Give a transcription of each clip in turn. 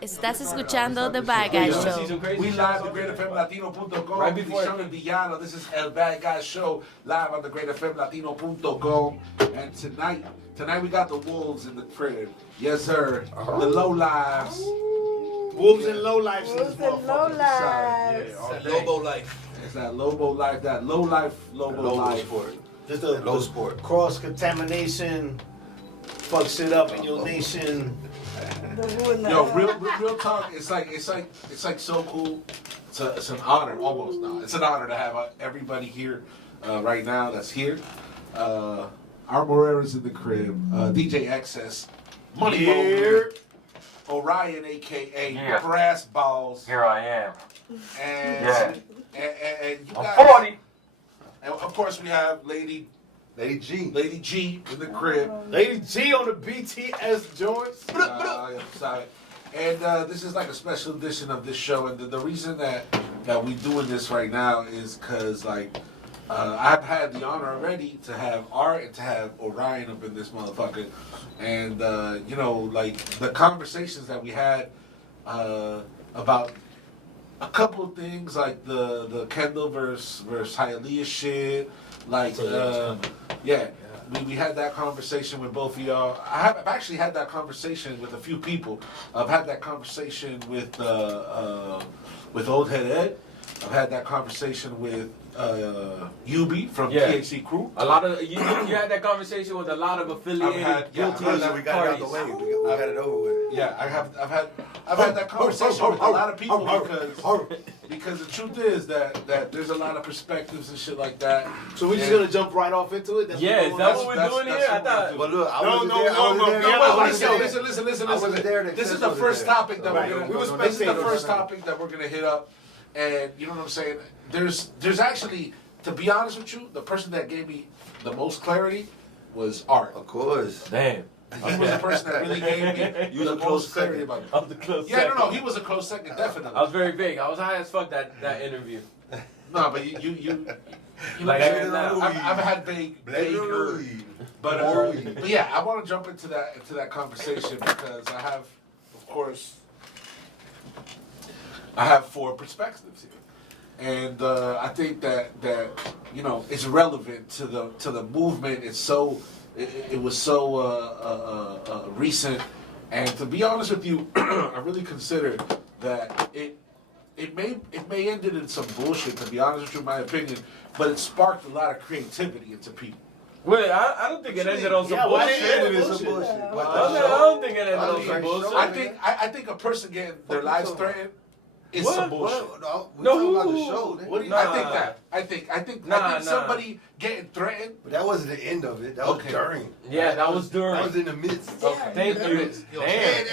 Estás escuchando The Bad Guy Show. We live at GreatFMLatino.com. Right before D'shon El Villano. This is El Bad Guy Show live on the GreatFMLatino.com. And tonight we got the wolves in the crib. Yes, sir. The low lives. Wolves and low lives in this Wolves and low motherfucking lives. side. That Lobo life. It's that Lobo life, that low life, Lobo life. sport. Just a Low sport. cross contamination, fuck shit up in your nation. Yo, real talk. It's like so cool. It's an honor, almost now. It's an honor to have everybody here right now. That's here. Our MORERA's in the crib. DJ EXES, Money here. Orion, aka Brass Balls. Here I am. And you I'm guys, 40. And of course we have Lady G in the crib. Lady G on the BTS joints. Sorry. And this is like a special edition of this show. And the reason that we doing this right now is because I've had the honor already to have Art and to have Orion up in this motherfucker. And the conversations that we had about a couple of things, like the Kendall versus Hialeah shit, we had that conversation with both of y'all. I've actually had that conversation with a few people. I've had that conversation with Old Head Ed. I've had that conversation with UB from THC Crew. A lot of you had that conversation with a lot of affiliated guilty we parties. got it out the way. We got it over with. Yeah, I've had that conversation with a lot of people because the truth is that there's a lot of perspectives and shit like that. So we're just gonna jump right off into it? That's what we're doing here? I thought. But look, I wasn't there. Listen. This is the first topic that we're gonna hit up, and you know what I'm saying. There's actually, to be honest with you, the person that gave me the most clarity was Art. Of course. Damn. He was the person that really gave me the most clarity about it. Of the close Yeah, second. no, he was a close second, definitely. I was very vague. I was high as fuck that interview. No, but you Like I am now. I've had vaguer, but yeah, I want to jump into that conversation because I have, of course, four perspectives here. And I think that it's relevant to the movement. It was so recent, and to be honest with you, I really consider that it may ended in some bullshit. To be honest with you, in my opinion, but it sparked a lot of creativity into people. Wait, I don't think it ended on some bullshit. I don't think it ended on some bullshit. I think a person getting their lives threatened. It's some bullshit. We're talking about the show. What do you? I think somebody getting threatened. But that wasn't the end of it. That was during. Yeah, that was during. That was in the midst. Okay. Thank you. And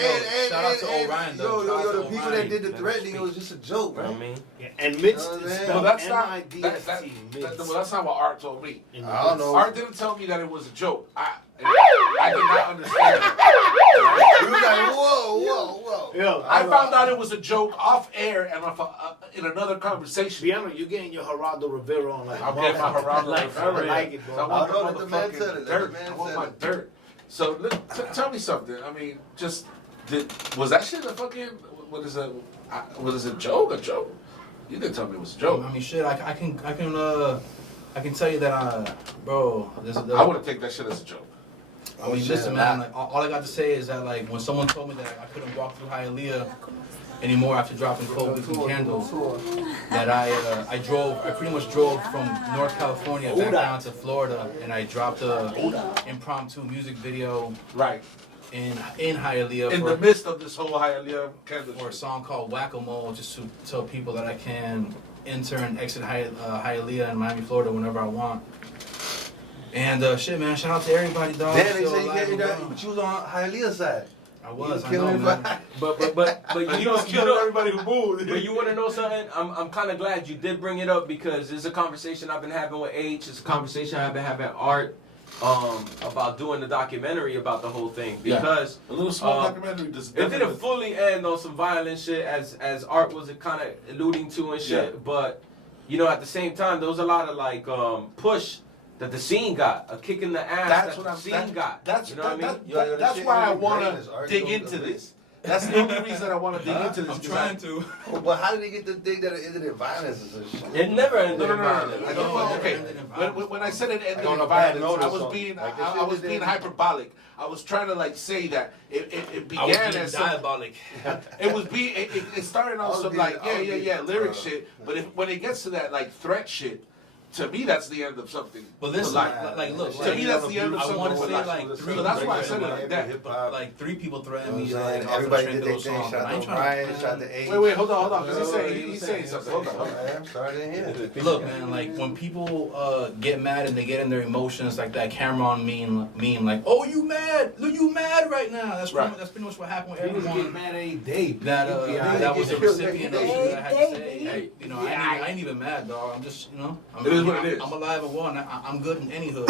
shout out to Orion, though. Yo, the people that did the threatening, it was just a joke, man. I mean, And midst is Well, spelled that's not M-I-D-S-T. that's not what Art told me. I don't know. Art didn't tell me that it was a joke. I did not understand that. He was like, whoa. Yo, I found out it was a joke off air and in another conversation. Piano, you're getting your Geraldo Rivera on like. I'm getting my Geraldo I Rivera. like it, bro. I want I know that the man motherfucking said it. dirt. That the man I want said my it. dirt. So tell me something. I mean, was that shit a fucking was it a joke? A joke? You didn't tell me it was a joke. I mean, shit. I can tell you that, bro. I wouldn't take that shit as a joke. I mean, listen, man. Like, all I got to say is that, like, when someone told me that I couldn't walk through Hialeah anymore after dropping Cold Week and Candles, that I pretty much drove from North California back down to Florida, and I dropped a impromptu music video Right. in Hialeah In the midst of this whole Hialeah candle for a shit. song called Whack-A-Mole, just to tell people that I can enter and exit Hialeah in Miami, Florida whenever I want. And shit, man, shout out to everybody, dog. Damn, they Still say you alive can't and do that, well. but you was on Hialeah's side. I was, I You know, killing man. everybody. but You was killing everybody who moved. But you want to know something? I'm kind of glad you did bring it up because it's a conversation I've been having with H. It's a conversation I've been having with Art about doing the documentary about the whole thing because A little small documentary. it didn't fully end on some violent shit as Art was kind of alluding to and shit. Yeah. But at the same time, there was a lot of like push that the scene got, a kick in the ass That's that what the scene got. That's you know what I mean? Yo, that's shit why I ain't want brain is to already dig going into to this. That's the only reason I want to dig into this. I'm trying to. Oh, but how did they get the thing that it ended in violence and shit? It never ended No. in violence. I don't know. Okay. When I said it ended on in a bad violence, note or I was something. being Like, this I shit was didn't- being hyperbolic. I was trying to like say that it I was began being as some, diabolic. it started I on was some being- like I was being- lyric shit. But when it gets to that like threat shit, to me that's the end of something. But listen, Like, like look, to me that's the end of I something. want to with say life. like three. So that's why I said it like that. Like 3 people threatened me. You know what I'm Like, saying? off Everybody the did strength their of thing. those songs. Shot I ain't the trying Ryan, shot the A. Wait, hold on, because he's saying something. Hold on. I'm sorry, I didn't hear. Look, man, like when people get mad and they get in their emotions, like that Cameron meme, like, oh, you mad? Look, you mad right now? That's Right. that's pretty much what happened with Niggas get everyone mad any day. that was a recipient of shit that I had to say. Hey, You know, I ain't even mad, dog. I'm just, you know, It is what it is. I'm alive and well, and I'm good in any hood.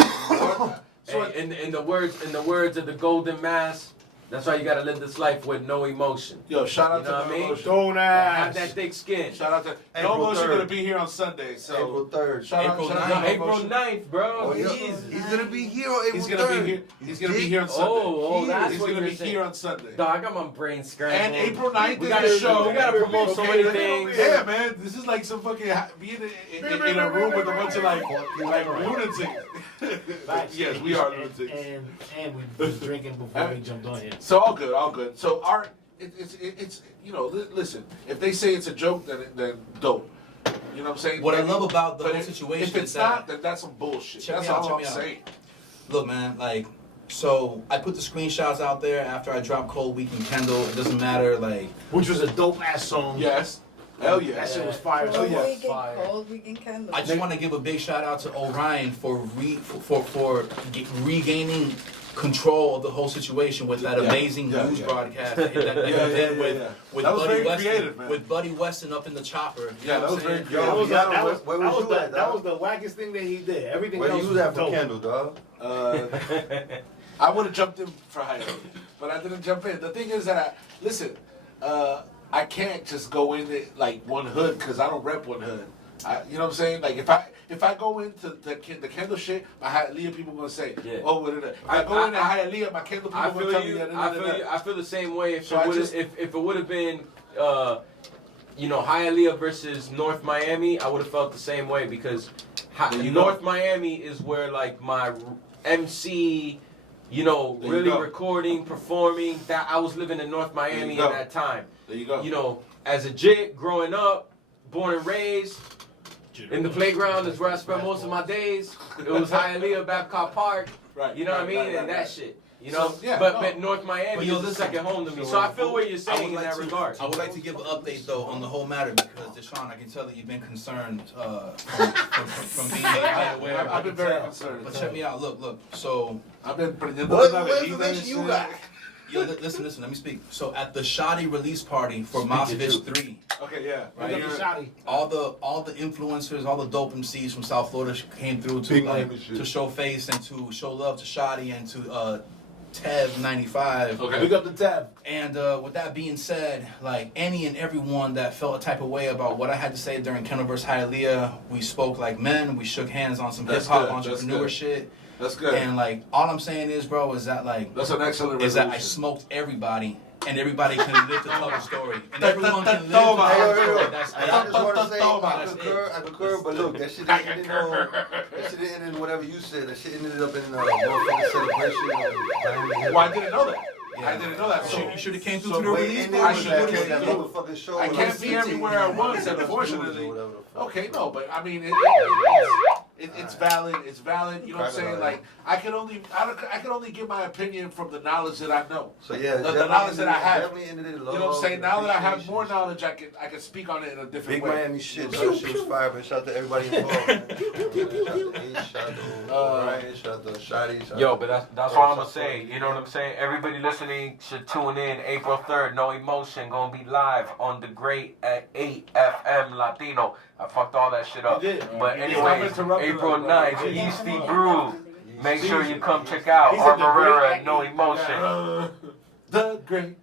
So in the words of the Golden Mask, that's why you gotta live this life with no emotion. Yo, shout out You know what I to mean? No Emotion. Don't Have ask. that thick skin. Shout out to No April Emotion 3rd. gonna be here on Sunday. So April 3rd. shout out April shout out 9th. to No April Emotion. 9th, bro. Oh, yeah. Jesus. He's gonna be here on April He's gonna 3rd. be here. He's gonna be here on Sunday. Oh, that's He's what gonna you're be saying. here on Sunday. Dog, I got my brain scrambled. And April 9th we is gotta the show. We gotta promote so Okay, many things. Yeah, man, this is like some fucking being in a room with a bunch of like lunatics. Yes, we are lunatics. And we was drinking before we jumped on here. So all good, all good. So art, it's you know, listen. If they say it's a joke, then dope. You know what I'm saying? What I love about the But whole if situation if it's is that, not, then that's some bullshit. Check That's me out, all check I'm me out. saying. look, man, like, so I put the screenshots out there after I dropped Cold Week and Kendall. It doesn't matter, like, Which was a dope ass song. Yes. Hell That yes. shit was fire. Oh, yeah. We get cold, we can candle. I just want to give a big shout out to Orion for regaining control of the whole situation with that amazing news broadcast that he did with That was Buddy very Weston, creative, man. with Buddy Weston up in the chopper. You Yeah, know that what was I'm very saying? creative. Where was you at, that dog? was the wackest thing that he did. Everything Where else you was was at for dope. Kendall, dog? I would have jumped in for high, but I didn't jump in. The thing is that I can't just go in it like one hood because I don't rep one hood. You know what I'm saying? Like if I go into the Kendall shit, my Hialeah people gonna say, Yeah. oh, what is it? If I go into Hialeah, my Kendall people I gonna feel tell you. me that. I feel the same way. If So it would if it would have been, Hialeah versus North Miami, I would have felt the same way because North Miami is where like my MC, There you really go. recording, performing. That I was living in North Miami go. at that time. There you go. As a jit, growing up, born and raised. In the playground is where I spent most of my days. It was Hialeah, Babcock Park. Right. You know what I right, mean? right, and right, that right. shit. So, yeah, But North Miami But yo, is a listen, second home to me. So I feel what you're I saying would in like that to, regard. I would like to give an update though on the whole matter because D'shon, I can tell that you've been concerned from being made aware. I've been very concerned. But check me out. Look. So, I've been pretty. What information you got? yo, listen. Let me speak. So at the Shoddy release party for Mosvich 3, Okay, yeah. right? Look at Shotty. all the influencers, all the dope MCs from South Florida came through to Big like name and shit. to show face and to show love to Shoddy and to Tev 95. Okay. Pick up the tab. And with that being said, like any and everyone that felt a type of way about what I had to say during Kendall vs. Hialeah, we spoke like men. We shook hands on some hip That's hop good, that's entrepreneur good. shit. That's good. And like all I'm saying is, bro, is that like That's an excellent is that I resolution. smoked everybody. And everybody can live to tell the story. And everyone can live to Toma. tell Hey, the yo, story. yo. That's And I just want to say, Toma. I concur, but look, that shit didn't end on, that shit didn't end in whatever you said. That shit ended up in a motherfucking celebration. Well, I didn't know that. I didn't know that. So You should have came through So to the Wait, release and party. I then should've that came that through. motherfucking show. I with can't those be 15 everywhere at once, Viewers or unfortunately. whatever the fuck. Okay, no, but I mean, it's valid. It's valid. You know what I'm saying? Like I can only give my opinion from the knowledge that I know. So yeah, The knowledge that I have. definitely ended in love. You know what I'm saying? Now that I have appreciation. more knowledge, I can speak on it in a different Big way. Miami shit, so that shit was fire, man. Shout out to everybody involved, man. Shout out to Orion, shout out to Shotty, shout Yo, out but to- that's what I'm gonna say. You know what I'm saying? Everybody listening should tune in April 3rd. No Emotion gonna be live on the great at 8 FM Latino. I fucked all that shit up. You did. But You anyways, stop interrupting April us, bro. 9th, Easty Brew. Make sure you come check out He said the MORERA great at No Emotion. The great.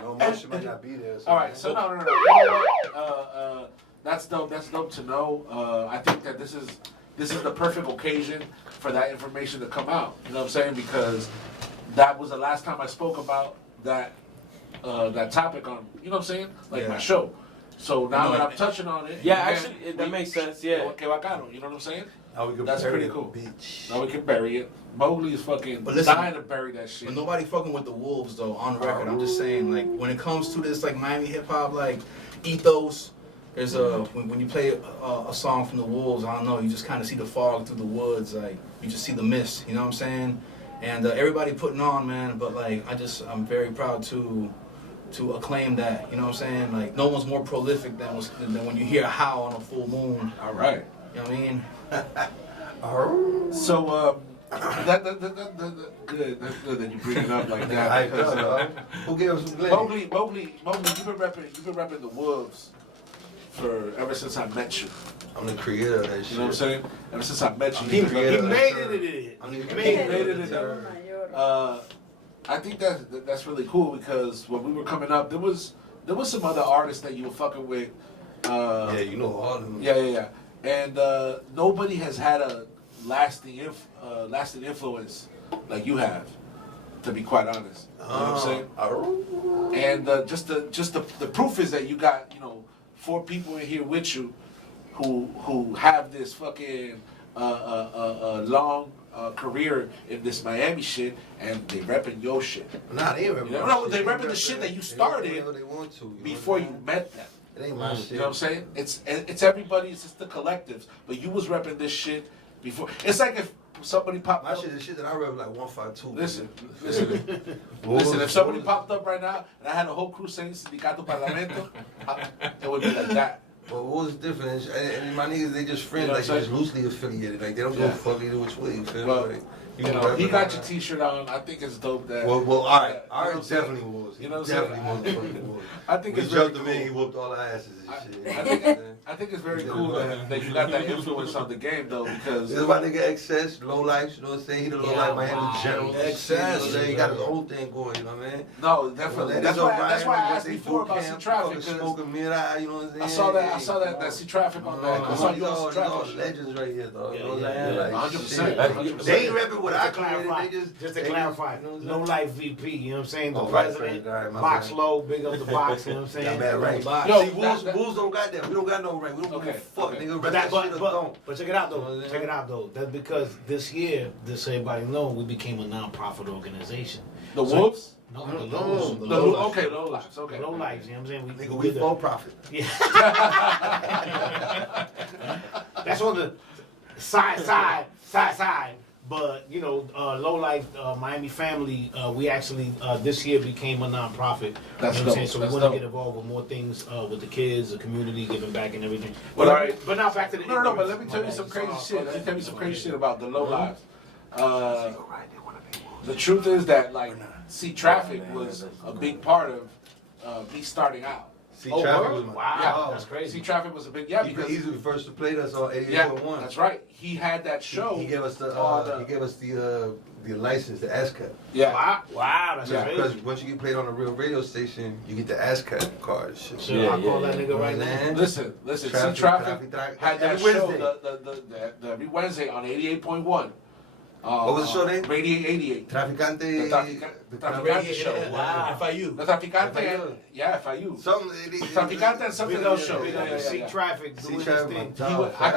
No emotion might not be there. All right, so no. You know what? That's dope. That's dope to know. I think that this is the perfect occasion for that information to come out. You know what I'm saying? Because that was the last time I spoke about that that topic on, you know what I'm saying? Like Yeah. my show. So now No, that I'm it- touching on it, Yeah, again, actually, that makes sense. Yeah. Que bacano, you know what I'm saying? Now we can That's bury pretty the cool. Beach. Now we can bury it. Mowgli is fucking But listen, dying to bury that shit. But nobody fucking with the Wolves though. On record, I'm just saying, like when it comes to this like Miami hip hop like ethos, there's when you play a song from the Wolves, I don't know, you just kind of see the fog through the woods, like you just see the mist. You know what I'm saying? And everybody putting on, man. But like I'm very proud to acclaim that. You know what I'm saying? Like no one's more prolific than when you hear How on a full moon. All right. You know what I mean? So that good. That's good that you bring it up like that. I Because, Who gave us some glitz? Mowgli, you've been repping the Wolves for ever since I met you. I'm the creator of that shit. You know what I'm saying? Ever since I met you, He you've been made repping- it. I'm the He creator made of it that. I think that's really cool because when we were coming up, there was some other artists that you were fucking with. Yeah, you know all of them. Yeah. And nobody has had a lasting influence like you have, to be quite honest. You know what I'm saying? And just the proof is that you got 4 people in here with you who have this fucking long career in this Miami shit, and they repping your shit. Nah, they ain't repping. No, they repping the shit that you started They want to. before you met them. It ain't my shit. You know what I'm saying? It's everybody. It's just the collectives. But you was repping this shit before. It's like if somebody popped My up. shit is shit that I rep like 152. Listen. If somebody popped up right now and I had a whole crew saying Sindicato Parlamento, it would be like that. But what was different? And my niggas, they just friends, You know like what I'm just loosely affiliated. Like they don't go Yeah. fuck either which way. You feel Well, me? Like, he got your T-shirt on. I think it's dope that. Well, all right. You know All what right, I'm saying? definitely was. You know what I'm Definitely motherfucking was. I think We it's very jumped cool. him in, he whooped all the asses and shit. I think it's very cool that you got that influence on the game though, because This is my nigga EXES, low life, you know what I'm saying? He the low life Miami general. EXES. He got his own thing going, you know what I mean? no, definitely. That's why I asked before about C Traffic. Because Smoking Mira, you know what I'm saying? I saw that C Traffic on that. I saw you on C These all Traffic. legends right here, though. You know what Yeah, I'm saying? Like, 100%. shit. They ain't repping what I Just to clarify, created. just to clarify, no life VP, you know what I'm saying? The Oh, right, president, right, right, my box bad. low, big up the box, you know what I'm Got saying? bad rank. Yo, See, Bulls don't got that. We don't got no rank. We don't give a Okay, fuck, okay. nigga. But, Rest that shit or don't. but check it out You know though. what I'm Check saying? it out though. That's because this year, just so everybody know, we became a non-profit organization. The So- Wolves? No, No, the no, lows. the The low Low lives. Okay, Low Lives. Okay. Low lives, you know what I'm saying? Nigga, we for profit. Yeah. That's on the side. But low life Miami family, we actually this year became a nonprofit. That's you know what I'm saying? dope. So That's we want to dope. get involved with more things with the kids, the community, giving back and everything. But all right. But now back to the No, but let me tell you some crazy shit. Let me tell you some crazy shit about the Low Lives. The truth is that like C Traffic was a big part of me starting out. See, Oh, Traffic word? was my. Wow, Yeah. that's crazy. C Traffic was a big He because easily first to play us on yeah, 88.1. that's right. He had that show. He gave us the on, he gave us the license, the ASCAP. yeah. Wow, that's Yeah, Because crazy. once you get played on a real radio station, you get the ASCAP card. and Shit. So I'll call that nigga right now. Man. Listen. C Traffic had that every show Wednesday. the every Wednesday on 88.1. What was the show name? Radio 88. Traficante. The Traficante show. Wow. FIU. The Traficante, FIU. yeah, FIU. Something. Traficante and something Big else up, show. big Yeah, up yeah, C yeah. Traffic C doing his Traffic, thing. my He dog. was- I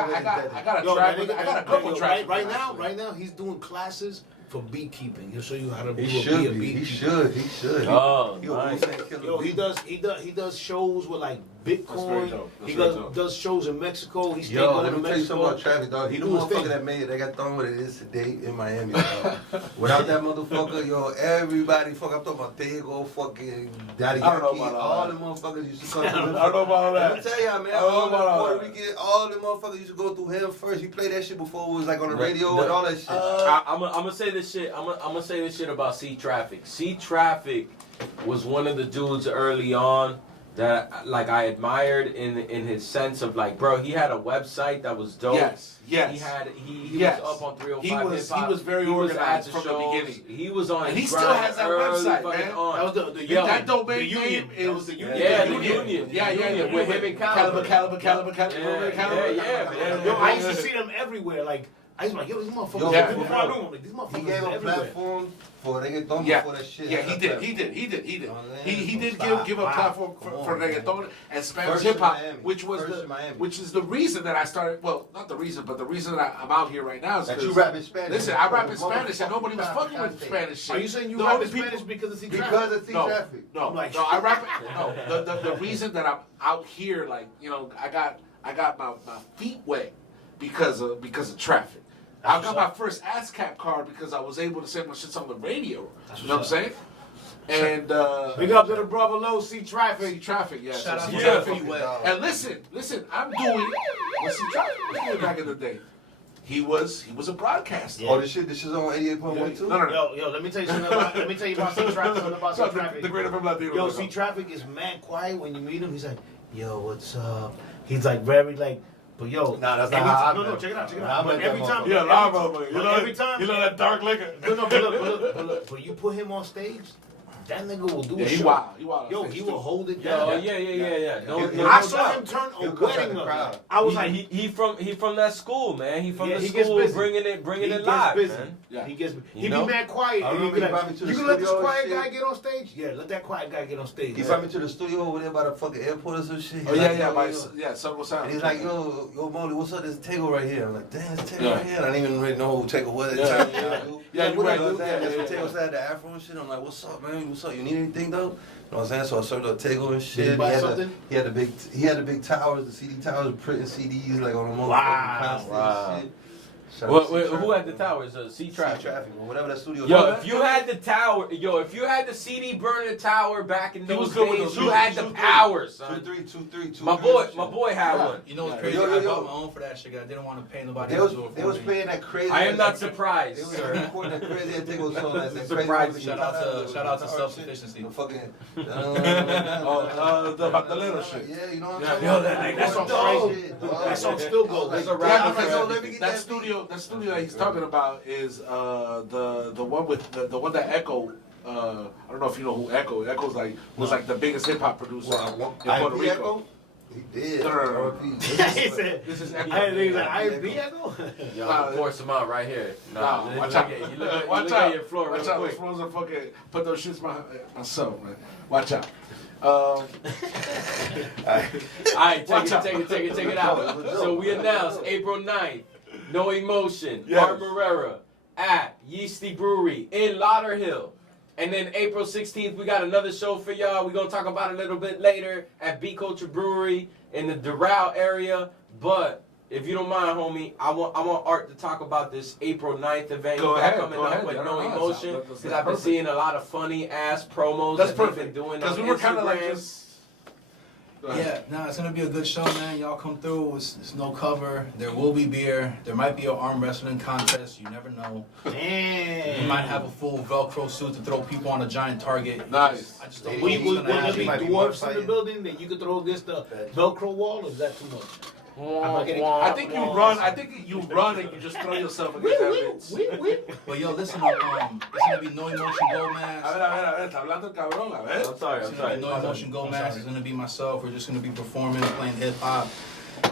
got a Yo, track. that nigga- I got a couple yo, tracks. right now, he's doing classes for beekeeping. He'll show you how to He be a should be. beekeeper. He should. Oh, He a nice. Wu-Tang killer. Yo, he does shows with like That's very Bitcoin. dope. That's He very dope. does shows in Mexico. He's Yo, going let to me tell you something Mexico. about Traffic, dog. He the Do his motherfucker thing. that made it. They got thrown with it is today in Miami, dog. Without that motherfucker, yo, everybody, fuck, I'm talking about Tego, fucking Daddy I don't know Yankee, about all all that. the motherfuckers used to come through him. I don't know about Let me that. tell y'all, man, I don't know all the about all Puerto that. Rican, all the motherfuckers used to go through him first. He played that shit before it was like on the radio and all that shit. I'm gonna say this shit. I'm gonna say this shit about C Traffic. C Traffic was one of the dudes early on that like I admired in his sense of like, bro, he had a website that was dope. Yes. He had he Yes. was up on 305 He was- Hip Hop. he was very He was organized at the from the shows. beginning. He was on And his he still grind has that early website, fucking man. on. That was the Yo, That domain the union. name That was is the union. Yeah, the the union. Yeah, With him and Caliber. Caliber. Yeah, Remember yeah, Caliber? yeah. Yo, I used to see them everywhere. Like I was like, yo, these motherfuckers. Yo, yeah, before I knew them, like, these motherfuckers. He gave a everywhere. platform for reggaeton Yeah, before that shit. yeah, had he a did. platform. He did Stop. give a platform for reggaeton and Spanish First in hip hop, Miami. which was First in Miami. which is the reason that I started. Well, not the reason, but the reason that I'm out here right now is That because you rap in Spanish. listen, I rap in Spanish and nobody was fucking with Spanish shit. Are you saying you The rap only in people- Spanish because of Because of No, traffic. no, I'm like- no. I rap. No, the reason that I'm out here, like I got my feet wet because of traffic. I got my first ASCAP card because I was able to say my shits on the radio. You know what I'm saying? And Big up to the brother low, see traffic. see traffic, yeah. Shout so out see to traffic. Feet Wet. And listen, I'm doing what see traffic was doing back in the day. He was a broadcaster. Oh, this shit's on 88.1 too? No. Yo, let me tell you something about. Let me tell you about see traffic. Something about see traffic. The greater from Latino. Yo, see traffic is mad quiet when you meet him. He's like, yo, what's up? He's like very like, but yo, Nah, that's not every how I time, no, met check it out, check it him. out. I But met every that time, motherfucker. Yeah, live over. every time, You know that dark liquor. no, but look, but you put him on stage, that nigga will do Yeah, a he show. wild. He wild. Yo, on he stage, will too. hold it Yeah, down. yeah. No I doubt. saw him turn a He'll come out wedding the up. crowd. I was like, he from that school, man. He from Yeah, the he gets school, busy. bringing he it gets live, busy. man. Yeah. He gets. You He know? be mad quiet. I And he remember be he brought me like, to you the can let this studio and quiet shit. guy get on stage. Yeah, let that quiet guy get on stage. He brought me to the studio over there by the fucking airport or some shit. Oh He's yeah, like, Several sounds. And he's like, yo, Molly, what's up? There's a table right here. I'm like, damn, there's a table Yeah. right here. I didn't even really know who table was. Yeah, you right, There's yeah, a yeah. table side the afro and shit. I'm like, what's up, man? What's up? You need anything though? You know what I'm saying? So I served up Tego and shit. Did you buy he had something? He had the big towers, the CD towers, printing CDs like on the motherfucking Wow. constant Wow. and shit. Shout out to Who C-Traffic, had the man. towers? Sea Traffic. C-Traffic, man. Whatever that studio. Yo, was. if you had the tower, if you had the CD burner tower back in He was those good with days, those you two, had the two, power, Two, son. three. My boy had one. You know what's Yeah. crazy? Yo, yo, I yo. bought my own for that shit. I didn't want to pay nobody They else was, to do it they for was me. playing that crazy. I am not They surprised, was sir. recording that crazy Tego song. That crazy Surprised. motherfucking Shout out to self-sufficiency. The fucking. The Magdalena shit. Yeah, you know what I'm Yeah. talking Yo, about? that song's Dope. crazy. Dog. That song still goes. That's a Yeah, rap I'm like, yo, record. let me get That studio that he's talking about is the one with the one that Echo. I don't know if you know who Echo. Echo's was like the biggest hip hop producer in Puerto Rico. Echo? He did. No. R.I.P. He said, This is I Echo. think like, I be Echo. Yo, Nah, force him out right here. Nah, Look watch at- out. You look at, Watch you look out. at your floor Watch real out. Those quick. floors are fucking. Put those shits myself, man. Watch out. All right, Watch out. take it out. So we announced April 9th, No Emotion, Yes. Art Morera at Yeasty Brewery in Lauderhill. And then April 16th, we got another show for y'all. We're going to talk about it a little bit later at B Culture Brewery in the Doral area. But if you don't mind, homie, I want Art to talk about this April 9th event Go you got ahead, coming go up ahead. with I No don't know. Emotion. That's Because I've been perfect. seeing a lot of funny ass promos That's that they've perfect. been doing Because on we were kind of like Instagram. just. Go ahead. Yeah, it's gonna be a good show, man. Y'all come through. It's no cover. There will be beer. There might be an arm wrestling contest. You never know. You Damn. might have a full Velcro suit to throw people on a giant target. Nice. I just don't know Will what's will gonna there happen. be Might be dwarfs in the fighting. building that you could throw against the Velcro wall, or is that too much? I think you run. I think you run and you just throw yourself against that bitch. But yo, listen, it's gonna be No Emotion Gold Mask. A ver, está hablando el cabrón, a ver. I'm sorry, It's I'm gonna sorry. be No Emotion Gold Mask. It's gonna be myself. We're just gonna be performing, playing hip hop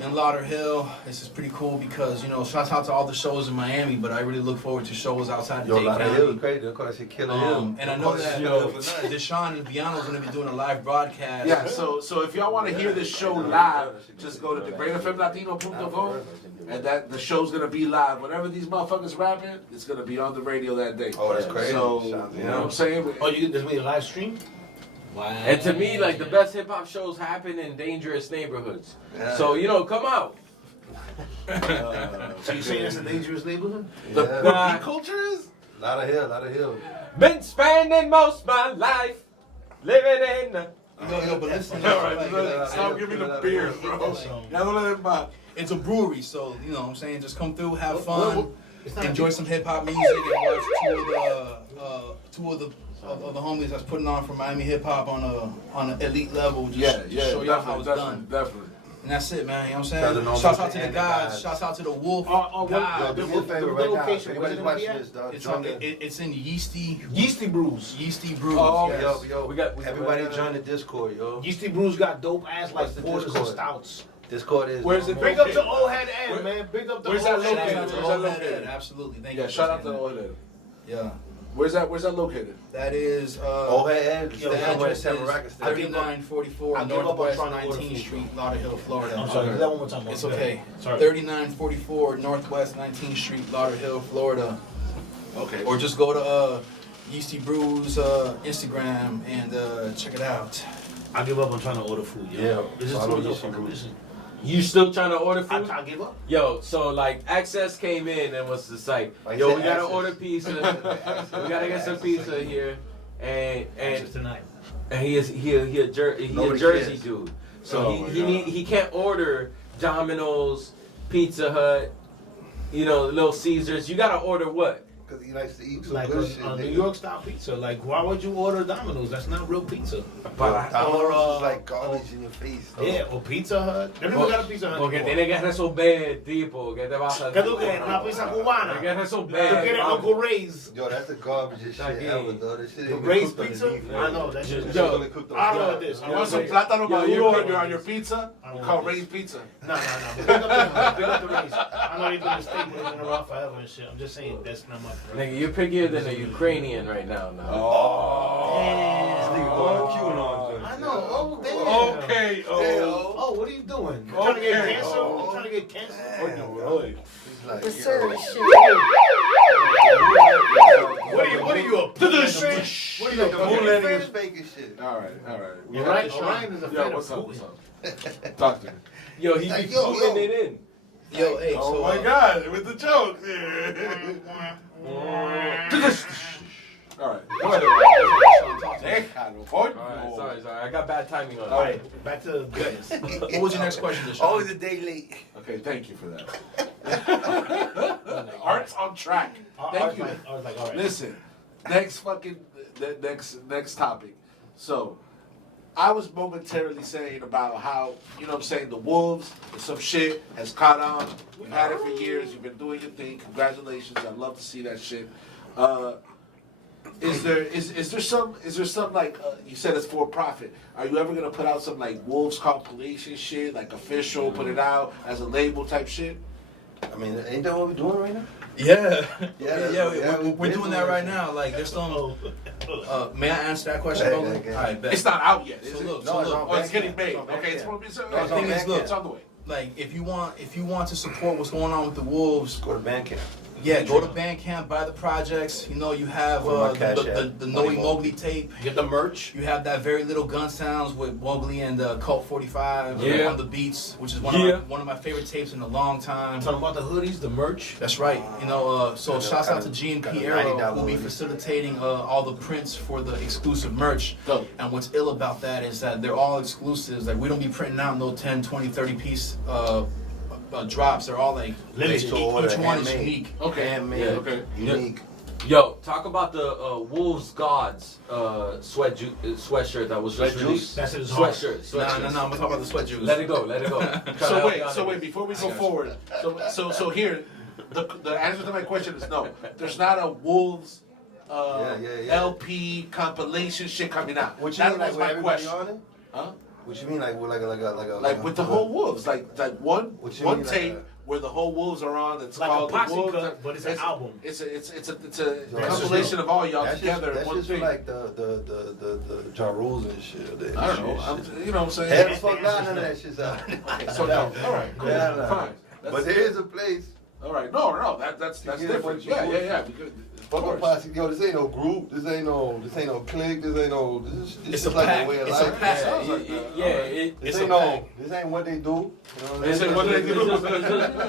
in Lauderhill. This is pretty cool because shouts out to all the shows in Miami, but I really look forward to shows outside Yo, of Latino Dade Hill is County. crazy. They'll call that shit Killer Hill. And I know that D'shon El Villano is gonna be doing a live broadcast. Yeah, so if y'all want to hear this show live, just go to thegreaterfmlatino.com and the show's gonna be live. Whenever these motherfuckers rapping, it's gonna be on the radio that day. Oh, that's crazy. So Shout out to you know what I'm saying? Oh, you there's gonna be a live stream? Wow. And to me, like the best hip hop shows happen in dangerous neighborhoods. Yeah. So come out. So you saying that's a dangerous neighborhood? The Nah. beat culture is. Latino Hill. Been spending most my life living in. Yo, but listen, All right, like, stop giving me the beers, bro. Y'all don't let him buy. it's a brewery, so what I'm saying, just come through, have What- fun, It's not enjoy some hip hop music, and watch two of the homies that's putting on for Miami hip hop on an elite level. Just show y'all how it's done. Definitely. And that's it, man. You know what Shout out to I'm Norman saying? Shouts out to the and guys. guys. Shouts out to the Wolf. What- God. Yo, do me a favor the right now. location, If where's anybody's it gonna be watching at? this, dog, It's, join it's in Yeasty Yeasty Brews. Brews. Oh, yes. Yo, We got- everybody join the Discord, yo. Yeasty Brews got dope ass like What's the porters and Discord? stouts. Discord is. Where's it? Big up to Old Head Ed, man. Big up to Where's Old that Head located? Ed. Where's that located? Absolutely. Thank you. Yeah, shout out to Old Head. Yeah. Where's that located? That is Old Head Ed. the address is 3944 I give up on Northwest trying to order 19th food. Street, Lauderhill, Florida. I'm sorry, do that one more time. It's okay. Sorry. 3944 Northwest 19th Street, Lauderhill, Florida. Okay. Or just go to Yeasty Brews Instagram and check it out. I give up on trying to order food. Yeah. This is Follow too Yeasty much. Brews. You still trying to order food? I give up. Yo, so like XS came in and was just like, Like yo, you we said, gotta Access. order pizza. We gotta get some pizza here. And Just tonight. he a Jersey Nobody cares. dude. So Oh my he can't order Domino's, Pizza Hut, Little Caesars. You gotta order what? Because he likes to eat some Like good a shit. New nigga. York style pizza. Like, why would you order Domino's? That's not real pizza. Domino's is like garbage in your face. though. Yeah, or Pizza Hut. They never got a Pizza Hut. Porque anymore. tiene que resolver, tipo, ¿qué te vas a ¿Qué tú quieres? Una pizza cubana. Tiene que ¿Tú resolver. quieres Uncle Ray's? Yo, that's the garbage shit Aquí. ever, though. That shit The ain't Ray's cooked pizza? underneath, I know, that shit. Yo, really cooked on I don't know the what this. You I want want some some plátano you're maduro on your pizza? I don't Called want Ray's Pizza. No. Big up the Ray's. I know they've been a staple. They've been around forever and shit. I'm just saying that's not my preference. Nigga, you're pickier than a Ukrainian right now. Oh. This nigga going QAnon, I know. Oh, damn. Okay. Oh, what are you doing? You trying to get Okay. cancer? You trying to get cancer? Really? He's like, The service shit. What are you up to? To the shit. shit. What are the you up to? moonlighting is fake as shit. All right. Orion is a fan Yo, of what's up? Putin. What's up? Talk to me. Yo, he Like, be yo, putting yo. it in. Yo, hey, Oh so my God, with the jokes. All right. Go ahead. Déjalo, coño. Alright, sorry. I got bad timing on All it. right, back to business. what was your next question, D'shon? Always a day late. Okay, thank you for that. Art's on track. Thank you. I was like, all right. Listen, next topic. So, I was momentarily saying about how, the Wolves and some shit has caught on. You've had it for years. You've been doing your thing. Congratulations. I'd love to see that shit. Is there some like you said it's for profit? Are you ever gonna put out some like Wolves compilation shit, like official, put it out as a label type shit? I mean, ain't that what we're doing right now? Yeah, Yeah, we're doing that right now. Like, there's some. May I answer that question, Mowgly? Okay. All right, bet. It's not out yet, is So it? look, No, so it's look. not. Oh, it's getting made. It's on Okay, it's Bandcamp. it's It's on the way. Like, if you want to support what's going on with the Wolves, Go to Bandcamp. yeah, go to Bandcamp, buy the projects. You have Go to my Cash App. the Noe Mowgly tape. Get the merch. You have that very little gun sounds with Mowgly and Cult 45 Yeah. on the beats, which is Yeah. one of my favorite tapes in a long time. Talking about the hoodies, the merch. That's right. So shouts out to G&P got a Arrow, $90 who'll be hoodie. facilitating all the prints for the exclusive merch. Dope. And what's ill about that is that they're all exclusives. Like, we don't be printing out no 10, 20, 30 piece drops. They're all like Limited. each order, one is handmade. unique. Okay. Handmade. Yeah. Okay. Unique. Yo, talk about the Wolves Gods sweatshirt that was just Sweat released. That's his heart. Sweatshirt. No, I'm talking about the sweat juice. Let it go. So wait, before we go forward, so here, the answer to my question is no. There's not a Wolves Yeah. LP compilation shit coming out. What you That mean, like was with my everybody question. on it? Huh? What you mean, like with Like with the whole Wolves, like one What you one mean, like tape a- where the whole Wolves are on. It's Like a called the posse Wolves. cut, but it's an album. It's a That's compilation of all y'all That's together in That's one just thing. like the Ja Rules and shit. I don't know. You know what I'm saying? Hell, fuck, none of that shit's out. So no. All right. Cool. Yeah, no. Fine. But there is a place. All right. No. That's get different. what you Yeah. want. Because, Fuck of a course. posse. Yo, this ain't no group. This ain't no clique. This ain't no. This It's is a like pack. a way of It's a life. pack. Sounds like that. Yeah, All This It's ain't a pack. This ain't what they do. You know what This ain't what they do.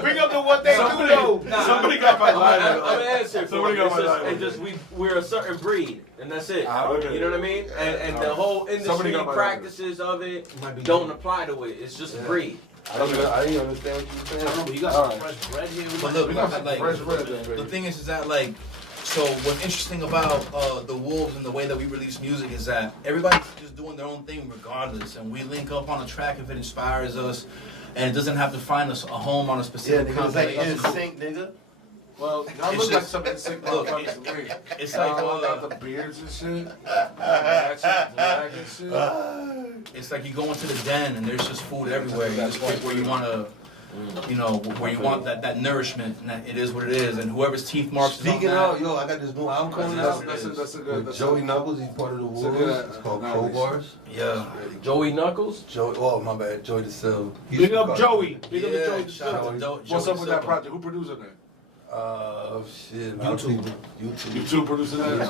Bring up the what they do though. Somebody got my I'm line. gonna answer. Somebody got my line. It's just we're a certain breed, and that's it. Okay. You know what I mean? And the whole Somebody industry got my line. practices of it Might be don't apply to it. It's just a breed. I didn't understand what you were I don't know, saying. but you got All some right. fresh bread here. But look, We got some like, fresh bread there, the baby. thing is that, like, so what's interesting about the Wolves and the way that we release music is that everybody's just doing their own thing regardless, and we link up on a track if it inspires us, and it doesn't have to find us a home on a Yeah, specific nigga, it's like compilation. in sync, nigga. Well, y'all look like some insane motherfuckers to me. It's like all about the beards and shit. Black and shit. It's like you go into the den and there's just food everywhere. You just pick where you want to, you know, where you want that nourishment, and that it is what it is. And whoever's teeth marks is on Speaking that. of, yo, I got this new album coming out. That's a good. With Joey Knuckles, he's part of the Wolves. It's called Crowbars. Yeah. Joey Knuckles? Joey, oh my bad, Joey DeSilva. Big up Joey. Big up Yeah, Joey. shout out to What's up with that Silva. project? Who producing that? Shit, YouTube. YouTube producing that?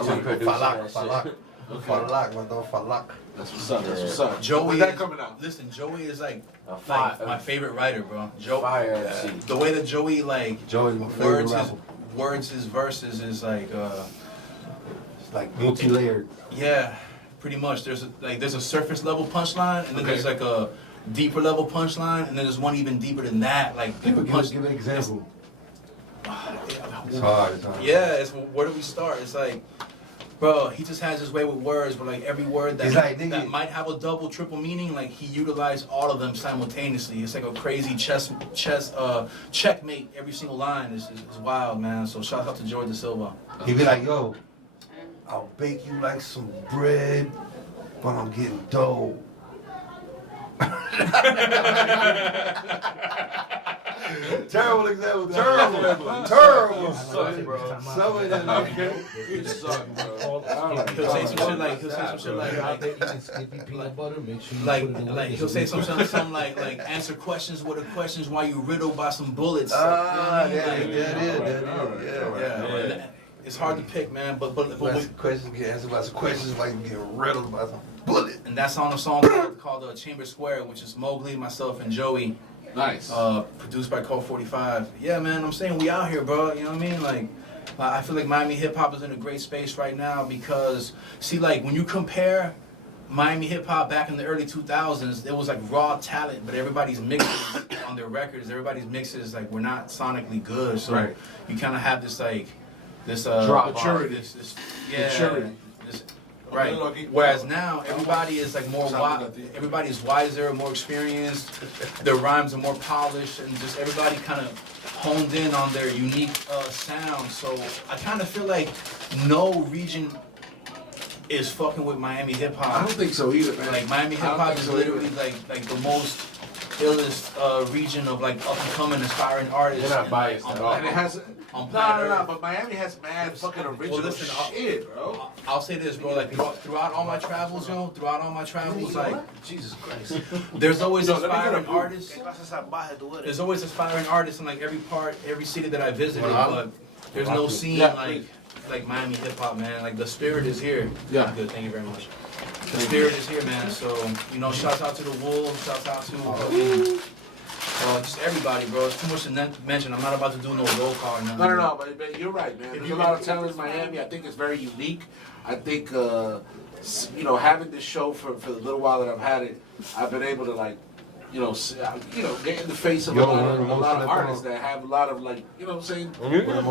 Falak, my dog Falak. That's what's up. That's what's up. Joey, When's that coming out? Listen, Joey is like Fire. my favorite writer, bro. Fire MC. The way that Joey like Joey's my favorite rapper. words his verses is like It's like multi-layered. yeah, pretty much. There's a surface level punchline, and then there's like a deeper level punchline, and then there's one even deeper than that. Like Give people punch. an example. It's hard. Yeah, it's where do we start? It's like, bro, he just has his way with words, but like every word that It's like, nigga, that might have a double, triple meaning, like he utilized all of them simultaneously. It's like a crazy checkmate. Every single line is wild, man. So shout out to Joey DeSilva. He be like, yo, I'll bake you like some bread, but I'm getting dough. Terrible example. Terrible. Some of them. You suck, bro. He'll say some shit like he'll say something like answer questions with a questions while you riddled by some bullets. Yeah. It's hard to pick, man, but Questions get answered by some questions while you get riddled by some bullet. and that's on a song called Chamber Square, which is Mowgly, myself, and Joey. Nice. Produced by Code 45. Yeah, man, I'm saying we out here, bro. You know what I mean? Like, I feel like Miami hip hop is in a great space right now because, see, like when you compare Miami hip hop back in the early 2000s, it was like raw talent, but everybody's mixes on their records, everybody's mixes like were not sonically good. So Right. you kind of have this Drop maturity. Maturity. Right. Whereas now everybody is like more everybody's wiser, more experienced. Their rhymes are more polished, and just everybody kind of honed in on their unique sound. So I kind of feel like no region is fucking with Miami hip hop. I don't think so either, man. Like Miami hip hop is literally like the most illest region of like up and coming aspiring artists. You're not biased at all. And it has. On No, planet Earth. but Miami has mad fucking original listen, shit, bro. I'll say this, bro. Like throughout all my travels, like Jesus Christ. there's always Yo, let me get a aspiring boot. artists. There's always aspiring artists in like every city that I visited, but there's no scene like Miami hip hop, man. Like the spirit is here. Yeah. Good. Thank you very much. The spirit is here, man. So shouts out to the Wolves. Shouts out to just everybody, bro. It's too much to mention. I'm not about to do no roll call or nothing. No, but you're right, man. There's a lot of talent in Miami. I think it's very unique. I think, having this show for the little while that I've had it, I've been able to get in the face of a lot of artists that have a lot of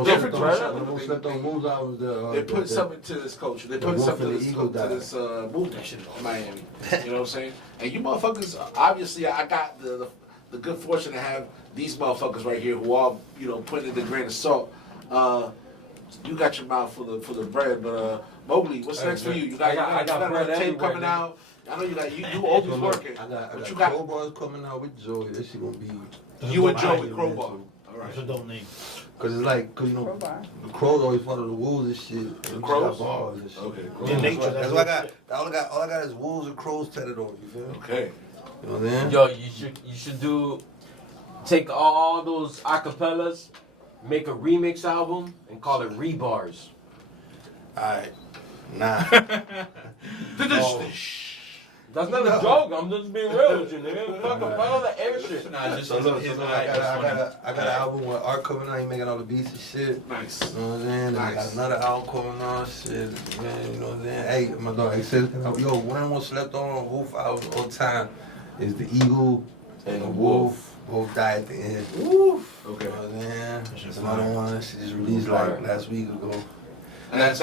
different moves out was they put something to this culture. They put something to this movement in Miami. You know what I'm saying? And you motherfuckers, obviously, I got the good fortune to have these motherfuckers right here who all, put in the grain of salt. You got your mouth full of bread, but Mowgly, what's next for you? You got bread tape everywhere, coming out. I know you always working. I got What you got? Crowbars coming out with Joey. This shit gonna be. You and Joey Crowbar. All right. That's a dope name. Cause it's like, the Crows always follow the wolves and shit. The Crows? Bars and shit. Okay. That's what I got. All I got is wolves and crows tatted on. You feel me? Okay. You know what I'm saying? Yo, you should take all those acapellas, make a remix album, and call it Rebars. Alright. Nah. That's not a joke. I'm just being real with you, nigga. Fuck all that air shit. Nah, just So look, his I got an album with Art coming out. He making all the beats and shit. Nice. You know what I'm saying? Nice. I got another album coming out. Shit, man. You know what I'm saying? Hey, my dog. EXES. Yo, one was slept on Wolf album all time is the Eagle and the Wolf. Both died at the end. Woof. Okay. You know what I'm saying? Another one. She just released like last week ago. And is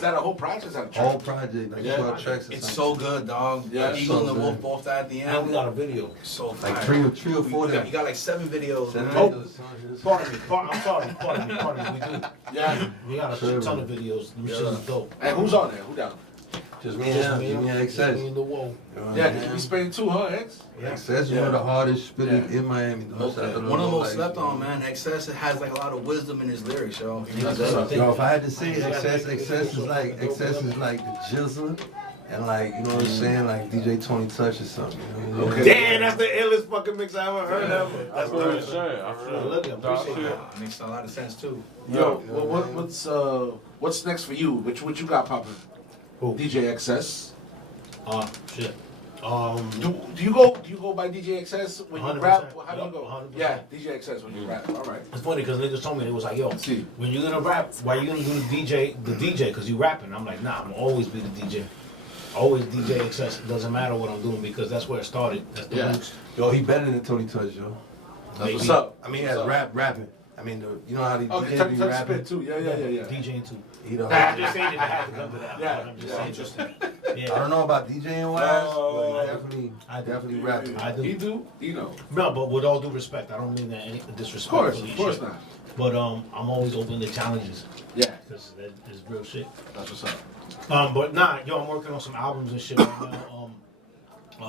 that a whole project? Is that a track? Whole project, like 12 tracks. It's so good, dog. Yeah, Like Eagle and the so Wolf good. both at the And end. we got a video. So Like fire. three or four. You got like 7 videos. Seven man. Oh. videos. Pardon me. I'm sorry. Pardon me. We do. Yeah. We got a Sure, ton man. of videos. Them shit is dope. And who's on there? Who down? Just me and him, me and Me XS. and the Whoa. Yeah, cause you be spinning too, huh, X? XS, one of the hardest spitters in Miami. Though. Okay. Shout out to One of the most like, slept on, man. XS has like a lot of wisdom in his lyrics, yo. That's what's up. Yo, if I had to say XS is like the jizzle, and like, you know what I'm saying, like DJ Tony Touch or something. You know what I mean? Okay. Damn, that's the illest fucking mix I ever heard ever. That's what I'm saying. I feel it. Look, I appreciate that. It makes a lot of sense too. Yo, what's next for you? What you got popping? Who? DJ XS. Shit. Do you go by DJ XS when you 100%. rap? How do you Yup, go? 100%. Yeah, DJ XS when you rap. All right. It's funny because niggas told me, it was like, yo, See. when you gonna rap, why you gonna do the DJ, because you rapping. I'm like, nah, I'm gonna always be the DJ. Always DJ XS. It doesn't matter what I'm doing because that's where it started. That's the Yeah. roots. Yo, he better than Tony Touch, yo. That's what's up. I mean, he What's has up? rapping. I mean, you know how these Okay, DJs touch be spit rapping? too. Yeah. DJing too. He don't. I'm just saying that I had to come to that. Yeah, I'm just yeah, saying. interesting. I Yeah. don't know about DJing wise, but he I do. definitely rapping. I do. He do. You know. No, but with all due respect, I don't mean that any Of disrespectfully. course shit. not. But I'm always open to challenges Yeah, because that is real shit. that's what's up. But nah, yo, I'm working on some albums and shit right now.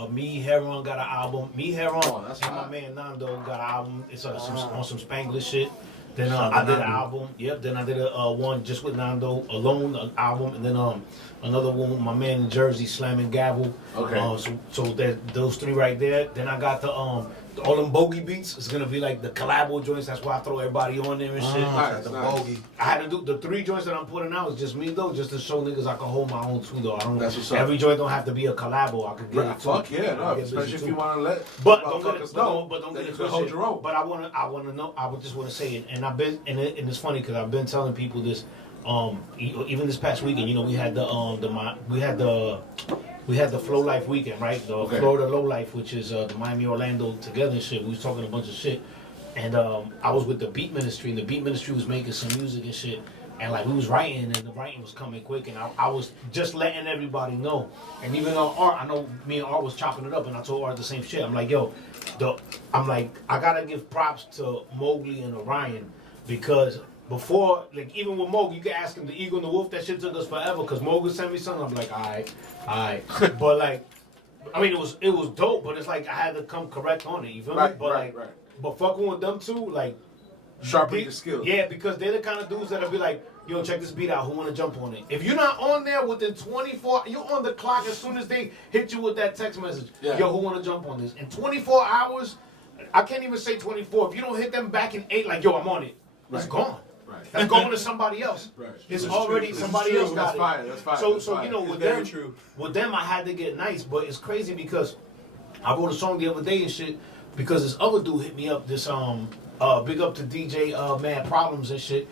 Me, Heron got an album. Me, Heron, Oh, that's and my hot. man Nando got an album. It's on some Spanglish shit. Then I did an album. Yep. Then I did a one just with Nando alone, an album, and then another one with my man in Jersey, Slamming Gavel. Okay. So those 3 right there. Then I got the all them bogey beats. It's gonna be like the collabo joints. That's why I throw everybody on there and shit. Nice, the nice. bogey. I had to do the 3 joints that I'm putting out is just me though, just to show niggas I can hold my own too though. I don't. That's what's up. Every joint don't have to be a collabo. I could get it too. Fuck yeah, no, I get especially busy if too. you want to let But don't get motherfuckers it, know but don't that get you it can hold twisted. your own. But I wanna know. I would just wanna say it, and I've been and it's funny because I've been telling people this. Even this past weekend, you know, we had the Flow Life weekend, right? The Okay. Florida Low Life, which is the Miami Orlando together and shit. We was talking a bunch of shit, and I was with the Beat Ministry, and the Beat Ministry was making some music and shit. And like we was writing, and the writing was coming quick, and I was just letting everybody know. And even though Art, I know me and Art was chopping it up, and I told Art the same shit. I'm like, yo, I gotta give props to Mowgli and Orion because before, like even with Mowgli, you can ask him the Eagle and the Wolf. That shit took us forever because Mowgli sent me something. I'm like, alright, but like, I mean, it was dope, but it's like I had to come correct on it. You feel me? Right, But right, like, right. but fucking with them too, like. Sharpen your skills. Yeah, because they're the kind of dudes that'll be like, yo, check this beat out. Who want to jump on it? If you're not on there within 24, you're on the clock as soon as they hit you with that text message. Yeah. Yo, who want to jump on this? In 24 hours, I can't even say 24. If you don't hit them back in 8, like, yo, I'm on it. It's Right. gone. Right. It's going to somebody else. Right. It's This is already true. somebody This is else true. got That's it. fire. That's fire. So, That's so fire. you know, with them, I had to get nice, but it's crazy because I wrote a song the other day and shit because this other dude hit me up. This big up to DJ Mad Problems and shit.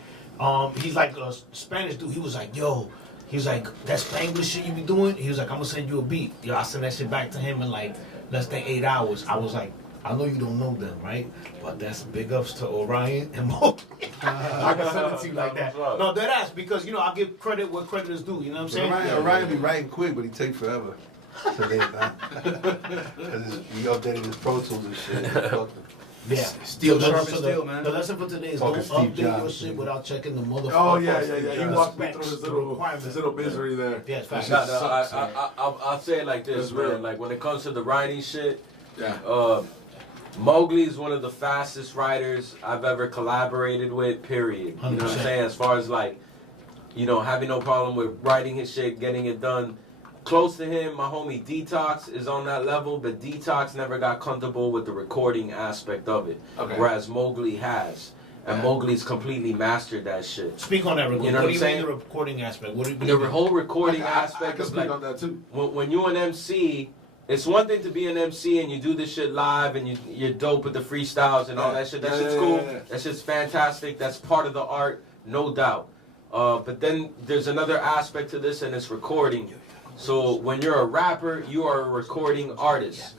He's like a Spanish dude. He was like, yo, he was like, that Spanglish shit you be doing? He was like, I'm gonna send you a beat. Yo, I sent that shit back to him in like less than 8 hours. I was like, I know you don't know them, right? But that's big ups to Orion and Mo. I can send it to you like that. No, that ass because you know I give credit where credit is due. You know what I'm saying? Orion be writing quick, but he take forever. So they because we updated his Pro Tools and shit. Fuck him. Yeah. Steel So sharp the- as so steel, the- man. The lesson for today is Fucking don't Steve update your Jobs, shit man. without checking the motherfucker. Oh yeah. You walked me specs, through his the little requirements. misery there. Yeah, it's That facts. shit No, sucks, man. I'll say it like this, That's real. man. Like when it comes to the writing shit, Yeah. Mowgli is one of the fastest writers I've ever collaborated with, period. You know what I'm 100%. saying? As far as like, you know, having no problem with writing his shit, getting it done. Close to him, my homie Detox is on that level, but Detox never got comfortable with the recording aspect of it. Okay. Whereas Mowgli has. And Yeah. Mowgli's completely mastered that shit. Speak on that. You know what what do I'm you saying? mean the recording aspect? What do you The whole recording I aspect can of speak like, on that too. when you're an MC, it's one thing to be an MC and you do this shit live and you're dope with the freestyles and all Yeah. that shit. That Yeah, shit's yeah, cool. yeah, yeah. That shit's fantastic. That's part of the art, no doubt. But then there's another aspect to this and it's recording. So when you're a rapper, you are a recording artist.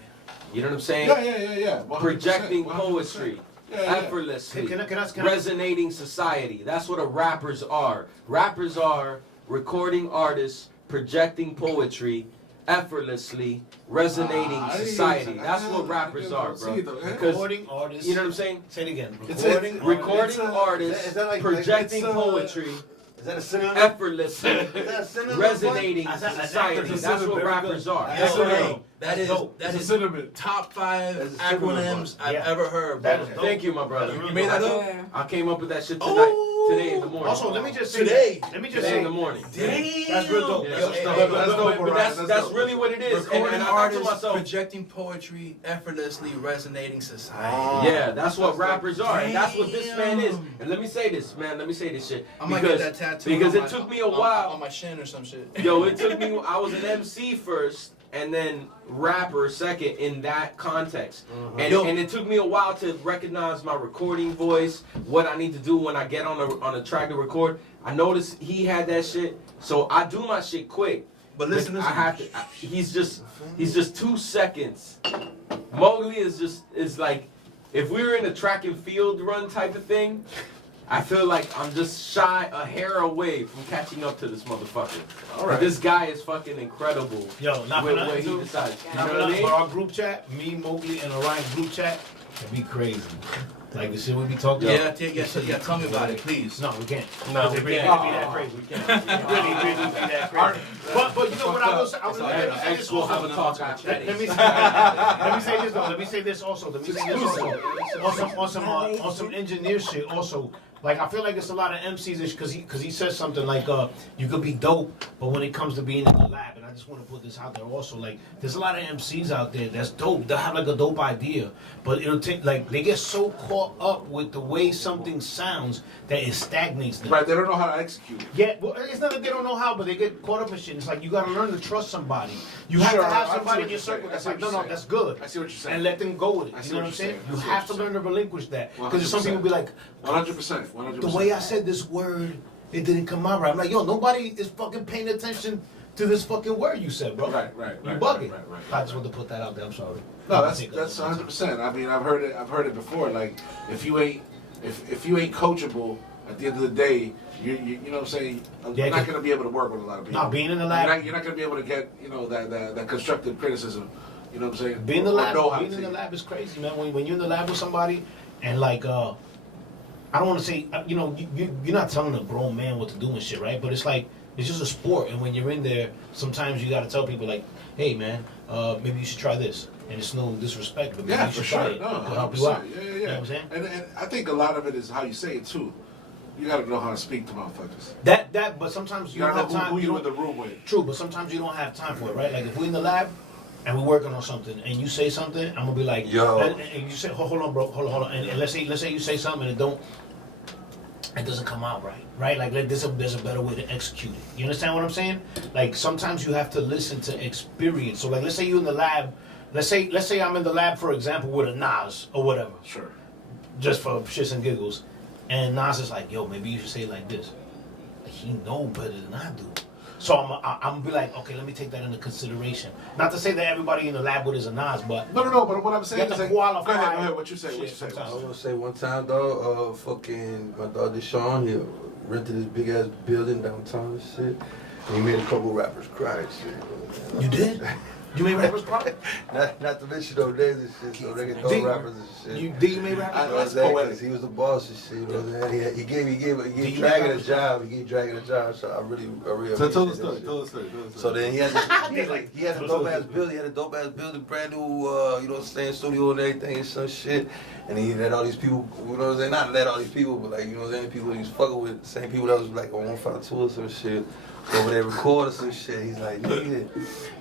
You know what I'm saying? Yeah. 100%, Projecting 100%. poetry. effortlessly, Can I- resonating society. That's what rappers are. Rappers are recording artists, projecting poetry, effortlessly, resonating society. That's what rappers are, bro. Because, Recording artists. you know what I'm saying? Say it again. Recording artists, Is that like projecting poetry, Is that a synonym? effortlessly, Is that a synonym? resonating That's an society. acronym. That's what Very rappers good. are. That's Yo, dope. that is dope. that It's a is cinnamon. top 5 That's a cinnamon acronyms I've Yeah. ever heard, That bro. is dope. Thank you, my brother. That's You made that up? I came up with that shit today in the morning. Also, let me just say Today. Let me just Today say in the morning. Damn. That's real dope. Yeah, Yo, that's hey, dope. hey, That's dope, But Ryan. that's dope. really what it is. Recording And I thought to artists myself, projecting poetry, effortlessly resonating society. yeah, that's what rappers are, and that's what this man is. And let me say this, man. Let me say this shit I might get that tattoo because on it my- took me a on while. my shin or some shit. Yo, it took me. I was an MC first, and then rapper second in that context. And it took me a while to recognize my recording voice, what I need to do when I get on a track to record. I noticed he had that shit, so I do my shit quick. But listen, I have to. He's just 2 seconds. Mowgli is like, if we were in a track and field run type of thing, I feel like I'm just a hair away from catching up to this motherfucker. All But right. this guy is fucking incredible. Yo, not for Where nothing, he too. decides. You Not know for what I nothing, mean? but our group chat, me, Mowgli, and Orion group chat, can be crazy. Like the shit we be talking about. Yeah, tell me about it, please. No, we can't. No, It we really can't. be that crazy. We can't. Really be that crazy. But you know what I will say? X will have a talk after Let me this. say this though. Let me say this also. On some engineer shit also. Like I feel like it's a lot of MCs because he says something like you could be dope, but when it comes to being in the lab, and I just want to put this out there also, like there's a lot of MCs out there that's dope. They have like a dope idea, but it'll take like they get so caught up with the way something sounds that it stagnates them. Right, they don't know how to execute it. Yeah, well, it's not that they don't know how, but they get caught up in shit. It's like you gotta learn to trust somebody. You have Sure, to have I see somebody what in your you're circle saying. that's I see like, what no, you're that's good. I see what you're saying. And let them go with it. I see You know what what I'm saying? you're You saying. I have see to what learn to relinquish that. Because there's some 100%. people be like, 100%. 100%. the way I said this word, it didn't come out right. I'm like, yo, nobody is fucking paying attention to this fucking word you said, bro. Right. You right, bugging. right, right, I just right. want to put that out there. I'm sorry. No, that's 100%. I mean, I've heard it before. Like, if you ain't coachable, at the end of the day, you know what I'm saying. Yeah, You're not gonna be able to work with a lot of people. No, being in the lab. You're not gonna be able to get that constructive criticism. You know what I'm saying. Being in the Or lab, know how being to in the take it. lab is crazy, man. When you're in the lab with somebody, and like, I don't want to say, you're not telling a grown man what to do and shit, right? But it's like it's just a sport, and when you're in there, sometimes you got to tell people like, hey, man, maybe you should try this, and it's no disrespect, but maybe Yeah, you for should try sure. it. No, It'll help you 100%. out. Yeah. You know what I'm saying? And I think a lot of it is how you say it too. You gotta know how to speak to motherfuckers. That, but sometimes You you don't gotta have know time. who you you in don't- the room with. True, but sometimes you don't have time for it, right? Like if we're in the lab and we're working on something, and you say something, I'm gonna be like, Yo. and you say, hold on, bro, hold on, and let's say you say something and it doesn't come out right? Like there's a better way to execute it. You understand what I'm saying? Like sometimes you have to listen to experience. So like let's say you're in the lab. Let's say I'm in the lab, for example, with a Nas or whatever, Sure. just for shits and giggles, and Nas is like, yo, maybe you should say it like this. He know better than I do. So I'm gonna be like, okay, let me take that into consideration. Not to say that everybody in the lab with is a Nas, but No. But what I'm saying You have is to like, qualify Go ahead. What you say? What you shit say? sometimes. I was gonna say one time, dog, fucking my dog D'shon, he rented this big ass building downtown and shit. And he made a couple rappers cry and shit. you did. You made rappers cry. Not to mention those days and shit, so they can Did- throw rappers and shit. You made rappers I- You know cry. what I'm That's saying? poetic. 'Cause he was the boss and shit. You know what I'm saying? He gave you Dragon make a job. He gave Dragon a job. So I really So tell the appreciate story. that Tell shit. the story. So then he had he had a Tell dope the ass story. building. He had a dope ass building, brand new, you know what I'm saying, studio and everything and some shit. And he let all these people, you know what I'm saying? Not let all these people, but like, you know what I'm saying? People he was fucking with, the same people that was like on 152 or some shit. Over there recording some shit. He's like, nigga,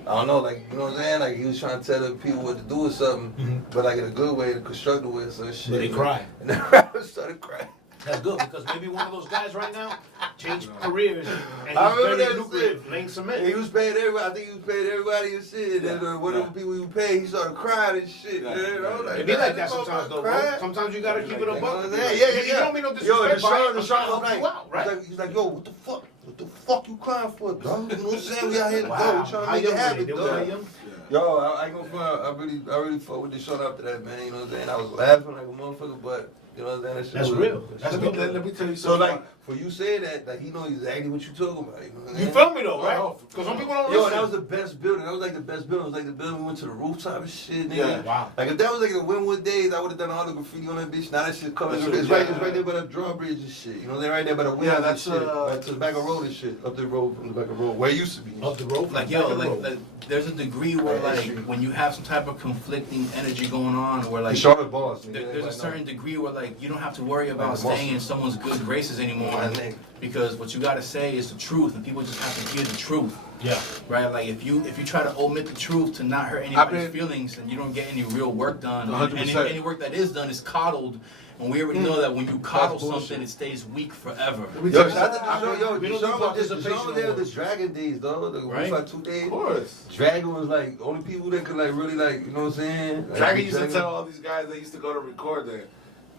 I don't know, like, you know what I'm saying? Like, he was trying to tell the people what to do or something, but like in a good way, in a constructive way or some shit. But they cry. And the rappers started crying. That's good because maybe one of those guys right now changed careers and I he's remember very that lucrative, shit. laying And cement. he was paying everybody. I think he was paying everybody and shit. And then whatever people he was paying, he started crying and shit. Yeah, Man. I was It be like that "This sometimes though, bro. crying?" Sometimes you gotta keep it a buck. Yeah. You don't mean no disrespect. Yo, I'm trying to help you out, right? He's like, yo, what the fuck? What the fuck you crying for, dog? You know what I'm saying? We out here to go. Wow. We trying to How make young it were happen, they? They was that dog. young? Yo, I ain't gonna front. I really fuck with this show after that, man. You know what I'm saying? I was laughing like a motherfucker, but You know what I'm saying? That's real. That's real. Let me tell you So something. like, for you saying that, like he knows exactly what you're talking about. You know what I'm You saying? feel me though, right? Oh, Because some people don't Yo, listen. that was the best building. That was like the best building. It was like the building we went to the rooftop and shit. Nigga. Yeah. Wow. Like if that was like the Winwood days, I would have done all the graffiti on that bitch. Now that shit coming. That's It's what- right there by the drawbridge and shit. You know, they're right there by the windows and that's, shit. Right to the back of road and shit. Up the road from the back of road. Where it used to be. Up the road. Like, yo, like, there's a degree where, like, when you have some type of conflicting energy going on, where, like, Charlotte boss. there's a certain degree where, like, you don't have to worry about Like, staying in someone's good graces anymore. My nigga. Because what you gotta say is the truth, and people just have to hear the truth, Yeah. right? Like, if you try to omit the truth to not hurt anybody's feelings, then you don't get any real work done. 100%. And any work that is done is coddled. And we already know that when you coddle something, it stays weak forever. Yo, shout out to D'shon. we Yo, don't do D'shon was participation there awards. the Dragon days, though. The Right? Roof 2 days. Of course. Dragon was like only people that could like really like, you know what I'm saying? Like, Dragon used to tell all these guys that used to go to record there.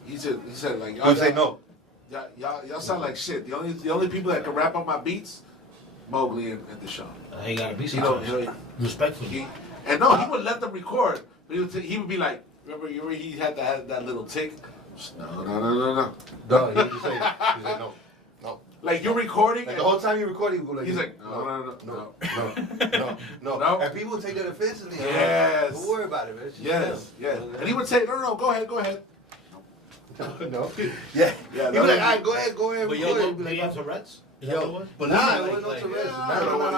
He said like Y'all say no. Y'all sound like shit. The only people that can rap on my beats, Mowgly and D'shon. He gotta be You know, something. Respectfully. he would let them record, but he would be like, remember he had that little tick. No. No, he just say no. No. Like you're recording. Like the whole time you recording, you go like He's like, no. No. And people take that offensively. Yes. Don't worry about it, man. It's just Yes. them. And he would say, no, go ahead. No. Yeah. Yeah, He was like, all right, go ahead. But yo, record. look, Be Do like, you have Tourette's? Is that what it was? But Nah, listen, it like, wasn't no like,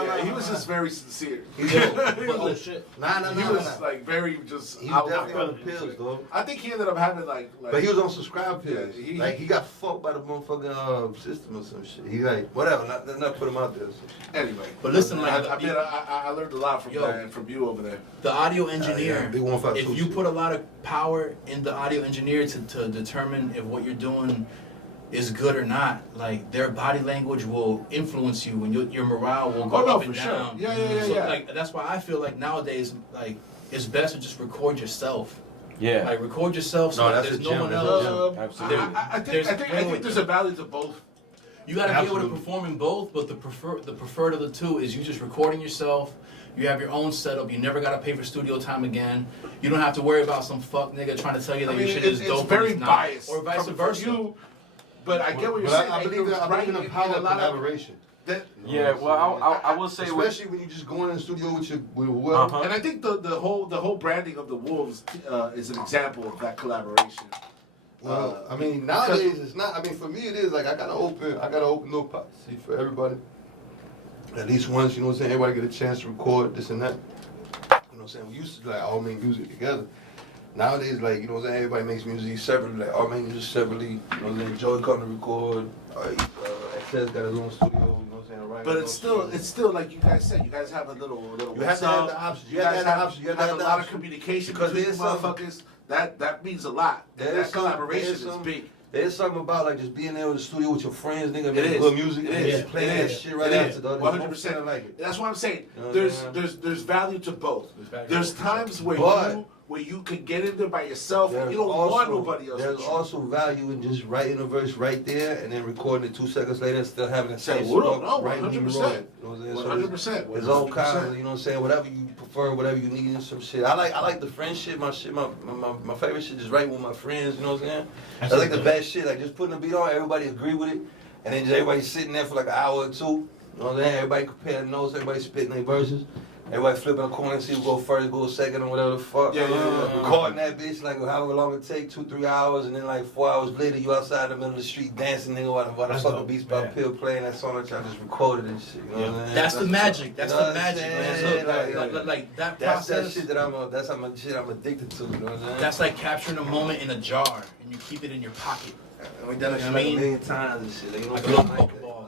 Tourette's. He was just very sincere. but He shit. was like very just He out was definitely on the there. pills, though. I think he ended up having like But he was on subscribe pills. Yeah, Like he got fucked by the motherfucking system or some shit. He like whatever. Let's not put him out there. anyway. But listen, like, I learned a lot from Yo. that and from you over there. The audio engineer, Big 152 if you shit. put a lot of power in the audio engineer to determine if what you're doing is good or not, like their body language will influence you and your morale will go up and down. Yeah. So like that's why I feel like nowadays like it's best to just record yourself. Yeah. Like record yourself so No, that that's there's the no one gym, else. Absolutely. I think there's a value to both. You gotta be able to Absolutely. perform in both, but the preferred of the two is you just recording yourself. You have your own setup. You never gotta pay for studio time again. You don't have to worry about some fuck nigga trying to tell you that your shit is dope. It's very and not. biased. Or vice from versa. you, but I get what you're But saying. I believe in the power of collaboration. Yeah, well, I will say, especially when you just go in the studio with whoever. And I think the whole branding of the Wolves is an example of that collaboration. Well, I mean, nowadays it's not. I mean, for me it is like I gotta open no policy for everybody. At least once, you know what I'm saying. Everybody get a chance to record this and that. You know what I'm saying. We used to like all make music together. Nowadays, like you know what I'm saying. Everybody makes music separately. Like all make music separately. You know what I'm saying. Joey come to record. EXES got his own studio. You know what I'm saying. Ryan But got it's his own still like you guys said. You guys have a little. You have to have the options. You guys have You a lot of communication Because between there's motherfuckers. That means a lot. That collaboration is big. There's something about like just being there in the studio with your friends, nigga, making is. good music, It and is. just playing It that is. shit right It after, is. dog. 100%. Like it. That's what I'm saying. You know There's what I'm there's value to both. value There's to both. times where But you can get in there by yourself. There's You don't want nobody else. There's with you. also value in just writing a verse right there and then recording it 2 seconds later and still having the Say, same what up? song No, right when you 100%. roll it. You know what I'm saying? So 100%. There's all kinds of, you know what I'm saying, whatever you prefer, whatever you need and some shit. I like the friend shit, my favorite shit is writing with my friends, you know what I'm saying? That's like the best shit, like just putting a beat on, everybody agree with it, and then just everybody sitting there for like an hour or two, you know what I'm saying? Everybody comparing notes, everybody spitting their verses. Everybody flipping a coin and see who go first, go second, or whatever the fuck. Yeah. Recording that bitch, like however long it take, 2-3 hours, and then like 4 hours later, you outside in the middle of the street dancing, nigga, while the That's fucking dope. Beats by Yeah. Pill playing that song that y'all just recorded and shit. You know what I'm saying? That's the magic. That's you know the what I'm magic, man. saying? So, like that That's that process. shit that's some shit I'm addicted to. You know what I'm saying? That's like capturing a moment in a jar and you keep it in your pocket. And we done it You know like what I a mean? million times and shit. Like, you know Like what a I'm little saying? Pokeball.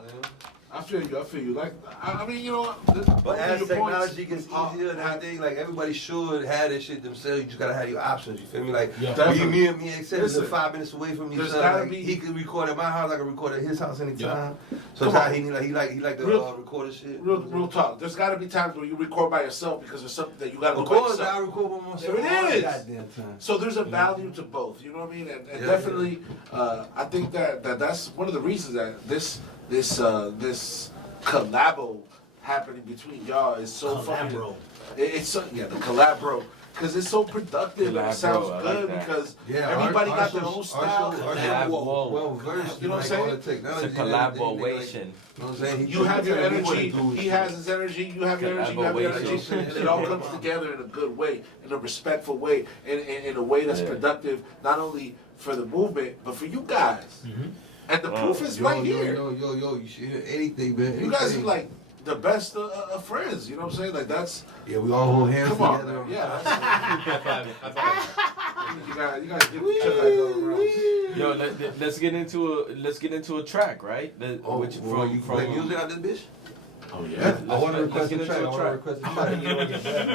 I feel you. Like, I mean, you know, But as technology gets points, easier and everything, like everybody should have that shit themselves. You just gotta have your options. You feel me? Like Yeah. me and EXES Listen, live 5 minutes away from each there's other. gotta Like, be- he can record at my house. I can record at his house anytime. Come Sometimes on. he like the Real- recorder shit. real talk. There's got to be times where you record by yourself because there's something that you got to do Of by course, yourself. I record by myself. There it all the is. Goddamn time. So there's a value to both, you know what I mean? And Yeah. definitely, I think that's one of the reasons that this collabo happening between y'all is so fucking. Collabro. It's so the collabro, because it's so productive and it sounds I like good that. because Yeah, everybody our got their show- own style. Our Yeah, show whoa. well versed. You know what I'm like, saying? all the technology It's a and everything, collaboration. You know what I'm saying? You have your tell me what energy, to do. he has his energy, you have your energy, you have your energy, Collaboration. and it all comes together in a good way, in a respectful way, in a way that's Yeah. productive, not only for the movement, but for you guys. And the proof is right here. Yo, you should hear anything, man. You guys are anything. like the best of friends, you know what I'm saying? Like that's, Yeah, we all hold hands come on, together. man. Yeah. You gotta give each other that around. Yo, let's get into a track, right? Which you from play music out this bitch? Oh yeah. I want to let's request a get track. into I a want to track. request a track.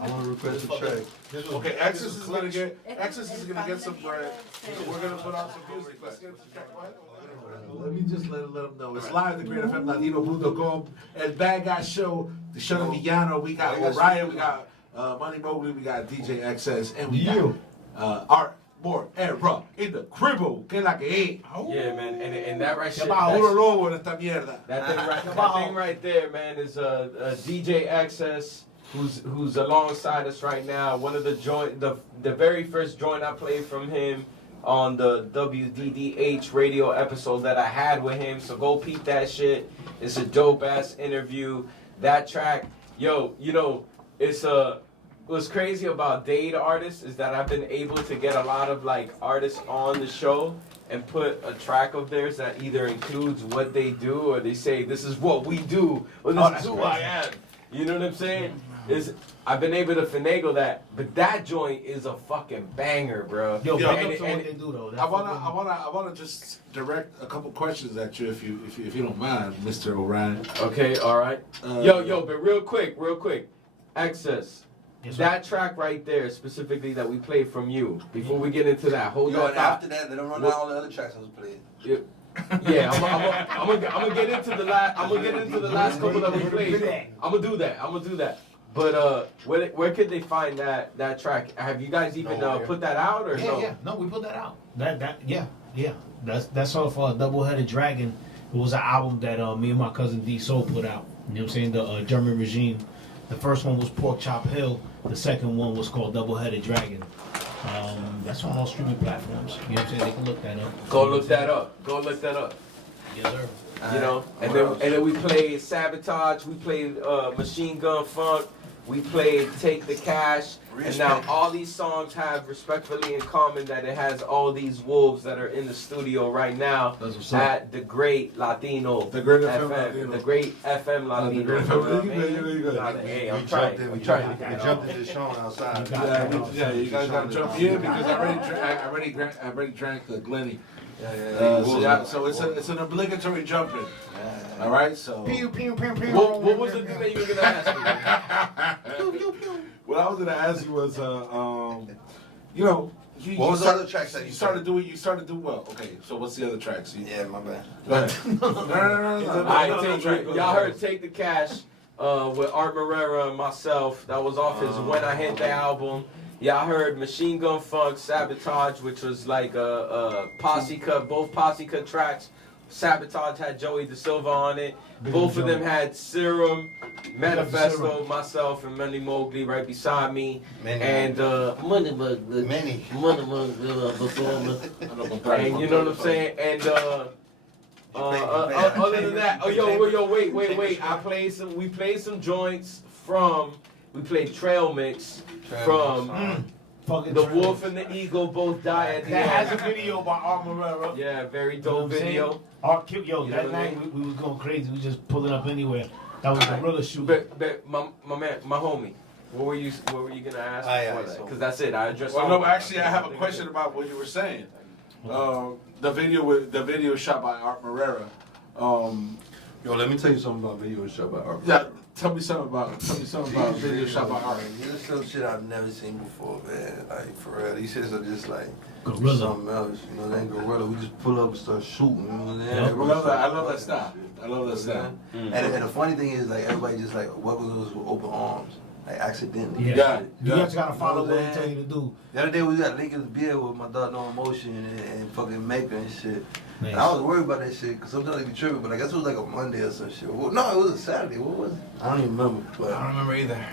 I want to request a track. Okay, Exes is gonna get some bread. So we're gonna put on some music. Let's get the track. Go ahead. Let me just let them know. It's live at GreatFMLatino.com. El Bad Guy Show, D'shon El Villano. We got Orion, we got Money Mowgly, we got DJ EXES, and we got Art MORERA in the cribble. Que la que es. Yeah, man, and that right shit. Puro lobo en esta mierda. That thing right there, man, is DJ EXES, who's alongside us right now. One of the very first joint I played from him on the WDDH radio episode that I had with him. So go peep that shit. It's a dope ass interview. That track, yo, you know, what's crazy about Dade artists is that I've been able to get a lot of like artists on the show and put a track of theirs that either includes what they do or they say this is what we do or this is who I am. You know what I'm saying? I've been able to finagle that, but that joint is a fucking banger, bro. Yo, Yo, big and- up to what they do though. I wanna just direct a couple questions at you if you don't mind, Mr. Orion. Okay, all right. Yo, but real quick, Excess. Yes, That track right there, specifically that we played from you. Before we get into that, hold Yo, that and thought. after that, they don't run down all the other tracks I was playing. Yeah, I'm gonna get into the last. I'm gonna get into the last couple that we played. I'm gonna do that. But where could they find that track? Have you guys even put that out or no? Yeah. No, we put that out. Yeah. That's off Double-Headed Dragon. It was an album that me and my cousin D Soul put out. You know what I'm saying? The German Regime. The first one was Pork Chop Hill. The second one was called Double-Headed Dragon. That's on all streaming platforms. You know what I'm saying? They can look that up. Go look that up. Yes, sir. You know, and then we played Sabotage. We played Machine Gun Funk. We played Take the Cash. And now all these songs have respectfully in common that it has all these wolves that are in the studio right now at the Great Latino. The Great FM. Latino. The Great FM Latino. The Great You know what FM. I mean? Hey, I'm We trying. jumped into D'shon outside. Yeah, you guys gotta jump in because I already drank the Glenny. So it's an obligatory jump in. All right, so What was the thing that you were gonna ask me? what I was gonna ask you was, you know, What was the other tracks that you started doing? You started doing well. Okay, so what's the other tracks? Yeah, my bad. Go ahead. No. All right, y'all heard Take the Cash with Art MORERA and myself. That was off his When I Hit the album. Y'all heard Machine Gun Funk, Sabotage, which was like a posse cut, both posse cut tracks. Sabotage had Joey Da Silva on it. Both of them had Serum, Manifesto, myself, and Money Mowgly right beside me. And Money Mowgly. Money Mowgly performer. And you know what I'm saying? And other than that, wait. We played some joints from. We played Trail Mix from The Wolf and the Eagle Both Die at the That End. has a video by Art MORERA. Yeah, very You know what dope I'm saying? video. Art killed, yo, You know that what I night we was going crazy. We was just pulling up anywhere. That was the gorilla shoot. But my man, my homie, what were you gonna ask before that? Because that's it. I addressed. Well, all no, of it. actually, I have a question about what you were saying. The video shot by Art MORERA. Yo, let me tell you something about video shot by Art. Yeah, tell me something about video shot by Art. There's some shit I've never seen before, man. Like, for real. These shits are just like Gorilla. something else. You know, they ain't gorilla. We just pull up and start shooting. You know what I'm saying? I love that style. I love that style. And the funny thing is, like, everybody just like welcomes us with open arms, like accidentally. Yeah. Yeah. You just gotta follow You know what what he I'm tell you to do. The other day we got Lincoln's beer with my dog No Emotion and fucking Maker and shit. Nice. And I was worried about that shit because sometimes they be tripping, but I guess it was like a Monday or some shit. Well, no, it was a Saturday. What was it? I don't even remember. But I don't remember either.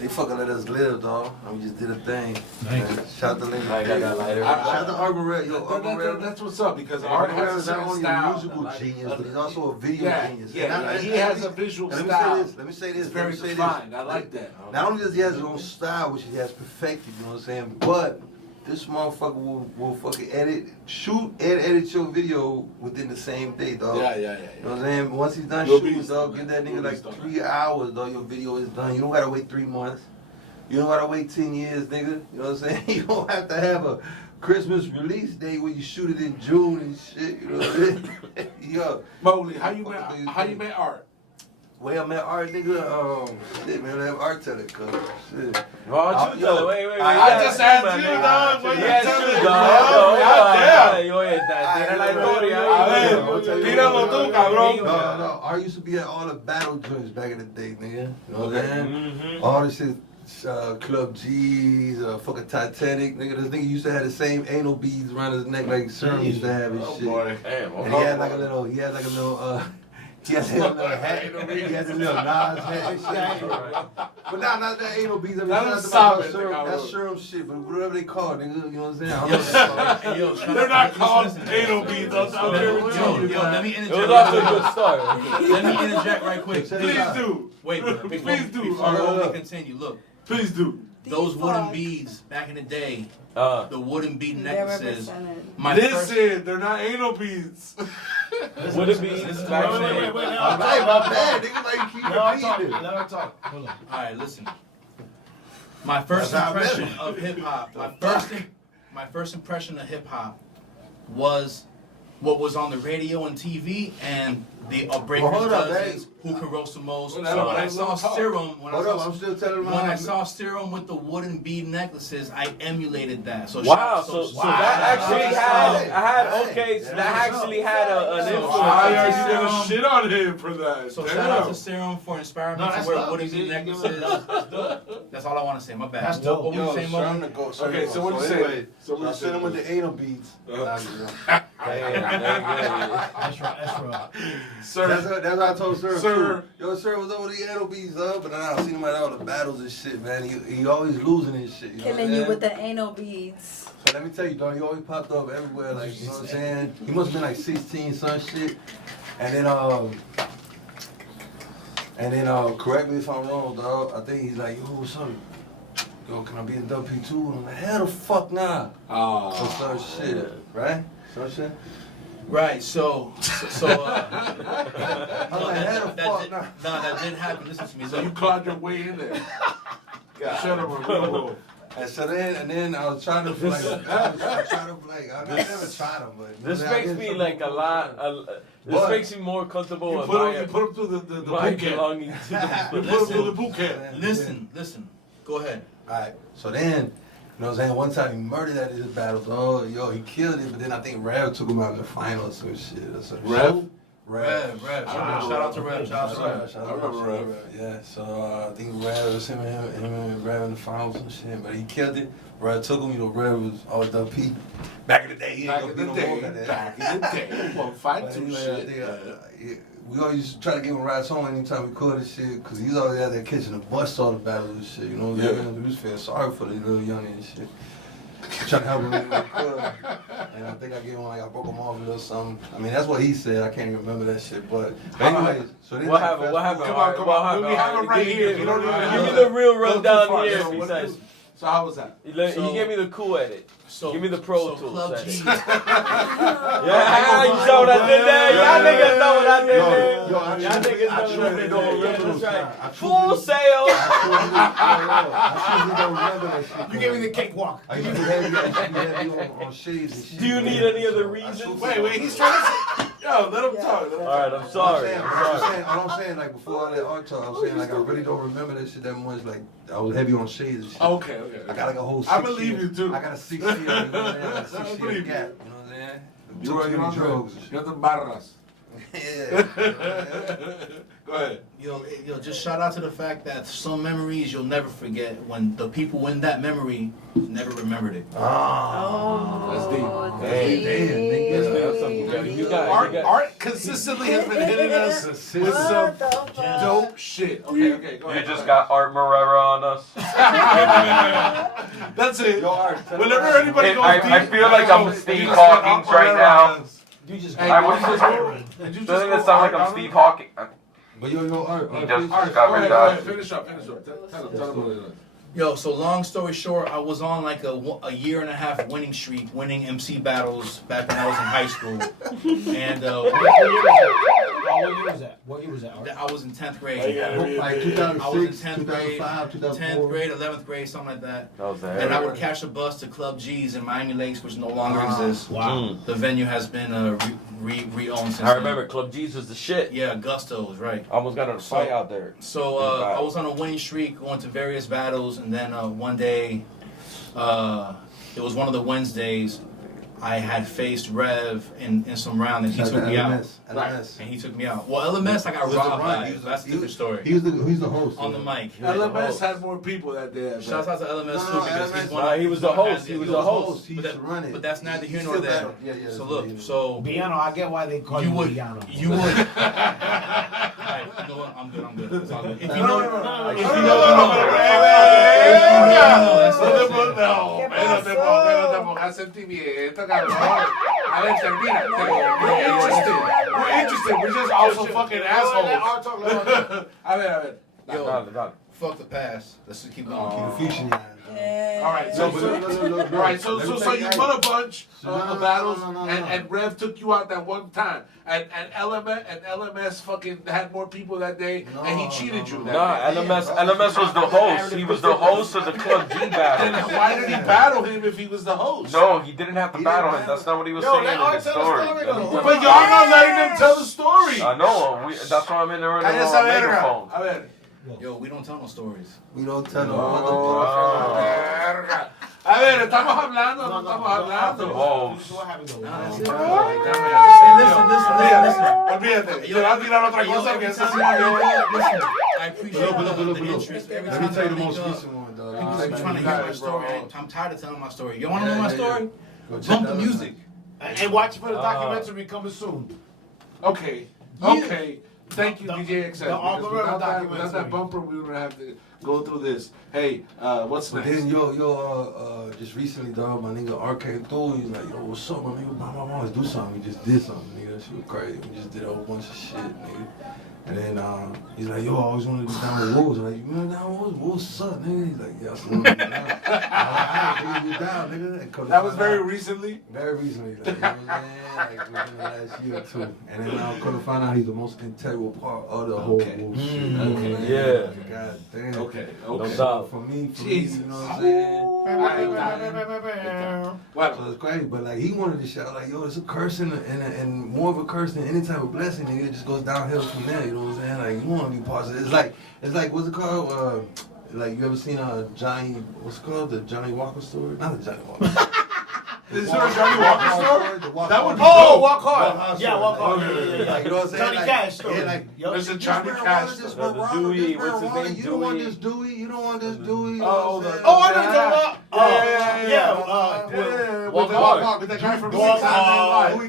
They fucking let us live, dog. And we just did a thing. Thank you. Shout out to Lincoln. I got that lighter. Shout out to Arborell. Yo, Arborell. That's what's up because Art Art is has not a only style. a musical genius, but he's also a video genius. Yeah, And he has a visual let style. Let me say this. It's very defined. I like that. Not only does he have his own style, which he has perfected, you know what I'm saying, but this motherfucker will fucking shoot and edit your video within the same day, dog. Yeah. You know what I'm saying? Once he's done You'll shooting, be dog, done, give that man. nigga You'll like be 3 hours, dog. Your video is done. You don't gotta wait 3 months. You don't gotta wait 10 years, nigga. You know what I'm saying? You don't have to have a Christmas release day where you shoot it in June and shit. You know what I mean? Yo, Mowgli, how you met Art? well, man, Art, nigga, shit, man, have Art tell it, cuz. Shit. Why don't you tell it? Wait. I just asked you, dog. What you Yes, tell you, me? dog. Yo, Goddamn. tiene la historia. Tíralo tú, cabrón. No, Art used to be at all the battle joints back in the day, nigga. You know what I'm saying? All the shit, Club G's, fucking Titanic, nigga. This nigga used to have the same anal beads around his neck like Serum used to have and shit. Damn. And he had like a little, he had a little hat. He had a little Nas hat and shit. But not that anal beads. I mean, that's Serum shit, but whatever they call it, nigga, you know what I'm saying? They're not called anal beads. I'm there with you. Yo, let me It was interject. off to a good start. Let me interject right quick. Please do. Wait, Please do. before we continue, look. Please do. Those wooden beads back in the day, the wooden bead They're necklaces. represented. Listen, they're not anal beads. Would it be? Wait. My bad, nigga, like keep repeating it. Let her talk. Hold on. All right, listen. My first That's how I met impression him. of hip hop, my first impression of hip hop was what was on the radio and TV and the Breakers Well, hold up, Dozens, Who Can Roast the Most. Well, So when I that's saw what I'm talking. Serum, when I'm still telling when I saw Serum with the wooden bead necklaces, I emulated that. So Wow, shout- so that actually that actually had an influence. Why are you gonna shit on him for that? So Damn. shout out to Serum for inspiring me No, to that's wear dope. wooden bead necklaces. That's all I want to say. My bad. That's dope. What were you saying, Mo? Okay, so what you say? So we sent him with the anal beads. That's right. Sir, That's what I told Sir. Sir. Yo, Sir was over the anal beads, but then I seen him at all the battles and shit, man. He always losing and shit. You know Killing what you I'm with saying? the anal beads. So let me tell you, dog, he always popped up everywhere, like, you know what I'm saying? He must have been like 16, some shit. And then, correct me if I'm wrong, dog. I think he's like, yo, what's up? Yo, can I be in WP2? And I'm like, hell the fuck nah. Or some shit, right? Some shit. Right. So. I'm like, hell the fuck nah. No, that didn't happen. Listen to me. so So you clawed your way in there. Shut up, bro. And so then I was trying to like, I never tried them, but This I makes did me some like a people lot. This What? makes me more comfortable You with put him through the my boot camp. belonging to You the put him through the boot camp. listen. Go ahead. Alright, so then, you know what I'm saying, one time he murdered at his battle, dog. Yo, he killed it, but then I think Rev took him out in the final or some shit. Or some Rev? shit. Rev. Shout out to Rev. Shout out to Rev. Shout I remember Rev. Yeah, so I think Rev was him and Rev in the finals and shit, but he killed it. Rev took him, you know, Rev was always WP. Back in the day, he ain't gonna be no more than that. Back in the day. One fight But two anyway, shit. we always used to try to give him rides home anytime we could and shit, cause he's always out there catching the bus all the battles and shit, you know what I'm saying? We was feeling sorry for the little youngin and shit. Trying to help him when we could. And I think I gave him like I broke him off a little something. I mean that's what he said, I can't even remember that shit. But anyways, so then What happened? What happened? Come on, What happened? we have it right here. You don't even Give me the real rundown far. here. So He what says. So how was that? He gave me the cool edit. So Give me the Pro Tools. Club edit. G. Yeah, you saw what I did there? Y'all niggas know what I did there. Yo, I Y'all niggas know truly what I did don't there. Yeah, remember that's those right. times. Full sale. I truly don't remember that shit. You gave me the cakewalk. I used to have you on shades and shit. Do you need any other reasons? Wait, he's trying to say. Yo, let him talk. All right, I'm sorry. I'm saying, like before all that art talk, I'm saying like I really don't remember that shit that much. Like I was heavy on shades and shit. Okay. I got like a whole. I believe you too. I got a 6 year, you know what I'm saying? I got a 6 I year believe gap. you. You know what I'm saying? You Took are too you many on drugs. drugs. You're the barras. Yeah. Go ahead. Yo, just shout out to the fact that some memories you'll never forget when the people in that memory never remembered it. Ah. That's deep. Oh, Hey, damn, nigga. That's some Art consistently has been hitting us with some dope shit. Okay, go ahead. You just got Art Morera on us. That's it. Whenever anybody goes deep, I feel like I'm Steve Hawkins right now. You just I was just doesn't it sound like I'm Steve Hawking? But yo, Art. He just Go discovered ahead, that. finish up. Tell him what it is. Yo, so long story short, I was on like a year and a half winning streak, winning MC battles back when I was in high school. And what year was that? Art? I was in 10th grade. Like 2006, I was in 10th grade, 2005, 2004. 10th grade, 11th grade, something like that. That was And I would catch a bus to Club G's in Miami Lakes, which no longer exists. Wow. The venue has been re-owned since I remember Club G's was the shit. Yeah, Gusto's, right. I almost got in a fight out there. So I was on a winning streak, going to various battles, and then one day, it was one of the Wednesdays, I had faced Rev in some round, and he took me out. LMS. And he took me out. Well, LMS, I got robbed by. That's a different story. He's the host. On the mic. LMS had more people that day. Shout out to LMS too, No, because LMS he's one of he was the host. He was the host. He used to run it. But that's neither here He nor still there. battle. Yeah, So look, so Villano, I get why they call you Villano. you would. Alright, you know what? I'm good. It's all good. If you know, No. Sentimiento, cabrón. A ver, termina. We're interested. We're just also fucking assholes. A ver. yo, fuck the past. Let's just keep going. Keep the fusion, yeah. All right, so you won a bunch of battles, and Rev took you out that one time, and LMS fucking had more people that day, and he cheated you that day. LMS was the host. He was the host of the Club G Then battle. why did he battle him if he was the host? No, he didn't have to battle him. That's not what he was saying in the story. But y'all not letting him tell the story. I know. That's why I'm in the Cállese, verga. megaphone. A ver. Yo, we don't tell no stories. We don't tell them. Verga. A ver, estamos hablando, no estamos hablando. Whoa. What happened though? Listen. Olvídate, te va a tirar otra cosa que esa sí me Listen, I appreciate the interest. Every Let me time tell I you the most link up, recent one, dog. people keep trying to hear my story. I'm tired of telling my story. You want to know my Yeah. story? Go check Bump the that out. music. And watch for the documentary coming soon. Okay. Thank you, DJ EXES. Because without that bumper, we would have to go through this. Hey, what's But next? then, just recently, dog, my nigga R came through. He's like, yo, what's up, my nigga? Mama, let's do something. We just did something, nigga. That shit was crazy. We just did a whole bunch of shit, nigga. And then he's like, yo, I always wanted to do down with Wolves. I'm like, you remember down with Wolves? Wolves suck, nigga. He's like, yeah, I still want to do down. I'm like, all right, you down, nigga. That was very recently. Very recently, like, you know what I'm saying? Like within the last year or two. And then now I'm gonna find out he's the most integral part of the whole Wolves shit. Yeah. God damn. Okay. No doubt. For me, Jesus. you know what I'm saying? What? So it's crazy, but like he wanted to shout like, yo, it's a curse and more of a curse than any type of blessing, nigga. It just goes downhill from there. You know what I'm saying? Like you want to be positive. It's like what's it called? Like you ever seen Johnny? What's it called? The Johnny Walker story? Not the Johnny Walker. Is there a Johnny Walker story? That would be Oh, dope. Walk Hard. Yeah, Walk Hard. Like, you know what I'm saying? Johnny Like, Cash story. Yeah, like, There's a Johnny this Cash marijuana, this story. marijuana, Dewey, this what's his marijuana, name? You don't want Dewey. this Dewey. You don't want this Dewey. You Oh, know what I'm saying? Oh, I know you're talking about. With that guy from Walk Saturday Night Hard. Live.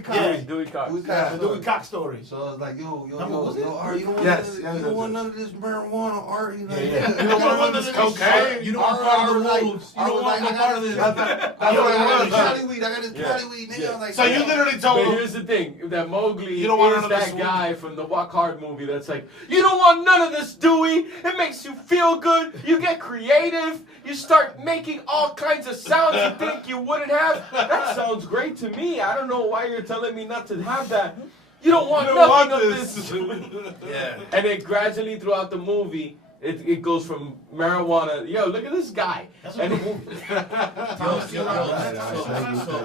Dewey Cox. The Dewey Cox story. So I was like, yo, Was it? Art, you don't want Yes, none, yes, you don't yes, want none of this marijuana, Art. You know, Yeah. You don't want none of this cocaine. You don't want part of the wolves. You don't want no part of this. That's I got this Cali weed. I got this Cali weed, nigga. I was like, So you literally But told him. here's the thing, that Mowgli You don't want is none of that this guy from the Walk Hard movie that's like, you don't want none of this, Dewey. It makes you feel good. You get creative. You start making all kinds of sounds you think you wouldn't have. That sounds great to me. I don't know why you're telling me not to have that. You don't want nothing of this. Yeah. And then gradually throughout the movie, it goes from marijuana. Yo, look at this guy. And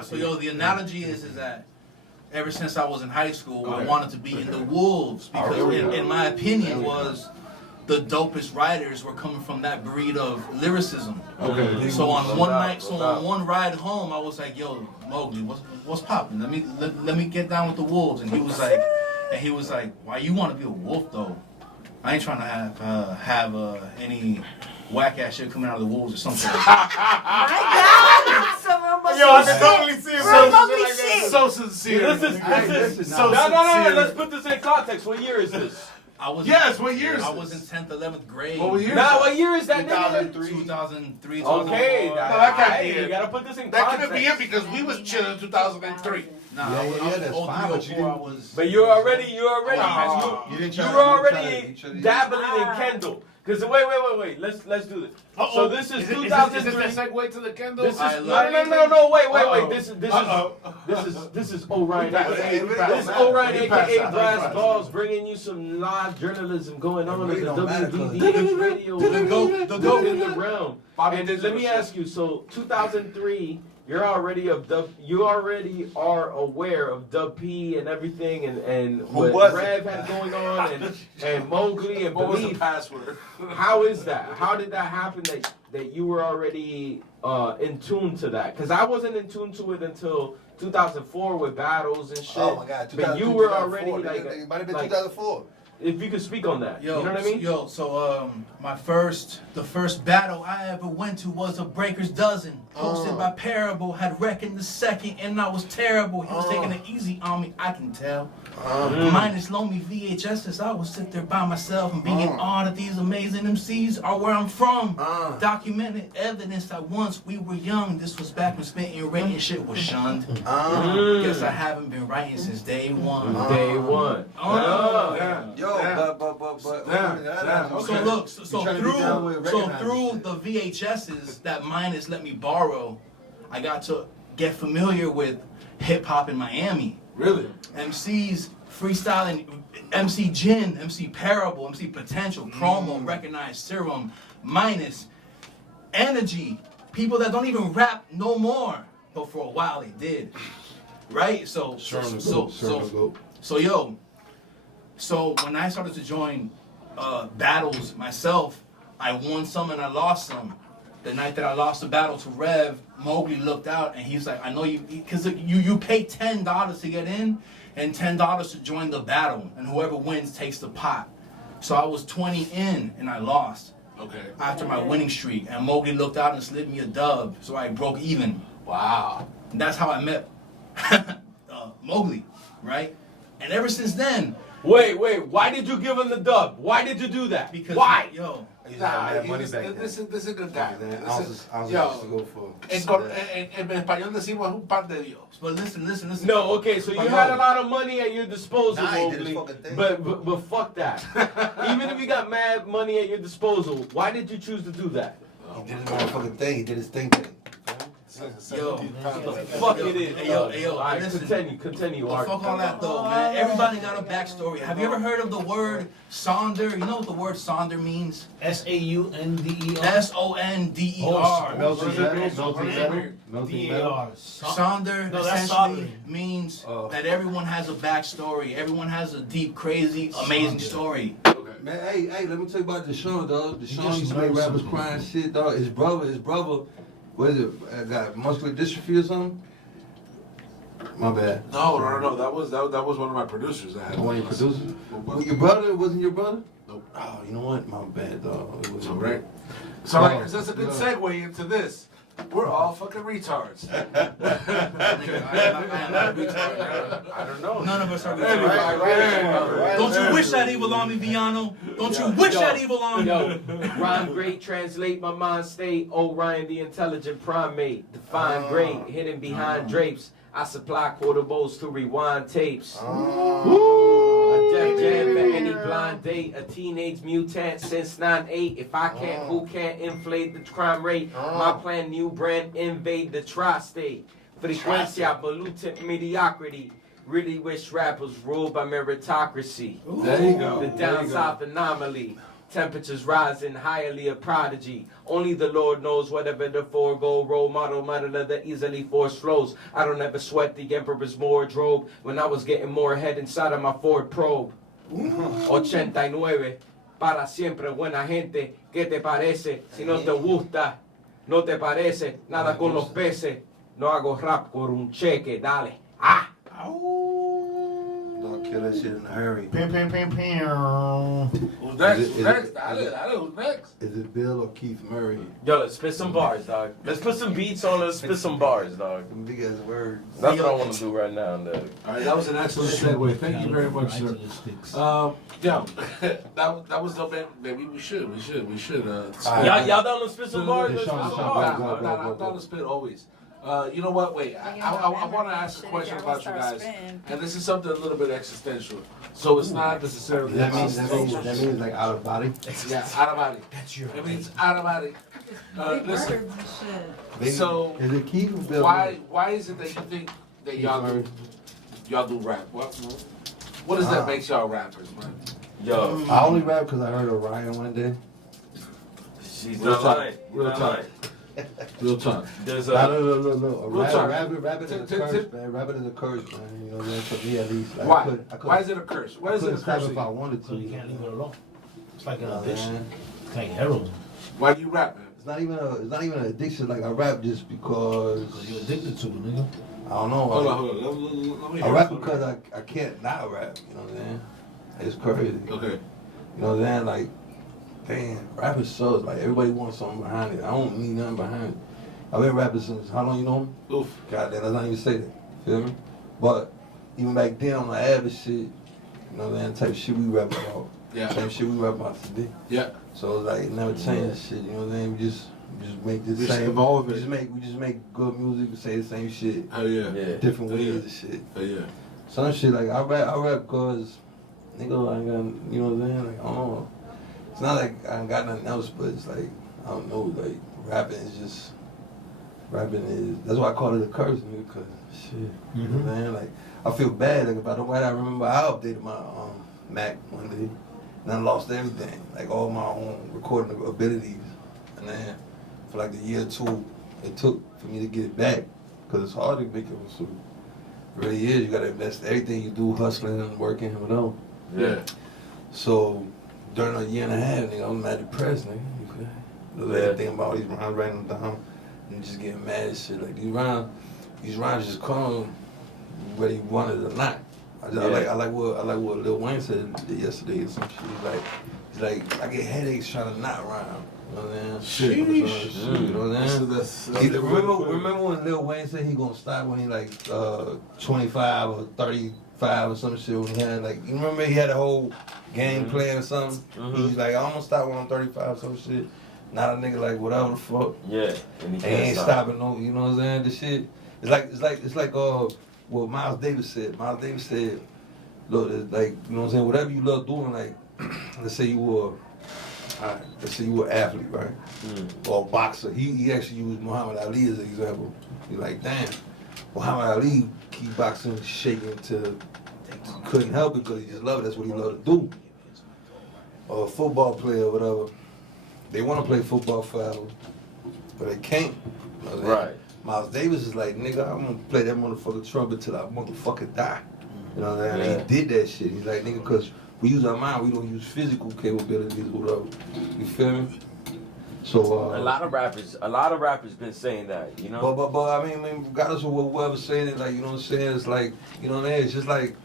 So the analogy is that ever since I was in high school, I wanted to be in the Wolves because, in my opinion, was the dopest writers were coming from that breed of lyricism. Okay. So on one night, on one ride home, I was like, "Yo, Mowgli, what's poppin'? Let me get down with the Wolves." And he was like, "Why you want to be a wolf though? I ain't trying to have any whack ass shit coming out of the Wolves or something." My God! Some Yo, I can totally see it. Real Mowgly shit. So so sincere. This is so no. sincere. Let's put this in context. What year is this? I was what year is I this? was in 10th, 11th grade. What year? Now, what year is that? 2003. 2003. Okay, that can't be you it. gotta put this in That context. couldn't be it because we was chilling in 2003. Nah, Yeah, I was, yeah, I was that's 03, fine, but you 04, I didn't- was. But you're already Nah. You didn't you try were to- already you tried to- dabbling in Kendall. Cause wait. Let's do this. So this is Is 2003. this that segue to the Kendall? This is I no. Wait. Uh-oh. This is Orion. We passed This that. is Orion, We passed aka that. Brass Balls, bringing you some live journalism going on really at the don't matter, WVDH radio. The goat. in the realm. Bobby And did let some me shit. ask you. So 2003. You already are aware of Dub P and everything and what wasn't? Rev had going on and Mowgli and What was the Belief. password? How is that? How did that happen that you were already in tune to that? Because I wasn't in tune to it until 2004 with battles and shit. Oh my God, But you were already like, it might have been like 2004. if you could speak on that, Yo, you know what I mean? So the first battle I ever went to was a Breaker's Dozen, hosted by Parable. Had reckoned the second, and I was terrible. He was taking it easy on me, I can tell. Minus lonely VHSs, I would sit there by myself and be in awe that these amazing MCs are where I'm from. Documented evidence that once we were young, this was back when spitting and writing shit was shunned. Guess I haven't been writing since day one. Day one. Yeah. Yo, Yeah. but Yeah. So okay. look, You so trying to get down with through recognizing the VHSs that Minus let me borrow, I got to get familiar with hip hop in Miami. Really? MCs freestyling, MC Jin, MC Parable, MC Potential, Promo, Recognized Serum, Minus, Energy, people that don't even rap no more, but for a while they did, right? So when I started to join battles myself, I won some and I lost some. The night that I lost the battle to Rev, Mowgli looked out and he's like, I know you, because you pay $10 to get in and $10 to join the battle, and whoever wins takes the pot. So I was 20 in and I lost Okay. after my winning streak, and Mowgli looked out and slid me a dub, so I broke even. Wow. And that's how I met Mowgli, right? And ever since then, Wait. Why did you give him the dub? Why did you do that? because Why? yo, Nah, money back then. this is a good guy. Ounces Yo, used to go for. en español decimos un pan de Dios. but listen. No, okay, so you had a lot of money at your disposal, Nah, he did Mowgli, his fucking thing. but fuck that. Even if you got mad money at your disposal, why did you choose to do that? He did his motherfucking thing. He did his thing. Yo. Fuck it is. Hey, yo, All right, listen. continue, But Art. fuck all that though, man. Everybody got a backstory. Have you ever heard of the word Sonder? You know what the word Sonder means? SAUNDER. SONDER. Melting DAR. Sonder No, that's essentially soldering. means Oh. that everyone has a backstory. Everyone has a deep, crazy, amazing story. Man, hey, let me tell you about D'shon, dog. D'shon just used to make know rappers something. crying shit, dog. His brother, what is it? Got muscular dystrophy or something? My bad. No. That was one of my producers. That had One of your producers? Well, Your brother? Wasn't your brother? Nope. Oh, you know what? My bad, dog. It was It's all right. It's all right, No, because that's a good no. segue into this. We're all fucking retards. Nigga, I am not a retard. I don't know. None of us are Anyway, retards. right. Don't you wish that evil on me, Villano? Don't you wish that evil on me? Yo, rhyme great, translate my mind state. Orion, the intelligent primate. Define great, hidden behind drapes. I supply quarter bowls to rewind tapes. A death jam for any blind date. A teenage mutant since 9-8. If I can't, who can't inflate the crime rate? My plan, new brand, invade the tri-state. Frecuencia, pollutant mediocrity. Really wish rappers ruled by meritocracy. There you go. The down south anomaly. Temperatures rising, highly a prodigy. Only the Lord knows whatever the forego role model that easily force flows. I don't ever sweat the emperor's wardrobe when I was getting more head inside of my Ford probe. 89, para siempre buena gente. ¿Qué te parece? Si no te gusta, no te parece. Nada con los peces. No hago rap por un cheque, dale. Ah! gonna kill that shit in a hurry. Pam. Who's next? Is Who's it- next? is I know who's next. Is it Bill or Keith Murray? Yo, let's spit some bars, dog. Let's put some beats on. Let's spit some bars, dog. Them big ass words. That's what I want to do right now, dog. All right, that was an excellent segue. Thank you very much, sir. Yo, that was dope, man. Maybe we should. Y'all down to spit some bars? Let's spit some bars. I'm down to spit always. You know what? Wait, I want to ask a question about you guys, and this is something a little bit existential. So it's not necessarily. That means like out of body. Yeah, out of body. That's your. It means out of body. Listen. So Is it Keith or Bill? why is it that you think that y'all do rap? What is that makes y'all rappers, man? Yo, I only rap because I heard Orion one day. she's Real not talk. lying. Real Not talk. lying. Real talk. There's No. Real talk. Rabbit is a curse, man. Rabbit is a curse, man. You know what I'm saying? For me at least. Like, Why? I couldn't- Why is it a curse? Why is it a couldn't stop curse? if I wanted to. So you can't leave it alone. It's like an Oh, addiction. man. It's like heroin. Why do you rap, man? It's not even an addiction. Like I rap just because Because you're addicted to it, nigga. I don't know. Hold on. Let me I hear rap it. because I can't not rap. You know what I'm saying? It's crazy. Okay. You know what I'm saying? Like, damn, rapping sucks. Like everybody wants something behind it. I don't need nothing behind it. I've been rapping since how long you know me? Oof. Goddamn, let's not even say that. Feel me? But even back then on the average shit, you know what I'm saying? Type shit we rap about. Yeah. Same shit we rap about today. Yeah. So it's like it never changed shit, you know what I'm saying? We just make the We just same evolve we it. just make good music, we say the same shit. Hell yeah. Yeah. Different Yeah. ways and shit. Hell yeah. Some shit like I rap cause nigga I got you know what I'm saying? Like I don't know. It's not like I ain't got nothing else, but it's like I don't know, like rapping is that's why I call it a curse, nigga, cause shit. You know what I'm saying? Like I feel bad, like if I don't I remember I updated my Mac one day and I lost everything, like all my own recording abilities. And then for like the year or two it took for me to get it back. Cause it's hard to make it so it really is, you gotta invest everything you do, hustling and working, whatever. Yeah. So during a year and a half, nigga, I was mad depressed, nigga. You feel me? Think about all these rhymes writing them down and just getting mad and shit. Like these rhymes just come whether you want it or not. I like what Lil Wayne said yesterday or some shit. He's like I get headaches trying to not rhyme. You know what I'm saying? You know what I'm saying? Remember when Lil Wayne said he gonna stop when he like 25 or 35 or some shit when he had like you remember he had a whole game plan or something? He's like I'm gonna stop when I'm 35 or some shit. Not a nigga like whatever the fuck. Yeah. And He ain't stopping no, you know what I'm saying? This shit. It's like what Miles Davis said. Miles Davis said, look, it's like, you know what I'm saying, whatever you love doing, like let's say you were an athlete, right? Or a boxer. He actually used Muhammad Ali as an example. He's like, damn, Muhammad Ali keep boxing shaking to couldn't help it because he just loved it. That's what he loved to do. Or a football player or whatever. They want to play football forever, but they can't. You know what I'm saying? Right. Miles Davis is like, nigga, I'm gonna play that motherfucking trumpet till I motherfucking die. You know what I'm saying? Yeah. He did that shit. He's like, nigga, cause we use our mind, we don't use physical capabilities or whatever. You feel me? So A lot of rappers been saying that, you know. But I mean, regardless of whoever saying it, like you know what I'm saying, it's like, you know what I mean? It's just like,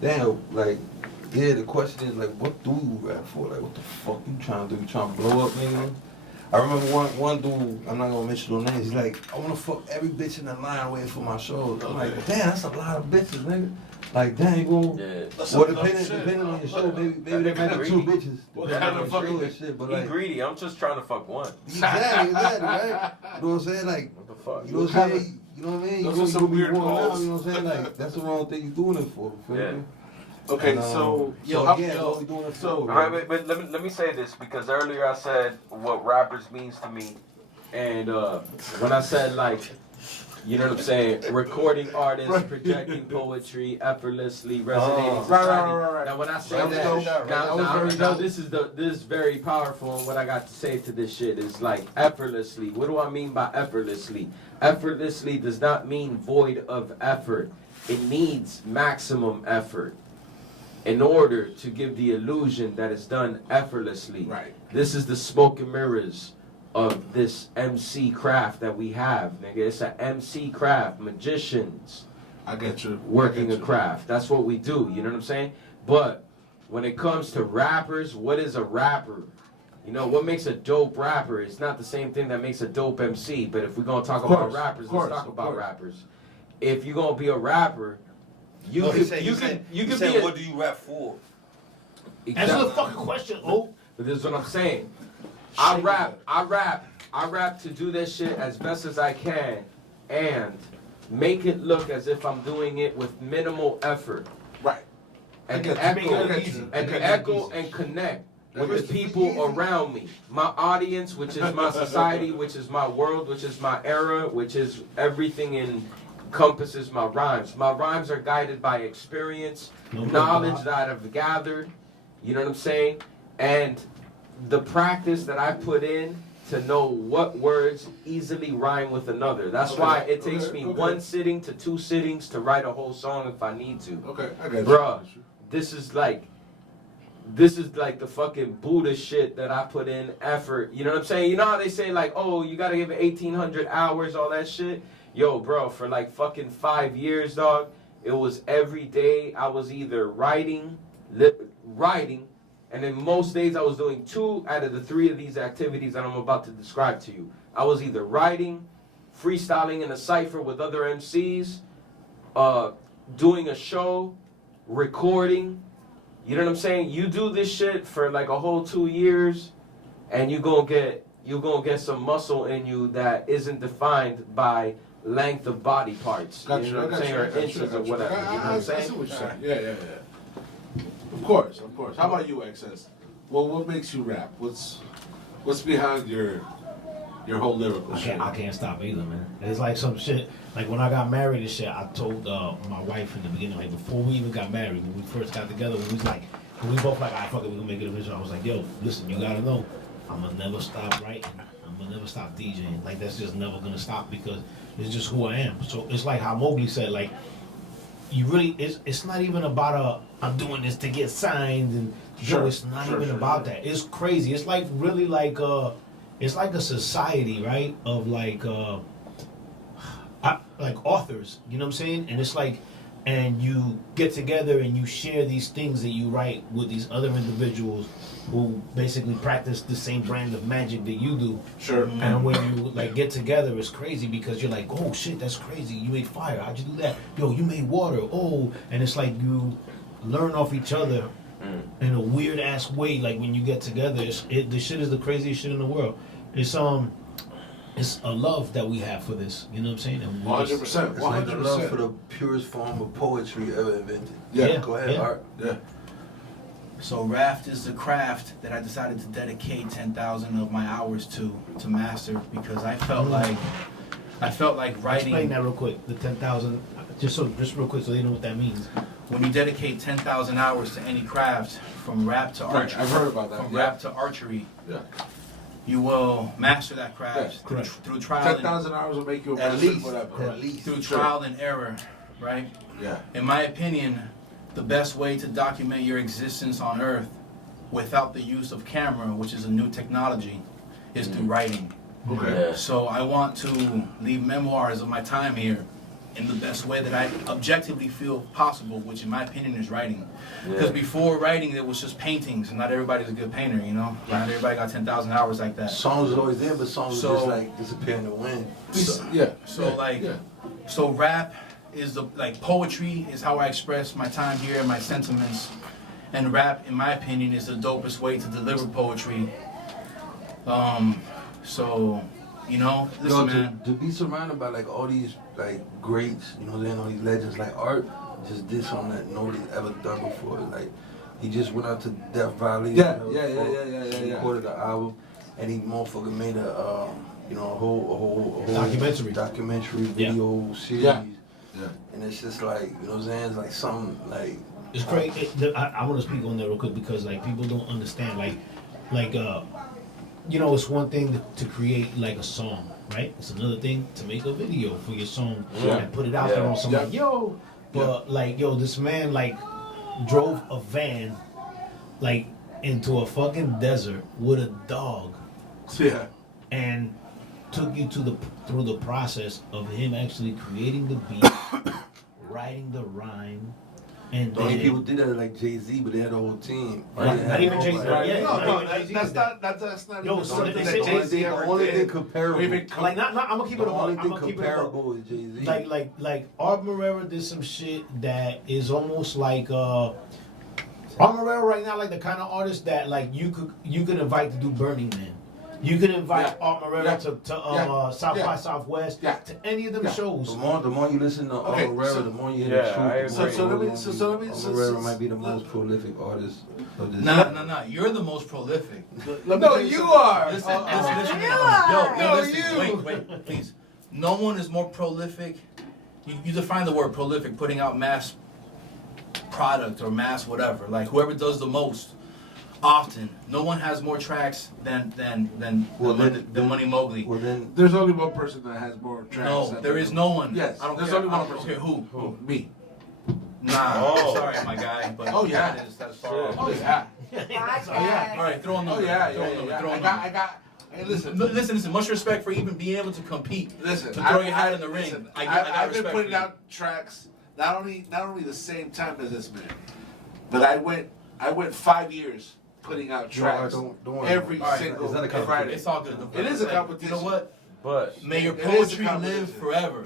damn, like, yeah. The question is like, what do you rap for? Like, what the fuck you trying to do? You trying to blow up, nigga? I remember one dude, I'm not gonna mention no names. He's like, I wanna fuck every bitch in the line waiting for my show. I'm like, damn, that's a lot of bitches, nigga. Like, damn, you gonna. Yeah. Well, depending on your show, maybe there might be two bitches. What Depending kind on of your fucking show and shit, but He like, greedy. I'm just trying to fuck one. exactly, right? You know what I'm saying? Like, What the fuck? you know what I'm saying? You know what I mean? Those You are some gonna be weird going calls. out, you know what I'm saying? Like, that's the wrong thing you're doing it for. Feel Yeah. me? Okay, And, so again, what we doing it for? All right, but let me say this because earlier I said what rappers means to me, and when I said like, you know what I'm saying, recording artists, projecting poetry effortlessly, resonating society. Right. Now when I say That was dope. that, That was very dope. this is very powerful. And what I got to say to this shit is like effortlessly. What do I mean by effortlessly? Effortlessly does not mean void of effort. It needs maximum effort in order to give the illusion that it's done effortlessly. Right. This is the smoke and mirrors of this MC craft that we have, nigga. It's an MC craft. Magicians, I get you. working a craft. That's what we do. You know what I'm saying? But when it comes to rappers, what is a rapper? You know, what makes a dope rapper? It's not the same thing that makes a dope MC. But if we're gonna talk about rappers, let's talk about rappers. If you're gonna be a rapper, you can be. What do you rap for? Exactly. Answer the fucking question, oh. But this is what I'm saying. I rap to do this shit as best as I can and make it look as if I'm doing it with minimal effort. Right. And Echo and connect with the people around me. My audience, which is my society, which is my world, which is my era, which is everything encompasses my rhymes. My rhymes are guided by experience, knowledge that I've gathered, you know what I'm saying? And the practice that I put in to know what words easily rhyme with another. That's why it takes me 1 sitting to 2 sittings to write a whole song if I need to. Okay, I got you. Bruh, this is like the fucking Buddha shit that I put in effort. You know what I'm saying? You know how they say like, oh, you gotta give it 1,800 hours, all that shit? Yo, bro, for like fucking 5 years, dog, it was every day I was either writing, and then most days I was doing 2 out of the 3 of these activities that I'm about to describe to you. I was either writing, freestyling in a cypher with other MCs, doing a show, recording. You know what I'm saying? You do this shit for like a whole 2 years, and you're gonna get some muscle in you that isn't defined by length of body parts. You know what I'm saying? Or inches or whatever. You know what I'm saying? I see what you're saying. Yeah. Of course. How about you, EXES? Well, what makes you rap? What's behind your whole lyrical shit? I can't stop either, man. It's like some shit. Like when I got married and shit, I told my wife in the beginning, like before we even got married, when we first got together, we both like, fuck it, we gonna make it official. I was like, yo, listen, you gotta know, I'm gonna never stop writing. I'm gonna never stop DJing. Like that's just never gonna stop because it's just who I am. So it's like how Mowgli said, like, you really, it's not even about I'm doing this to get signed and it's not even about that. It's crazy. It's like really like it's like a society, right? Of like authors, you know what I'm saying? And it's like, and you get together and you share these things that you write with these other individuals who basically practice the same brand of magic that you do. Sure. And when you like get together, it's crazy because you're like, oh shit, that's crazy. You made fire. How'd you do that? Yo, you made water. Oh, and it's like you learn off each other in a weird ass way. Like when you get together, the shit is the craziest shit in the world. It's a love that we have for this. You know what I'm saying? 100%. It's like the love for the purest form of poetry ever invented. Yeah. Go ahead, Art. Yeah. So raft is the craft that I decided to dedicate 10,000 of my hours to master because I felt like writing. Explain that real quick. The 10,000. Just real quick, so they know what that means. When you dedicate 10,000 hours to any craft, from rap to archery, I've heard about that. From rap to archery, Yeah. you will master that craft through trial. 10,000 hours will make you a At master, least. whatever. At least. Through trial and error, right? Yeah. In my opinion, the best way to document your existence on Earth without the use of camera, which is a new technology, is through writing. Okay. So I want to leave memoirs of my time here in the best way that I objectively feel possible, which in my opinion is writing. Because before writing, there was just paintings, and not everybody's a good painter, you know? Not everybody got 10,000 hours like that. Songs are always there, but songs just like disappear in the wind. So rap is poetry is how I express my time here and my sentiments. And rap, in my opinion, is the dopest way to deliver poetry. So, you know, listen, man. To be surrounded by like all these like greats, you know what I'm saying, all these legends, like Art just did something that nobody's ever done before. Like he just went out to Death Valley. Yeah. Recorded the album, and he motherfucker made a whole documentary video series. Yeah. And it's just like, you know what I'm saying, it's like something like. It's crazy. I want to speak on that real quick because like people don't understand you know, it's one thing to create like a song, right? It's another thing to make a video for your song and put it out there on somebody. But this man like drove a van like into a fucking desert with a dog. Yeah. And took you through the process of him actually creating the beat, writing the rhyme, and The only then people did that like Jay-Z, but they had a whole team. not even Jay-Z. Yeah, No, not no, even Jay-Z. that's not Yo, even so something they that say- Jay-Z The ever only did. thing comparable. Even like not I'm gonna keep it The a buck. only I'm thing gonna keep it a buck. comparable is Jay-Z. Like Art Morera did some shit that is almost like Art Morera right now, like the kind of artist that like you could invite to do Burning Man. You can invite Art Morera to South by Southwest, to any of them shows. The more you listen to Okay, Morera, so- the more you hear the truth. I agree. So let me. Morera might be the most prolific artist of this. Nah. You're the most prolific. No, you are. Listen. You Yo, are. listen. Wait, please. No one is more prolific. You define the word prolific, putting out mass product or mass whatever. Like whoever does the most often. No one has more tracks than Money Mowgly. Well then, There's only one person that has more tracks. No, than there me. is no one. Yes, I don't there's care. only one I don't person. care who. Me. Nah, Oh. sorry, my guy. But Oh, yeah. that's far Shit. off. Oh yeah. All right, throw on Oh number. yeah. Throw on number. Throw on I number. got. Hey, listen. Listen. Much respect for even being able to compete. Listen. To throw your hat in the ring. Listen, I got I've been respect putting for you. out tracks not only the same time as this man, but I went 5 years putting out tracks don't worry. every All right, single it's not a competition. Friday. It's all good. It is a You competition. know what? But May your It is a poetry competition. live forever.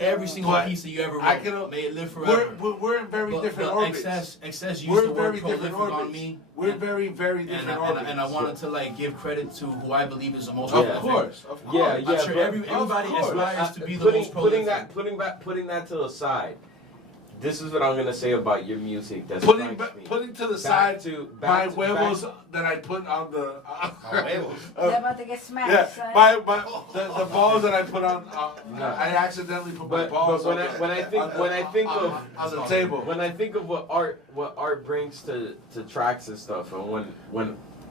Every single But piece that you ever I wrote, can- may it live forever. We're in very different orbits. Excess used We're the in word very different prolific on orbits. me. We're in very different orbits. And I wanted to like give credit to who I believe is the most Of prolific. course. yeah, I'm sure but- everybody of course. aspires to be the putting, most prolific. putting that to the side. This is what I'm gonna say about your music. That's Putting me. putting to the Back side to- my back to- huevos that I put on the. They're about to get smacked, Yeah, son. the balls that I put on. I accidentally put my balls but on when I think of on the table. when I think of what art brings to tracks and stuff, and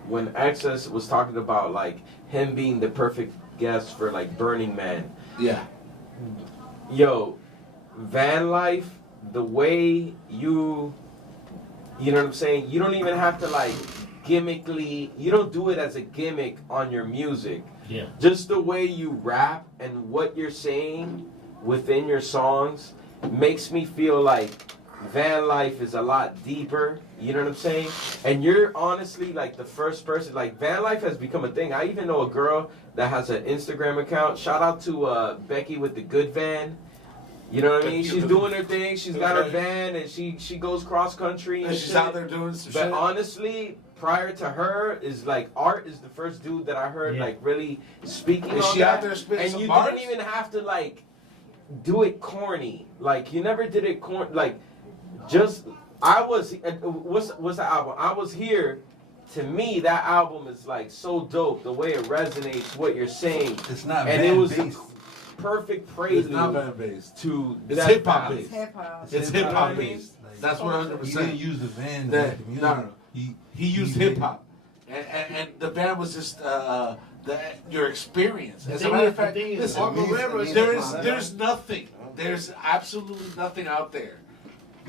when EXES was talking about like him being the perfect guest for like Burning Man, Yeah. yo, van life, the way you know what I'm saying, you don't even have to like gimmickly, you don't do it as a gimmick on your music. Yeah. Just the way you rap and what you're saying within your songs makes me feel like van life is a lot deeper, you know what I'm saying? And you're honestly like the first person, like van life has become a thing. I even know a girl that has an Instagram account. Shout out to Becky with the good van. You know what I mean? She's doing her thing. She's got her van and she goes cross country and And she's shit. out there doing some But shit. honestly, prior to her is like Art is the first dude that I heard like really speaking Is on she that. out there spitting And some you bars? didn't even have to like do it corny. Like you never did it corny. Like just what's the album? I Was Here. To me, that album is like so dope. The way it resonates, what you're saying, it's not and it was the based. perfect prelude It's not van based. to It's that hip hop balance. based. Hip hop. It's hip hop based. That's 100%. He didn't use the van. That, to make the music. no. He used made hip hop, and the band was just your experience. As a thing matter is- of fact, the thing is, listen, Art Morera- there's nothing. There's absolutely nothing out there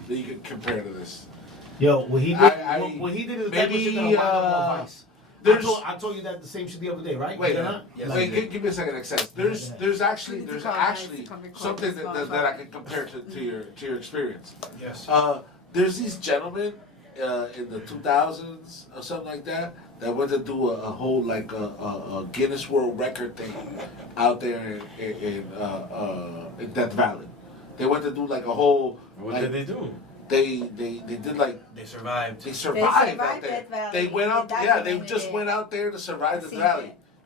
that you can compare to this. Yo, what he did, what he did is that maybe, shit that Obama on Vice. there's- I told you that the same shit the other day, right? Wait, Did I not? Yes, wait, you did. give me a second, Excess. There's actually something that I can compare to your experience. Yes. There's these gentlemen in the 2000s or something like that went to do a whole like a Guinness World Record thing out there in Death Valley. They went to do like a whole. What like, did they do? They did like They survived. they survived out survived there. Death Valley. They went out. They Yeah, they documented just it. went out there to survive the Seen valley.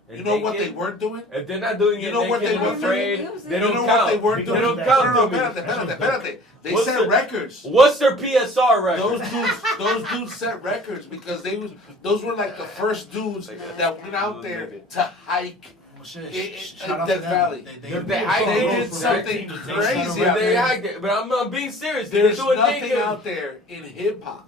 it. You know what they weren't doing? If they're not doing You it know what naked they and were afraid, doing? they You don't know count. what they weren't They doing? don't No, count. No, to me. espérate. They What's set the- records. What's their PSR record? Those dudes set records because those were like the first dudes that went out there to hike Well, shit, in shout out Death to them. Valley. They did something crazy But out they there. hiked it. But I'm being serious. There's They're doing nothing naked. out there in hip hop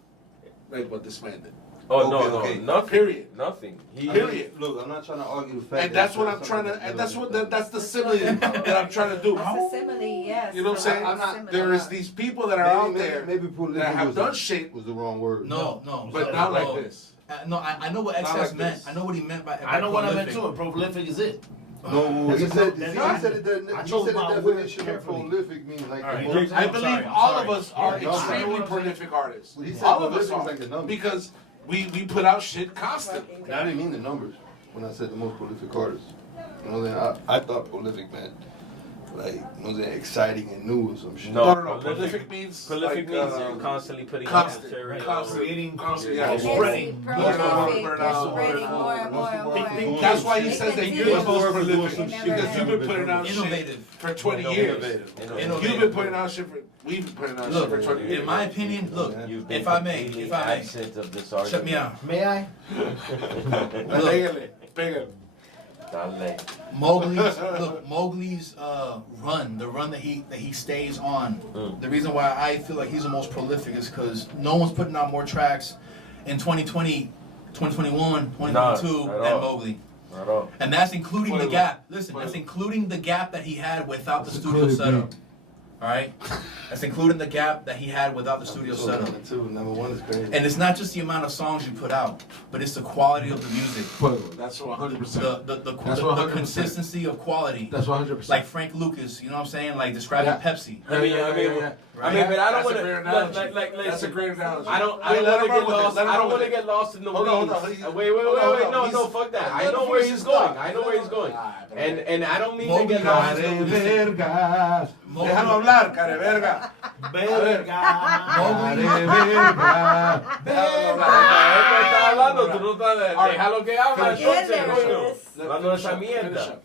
like what this man did. Oh no, Okay. no, nothing. Period. Nothing. He, Period. Look, I'm not trying to argue the fact. And that's what I'm trying to. And that's the simile that I'm trying to do. That's a simile, yes. You know what I'm saying? I'm not- There is these people that are out there Maybe prolific that have was done the- shit, was the wrong word. No. but not like this. No, I know what Not excess like meant. this. I know what he meant by I know what I meant prolific. too. And prolific is it. No, he said That's he not- said it. I He chose said the my words definition of carefully. prolific means like. All right, the most- I believe sorry, I'm all sorry. of us are Yeah, y'all extremely know what I'm saying? prolific artists. When he said All of us prolific, are. it's like the numbers. Because we put out shit constantly. I didn't mean the numbers when I said the most prolific artist. You know what I'm saying? I thought prolific meant like, you know what I'm saying, exciting and new or some shit. No. No. Prolific means Prolific like, means you're constantly putting out constant, material. constant. Creating, Constant, yeah, yeah. spreading. Prolific, More, they're more, spreading more and more and more. That's why he It says that you're the continues. most It prolific never because you've been ends. putting out Innovative. shit for 20 years. Innovative. You've been putting out shit for. We've been putting out Look, shit for 20 years. in my opinion, look, You've been if I may, completely if I may, absent of this argument. shut me out. May I? Pégale, pégale. Dale. Mowgli's run, the run that he stays on. The reason why I feel like he's the most prolific is because no one's putting out more tracks in 2020, 2021, 2022 None, at than all. Mowgly. Not at all. And that's including the Fuego. gap. Listen, Fuego. that's including the gap that he had without the That's studio included, setup. dude. All right, that's including the gap that he had without the studio So, setup. number two, number one is crazy. And it's not just the amount of songs you put out, but it's the quality of the music, That's 100%. the 100%. consistency of quality. That's 100%. Like Frank Lucas, you know what I'm saying? Like describing Yeah. Pepsi. I mean, but I don't That's want a to great analogy. like That's a great analogy. I don't Wait, want let to him get run with it. lost. Let him I run don't want to with it. get lost in the Hold on, weeds. hold on. Wait. Hold on. No, He's- fuck that. I let know him where finish he's his going. thought. I know where he's going. And I don't mean to Mowgli get lost. Care verga. Déjalo hablar, care verga. Verga. Mowgli. Care verga. Déjalo Él me está hablar. hablando, tú no estás. Déjalo que hable, Yeah, entonces, there coño. is. Hablando de esa mierda.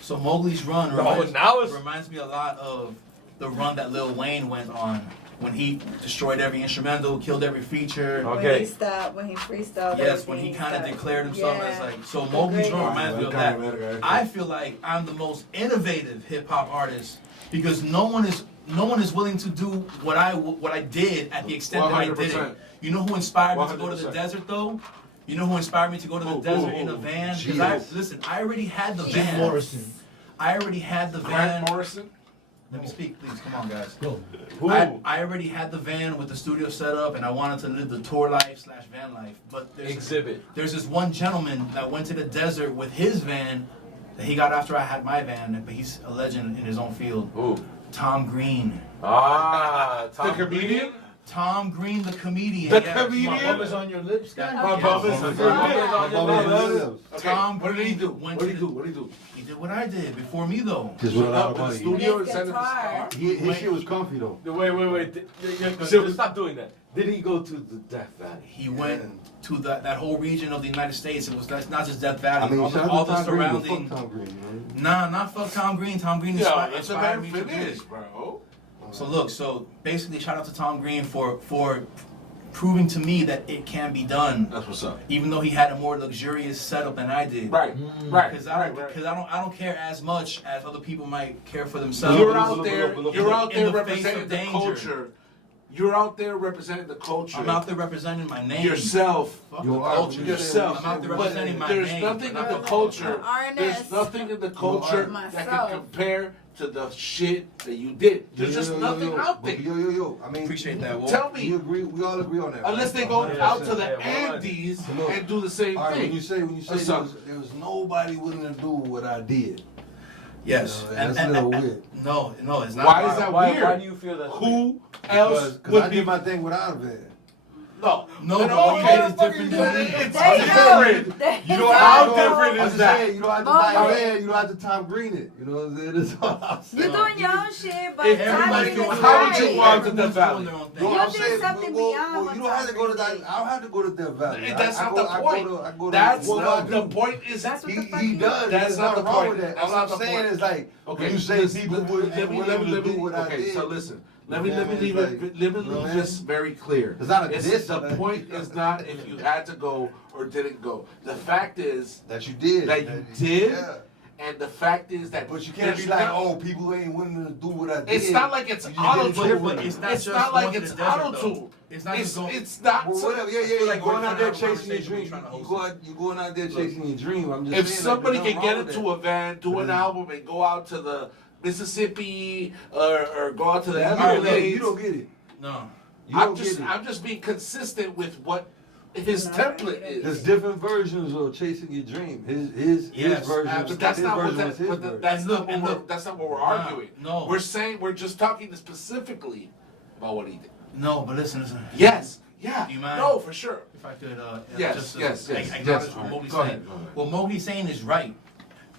So Mowgli's run No, now it's- reminds me a lot of the run that Lil Wayne went on when he destroyed every instrumental, killed every feature. Okay. When he stopped, when he freestyled. Yes, when he everything, kind of stopped. declared himself Yeah. as like, so Mowgli's run reminds me of that. Verga. I feel like I'm the most innovative hip hop artist because no one is willing to do what I did at the extent that I did 100%. it. You know who inspired me to go to the 100%. desert though? You know who inspired me to go to the desert in a van? Because Jesus. I already had the Jim van. Morrison. I already had the van. Grant Morrison. Let me speak, please. Come on, guys. Go. I already had the van with the studio set up, and I wanted to live the tour life / van life. But there's this one gentleman that went to the desert with his van that he got after I had my van, but he's a legend in his own field. Who? Tom Green. Ah, Tom The comedian? Tom Green, the comedian. The yes. comedian? My bum is on your lips, guy. My bum is on your lips. Okay, Tom what did he Green do? went What did to he do? What did he do? He did what I did before me, though. Just with a lot Up of in the money. studio His and sent it to guitar. His shit was comfy though. Wait. Just stop doing that. Did he go to the Death Valley? He went to that whole region of the United States. That's not just Death Valley. I mean, shout all out to the Tom Green, but surrounding. fuck Tom Green, you know? Nah, not fuck Tom Green. Tom Green Yo, inspired, it's a inspired man me to do finish, it. bro. So look, basically, shout out to Tom Green for proving to me that it can be done. That's what's up. Even though he had a more luxurious setup than I did. Right. Because I don't care as much as other people might care for themselves. You're out there. You're out in there the face representing of the danger. culture. You're out there representing the culture. I'm out there representing my name. Yourself. Fuck You the are culture. Yourself. I'm out there But representing my there's name. nothing in the Not culture. Arnest. There's nothing in the culture that Myself. can compare to the shit that you did. There's just nothing out there. Yo. I mean, Appreciate that, Wolf. Tell We me, agree. We all agree on that. unless they go Yeah, out to the yeah, Andes Look. and do the same All right, when thing. you say What's there up? was nobody willing to do what I did. Yes. You know, that's a little weird. No, it's not. Why is that Why weird? do you feel that? Who else Because would I be? did my thing without a van. No, No, Then but all what you you did is different than me. It's There you go. different. There You know you how go. different I'm is just that? saying, you don't have to buy a Moment. van, you don't have to Tom Green it. You know what I'm saying? That's all I'm saying. You're doing your own shit, but If everybody timing doing is how would you right. go out to Death Everyone's Valley? doing their own thing. No, You I'm did saying, something well, beyond well, what you don't have to go to Tom that. Green I don't have to go to Death Valley. That's I not go- the I point. go to That's well, not I the do. point. Is That's what the fuck He you does. do. That's There's not nothing the wrong point. with that. That's All not I'm the saying point. is like, Okay, when you say people wouldn't do what I okay, did. so listen. Let me You know leave what I mean? it. Let me You know what leave I mean? this very clear. It's not a diss, The man. point is not if you had to go or didn't go. The fact is That you did. that you did, Yeah. and the fact is that. But you can't there's be like, not- oh, people ain't willing to do what I did. It's not like it's You just get auto it tune. differently. It's not It's just not like going to it's the desert, auto tune. It's not just going. It's not. Well, whatever. Yeah. feel like You're we're going out trying there to have a chasing your conversation, dream. we're trying to You host going out there chasing your dream. I'm just If saying, somebody like, there's can get nothing into wrong a van, do an album, and go out to the Mississippi or go out to the with that. You Everglades, don't get it. No. You don't get it. I'm just being consistent with what his template is. There's different versions of chasing your dream. His version. But that's his not version what was his version. that's not what we're arguing. No. We're just talking specifically about what he did. No, but listen. Yes. Yeah. Do you mind? No, for sure. If I could, Yes. acknowledge what Mowgli's saying. What Mowgli's saying is right.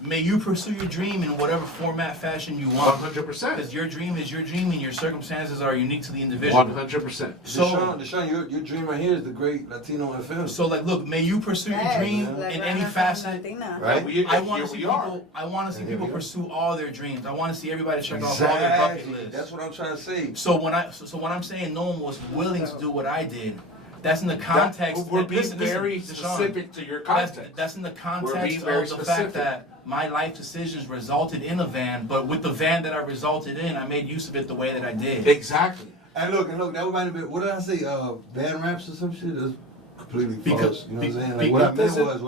May you pursue your dream in whatever format, fashion you want. 100%. Because your dream is your dream, and your circumstances are unique to the individual. 100%. So, D'shon, your dream right here is the great Latino FM. so like, look, may you pursue your dream in any facet. Right? I want to see people. I want to see people pursue all their dreams. I want to see everybody check off all their bucket lists. That's what I'm trying to say. So when I'm saying no one was willing to do what I did, that's in the context. We're being listen, very D'shon, specific to your context. That's in the We're being context very of the specific. fact that my life decisions resulted in a van, but with the van that I resulted in, I made use of it the way that I did. Exactly. And look, that might have been, what did I say, band raps or some shit? That's completely false. You know what I'm saying? Like, what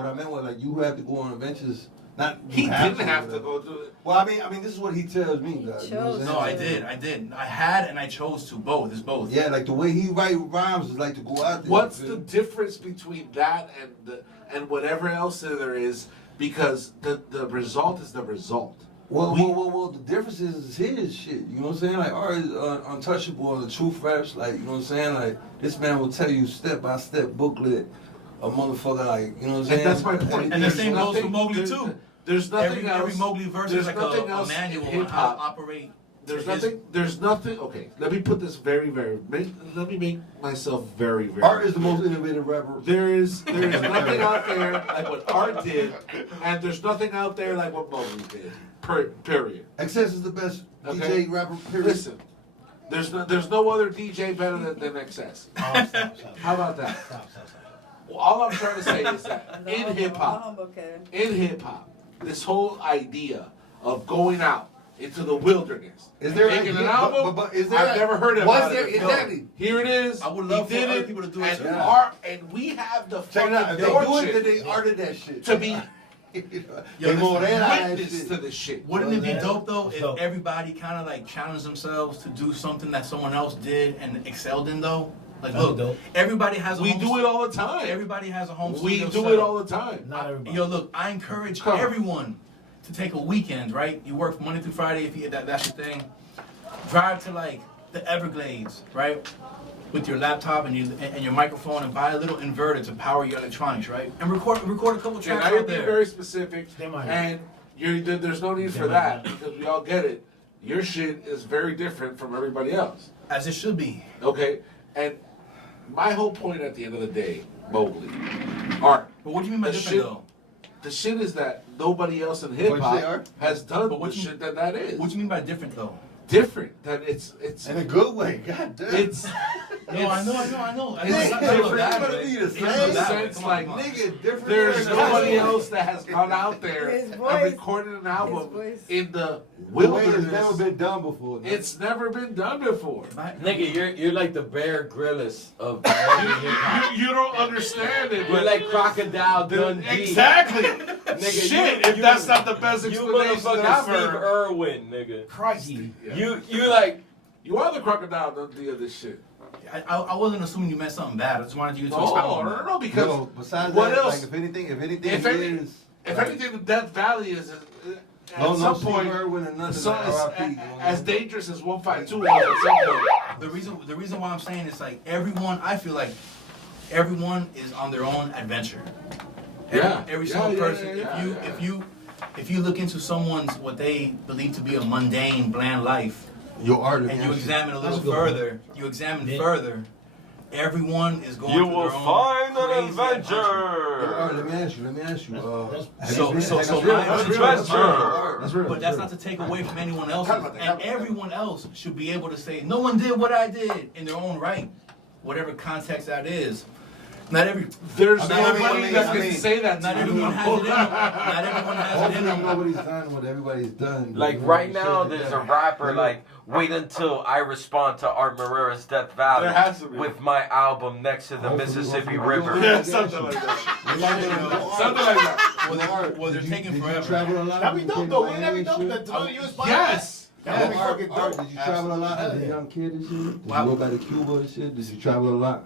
I meant was, like, you have to go on adventures. Not He you didn't have to go do it. Well, I mean, this is what he tells me, guys. You know what I'm saying? No, I did. I had and I chose to. Both. It's both. Yeah, like the way he write rhymes is like to go out there. What's the difference between that and whatever else there is? Because the result is the result. Well, the difference is his shit. You know what I'm saying? Like, Art is untouchable on the truth raps. Like, you know what I'm saying? Like, this man will tell you step by step booklet, a motherfucker. Like, you know what I'm saying? And that's my point. And the same goes for Mowgly too. There's nothing else. Every Mowgly verse is like a manual on how to operate. There's nothing. Okay, let me put this let me make myself very. Art is the most innovative rapper. There is nothing out there like what Art did, and there's nothing out there like what Mowgly did. Period. EXES is the best DJ rapper. Period. Listen, there's no other DJ better than EXES. How about that? Well, all I'm trying to say is that in hip hop, this whole idea of going out into the wilderness, making an album, I've never heard about it. Exactly. Here it is. I would love for other people to do it too. And we have the Check it out. If they fucking do it, then fortune they arted that shit. to be They MORERA and witness shit. to this shit. Wouldn't it be dope though if everybody kind of like challenged themselves to do something that someone else did and excelled in though? Like, look, everybody has a We home do it all the time. Everybody has a home We studio do setup. it all the time. Not everybody. Yo, look, I encourage Come on. everyone to take a weekend, right? You work Monday through Friday if that's your thing. Drive to like the Everglades, right? With your laptop and your microphone, and buy a little inverter to power your electronics, right? And record a couple And tracks I out would be there. very specific, They might. and there's no need for that because we all get it. Your shit is very different from everybody else. As it should be. Okay, and my whole point at the end of the day, Mowgly, Art. But what do you mean by The different shit- though? The shit is that nobody else in hip What'd you say, hop Art? has done But what the you- shit that is. What do you mean by different though? Different. That it's In a good way. God damn. it's No, I know. It's not different. that It's way. gonna be the It's same. not that way. sense Come on, like come on. Nigga, different. there's versions. nobody else that has gone out there His and voice. recorded an album voice. in the The way it's never wilderness. been done before. It's never been done before. Nigga, you're like the Bear Grylls of hip hop. You don't understand it. You're like Crocodile Dundee. Exactly. Nigga, Shit, if that's not the best You explanation motherfucking Steve ever. Irwin, nigga. Crikey. You like You are the Crocodile Dundee of this shit. I wasn't assuming you meant something bad. I just wanted you to No, expound on that. no, because No, besides what that, else? like if anything If is anything, the Death Valley is at some point as dangerous as 152 was at some point. The reason why I'm saying it's like everyone. I feel like everyone is on their own adventure. Every single person. If you look into someone's what they believe to be a mundane, bland life, your art and you examine a little further, further. Everyone is going you through will their own find an crazy adventure. Let me ask you. That's real. But that's not to take away from anyone else. And everyone else should be able to say, no one did what I did in their own right, whatever context that is. There's nobody that can say that. Not everyone has it in them. Not everyone has it in them. Nobody's done what everybody's done. Like right now, there's a rapper like, wait until I respond to Art Morera's Death Valley There has to be. with my album next to the Mississippi River. Yeah, something like that. Something like that. Well, they're taking forever. Travel a lot. That'd be dope though. Wouldn't that be dope? That you inspired? Yes. That'd be fucking Art, dope. did you travel a lot as a young kid and shit? Did you go back to Cuba and shit? Did you travel a lot?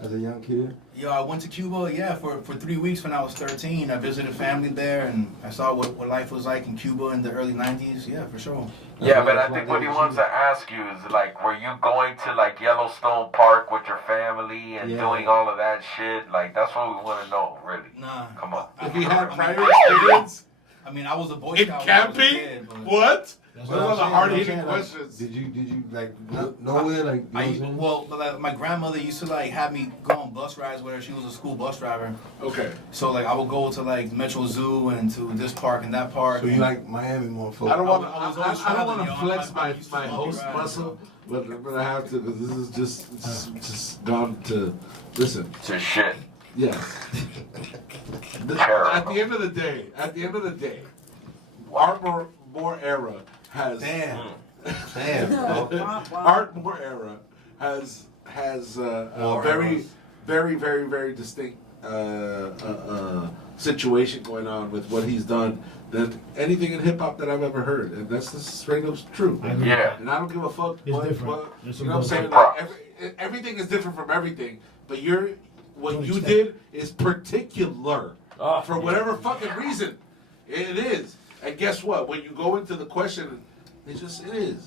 as a young kid? Yo, I went to Cuba, yeah, for 3 weeks when I was 13. I visited family there, and I saw what life was like in Cuba in the early 90s. Yeah, for sure. Yeah, but I think what he wants to ask you is like, were you going to like Yellowstone Park with your family and doing all of that shit? Like, that's what we want to know, really. Nah. Come on. If you had prior experience I mean, I was a Boy in Scout when I was a camping, kid, but- what? That's Those what are I'm the saying, hard-hitting like, questions. Did you like nowhere like? You know what I'm saying? Well, like, my grandmother used to like have me go on bus rides with her. She was a school bus driver, Okay. so like I would go to like Metro Zoo and to this park and that park. So you and- like Miami more? I don't want I was to. always I don't want traveling, to yo. flex I'm my used to host multi-ride, muscle, bro. but I have to because this is just gone to. Listen. To shit. Yes. Terrible. At the end of the day, Art MORERA has Damn. Art MORERA has a very distinct situation going on with what he's done than anything in hip hop that I've ever heard, and that's the straight up true. Yeah. And I don't give a fuck. It's different. It's You know what I'm saying? Props. Like, everything is different from everything, but what you did is particular for whatever fucking reason. It is. And guess what? When you go into the question, it is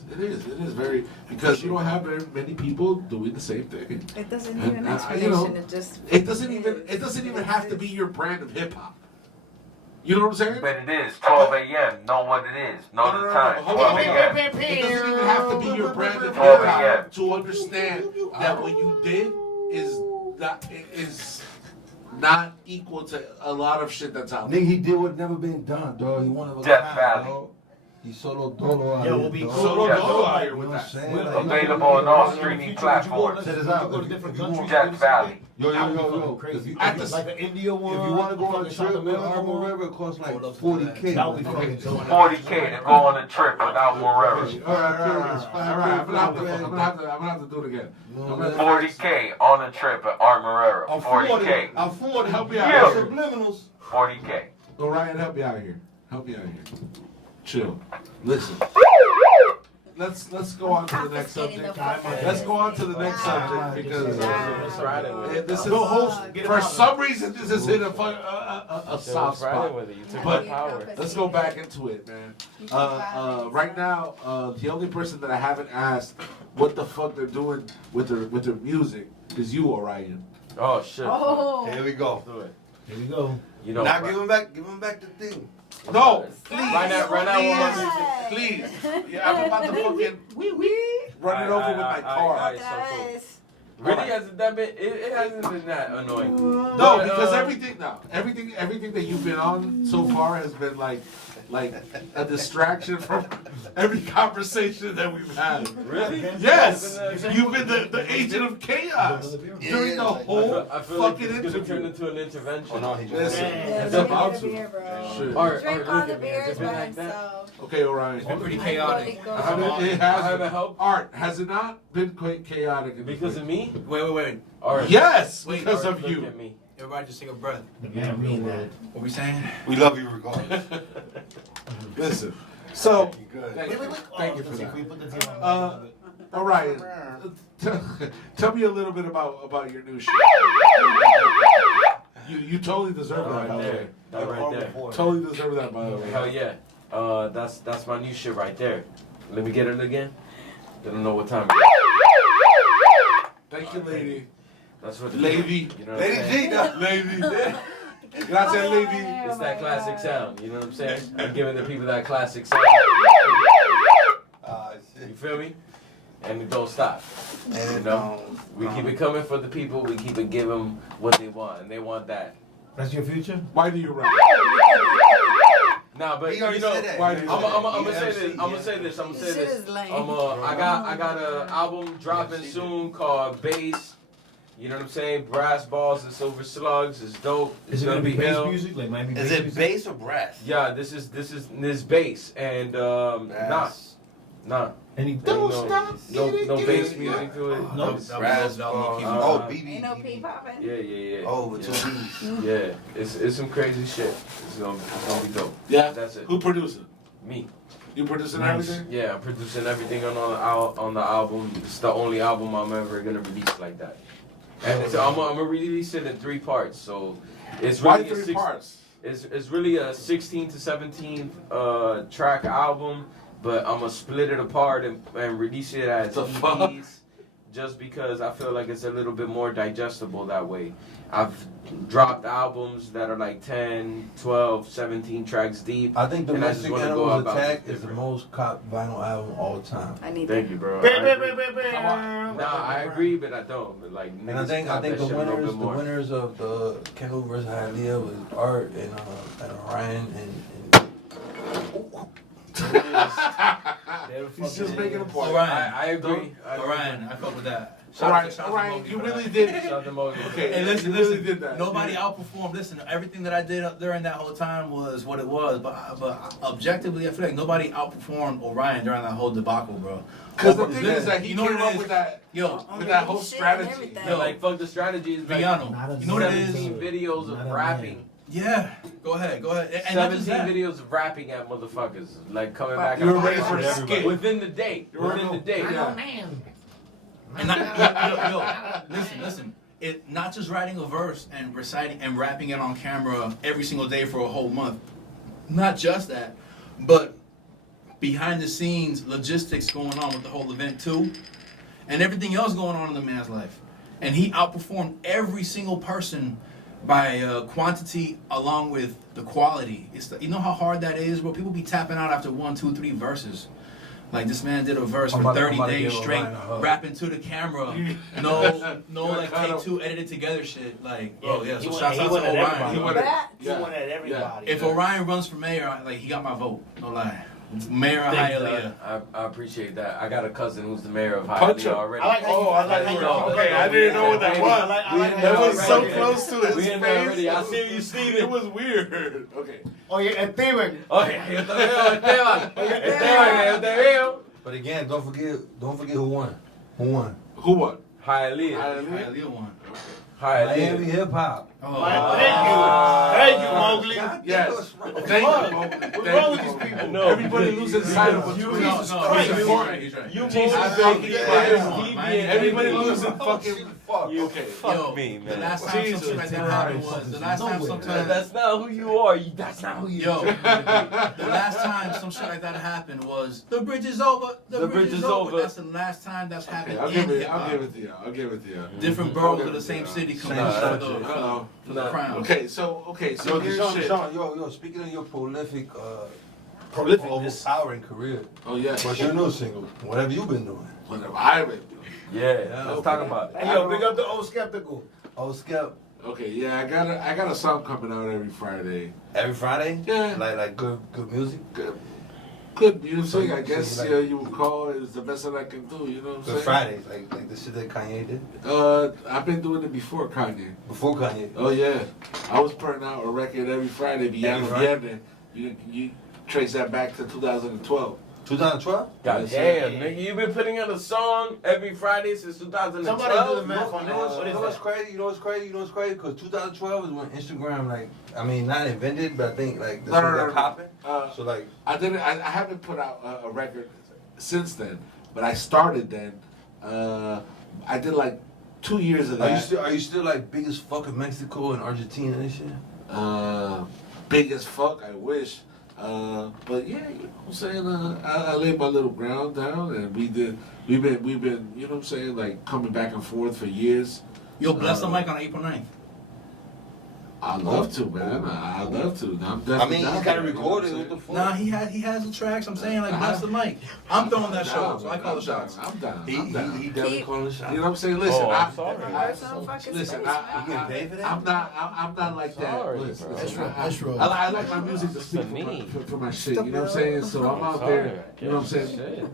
very, because you don't have very many people doing the same thing. It doesn't need And, an you explanation. know, It just. It doesn't even have to be your brand of hip hop. You know what I'm saying? But it is 12 a.m. Know what it is. Know the time. Hold 12 on. a.m. It doesn't even have to be your brand of hip 12 hop a.m. to understand that what you did is not equal to a lot of shit that's out there. Nigga, he did what never been done, dog. He one of a Death kind, Valley. dog. He solo dolo out Yeah, here, we'll be dog. cool. Solo Yeah. Dolo out here You with know what I'm that. saying? Like, Available on all streaming platforms. Check this out. Go to different countries. Death Valley. Yo, That would be yo, fucking yo. crazy. If you, At if the- you, Like an India one. if you want to go on a fucking South trip with America one. MORERA, it costs like Hold up to 40K. That would be Okay. fucking dope. 40K to go on a trip without MORERA. All right. I'm gonna have to do it again. I'm gonna- 40K on a trip at Art MORERA. I'm 40K. I'm 40. Help me Yeah. out. Subliminals. 40K. Go, Ryan, help me out here. Help me out here. Chill. Listen. Let's go on to the next subject. Let's go on to the next subject because this is for some reason this is hit a soft spot. But let's go back into it, man. Right now, the only person that I haven't asked what the fuck they're doing with their music is you, Orion. Oh shit. Oh. Here we go. Do it. Here we go. You know. Now bro. give him back the thing. No, please. Right now, Please. Yeah, I'm about to fucking run it over with my car. Alright, so cool. Guys. Really hasn't that been? It hasn't been that annoying. No, because everything that you've been on so far has been like a distraction from every conversation that we've had. Really? Yes, you've been the agent of chaos during the whole I feel like fucking it's gonna turn interview. into an intervention. Oh no, he just. Listen, Yeah, it's drink about all the to. beer, bro. Shit. Alright, Drink alright, all look the at me. Has beers it been by like that? himself. Okay, Orion. It's been pretty chaotic. It I haven't has helped Art. Has it not been quite chaotic? because of me. Wait. Alright. Yes, Wait, because Alright, of look you. at me. Everybody just take a breath. The man mean that. What we saying? We love you regardless. Listen. So, Good. thank you for that. We put the team on. Orion, tell me a little bit about your new shit. You totally deserve that, Right by the there. way. That right there. Totally deserve that, by the way. Hell yeah. That's my new shit right there. Let me get it again. They don't know what time it is. Thank you, lady. That's what Lady. You know what I'm Lady saying? G, now. Lady. Gracias, lady. It's that classic sound. You know what I'm saying? I'm giving the people that classic sound. You feel me? And it don't stop. You know? We keep it coming for the people. We keep it give them what they want, and they want that. That's your future? Why do you rap? Nah, but He you already know, said that. why do I'm you- gonna say this. I'm gonna say this. This shit is lame. I got an album dropping soon called Bass. You know what I'm saying? Brass balls and silver slugs. It's dope. Is it gonna be bass ill. music? Like might be Is bass it music? bass or brass? Yeah, this is bass and nah. And he Ain't don't no- stop. No bass music to it. No. It's- Brass balls. Oh, BB. Ain't no pee popping. Yeah. Oh, with two B's. Yeah, it's some crazy shit. It's gonna be dope. Yeah. That's it. Who produced it? Me. You producing Nice. everything? Yeah, I'm producing everything on the album. It's the only album I'm ever gonna release like that. And so I'm gonna release it in 3 parts. So it's Why really 3 parts? It's really a 16 to 17 track album, but I'm gonna split it apart and release it as EPs, just because I feel like it's a little bit more digestible that way. I've dropped albums that are like 10, 12, 17 tracks deep. I think and I just Domestic wanna go Animals about Attack it is the different. most cop vinyl album all time. I need Thank that. you, bro. Nah, Nah, I agree, but I don't. But like, And I niggas think cop that the shit a little winners bit more. of the Kendall versus Hialeah was Art and Orion and He's just making a point. Orion. I agree. Orion, I fuck with that. Orion, you really did. Shout out to Mowgli. Okay, Hey, listen, you really listen. did that. Nobody outperformed. Listen, everything that I did up during that whole time was what it was. But objectively, I feel like nobody outperformed Orion during that whole debacle, bro. Because the thing is that he You know what came it up is? with that with that whole strategy. Yo, like fuck the strategy is like Villano. You know what it is? 17 videos Not of a rapping. Yeah. Go ahead. And not just 17 that. videos of rapping at motherfuckers. Like coming back You were and ready for forth the skit. within the day. Within the day. Yeah. And listen. It not just writing a verse and reciting and rapping it on camera every single day for a whole month. Not just that, but behind the scenes logistics going on with the whole event too, and everything else going on in the man's life. And he outperformed every single person by quantity along with the quality. You know how hard that is, bro? People be tapping out after 1, 2, 3 verses. Like this man did a verse for 30 days straight, rapping to the camera. No, like take 2 edited together shit. Like, bro, yeah. So shouts out to Orion. He Yeah. went at everybody. If Orion runs for mayor, like he got my vote. No lie. Mayor of Hialeah. I appreciate that. I got a cousin who's the mayor of Punch Hialeah him. already. I like how you Okay, I didn't know what that was. That was so close to his We in there already. face. I see you, Steven. It was weird. Okay. Oye, Steven. Okay, yo te veo, Esteban. Esteban, yo te veo. But again, don't forget who won. Who won? Who won? Hialeah. Hialeah won. Miami Hialeah. hip hop. Thank you, Mowgli. Yes. Thank you. What's wrong with these people? No. Everybody loses sight of what's really No, Jesus no, Christ. he's right. He's right. You Jesus most fucking fucking Christ. Everybody losing fucking. You Okay. fuck me, The man. last time something like that happened was the last time something. That's not who you are. That's not who you Yo, are. the last time some shit like that happened was the bridge is over. The bridge is over. That's the last time that's happened I'll in give it. hip I'll hop. give it to you. I'll give it to you. Different boroughs of the same city come Same out for subject. the crown. Okay, so Yo, here's D'shon, shit. yo, speaking of your prolific overpowering career, Oh yeah. what's your new single? What have you been doing? Whatever I've been doing. Yeah, let's talk about it. Hey, yo, big up the old skeptical. Oh, Skep, Okay, yeah, I got a song coming out every Friday. every Friday? Yeah. Like good music? Good music, I So guess you like- you would call it is the best that I can do. You know what I'm Good saying? Fridays, like the shit that Kanye did? I've been doing it before Kanye. Before Kanye. Oh yeah, I was putting out a record every Friday. Every Friday? Viernes. You trace that back to 2012. 2012? God Yes, damn, sir. nigga, you've been putting out a song every Friday since 2012. Somebody do the math on You that. know What is what's that? crazy? You know what's crazy? Because 2012 is when Instagram, like, I mean, not invented, but I think, like, this No, was no, like no. popping. So, like, I didn't. I haven't put out a record since then, but I started then. I did like 2 years of that. are you still like big as fuck in Mexico and Argentina and shit? Big as fuck. I wish. But yeah, you know what I'm saying. I laid my little ground down, and we've been, you know what I'm saying, like coming back and forth for years. Yo, bless the mic on April 9th. I'd love to, man. I'd love to. I'm definitely I mean, down you gotta for it, record it. you know What the fuck? Nah, he has the tracks. I'm saying like bless the mic. I'm throwing that show, so I call the shots. I'm down. He definitely Keep- calling the shot. You know what I'm saying? Listen, Oh, I, I'm sorry. listen, You getting paid for that? I'm not like that. Sorry, Listen, bro. listen, I like my music to speak for my shit. You know what I'm saying? So I'm out there. You know what I'm saying?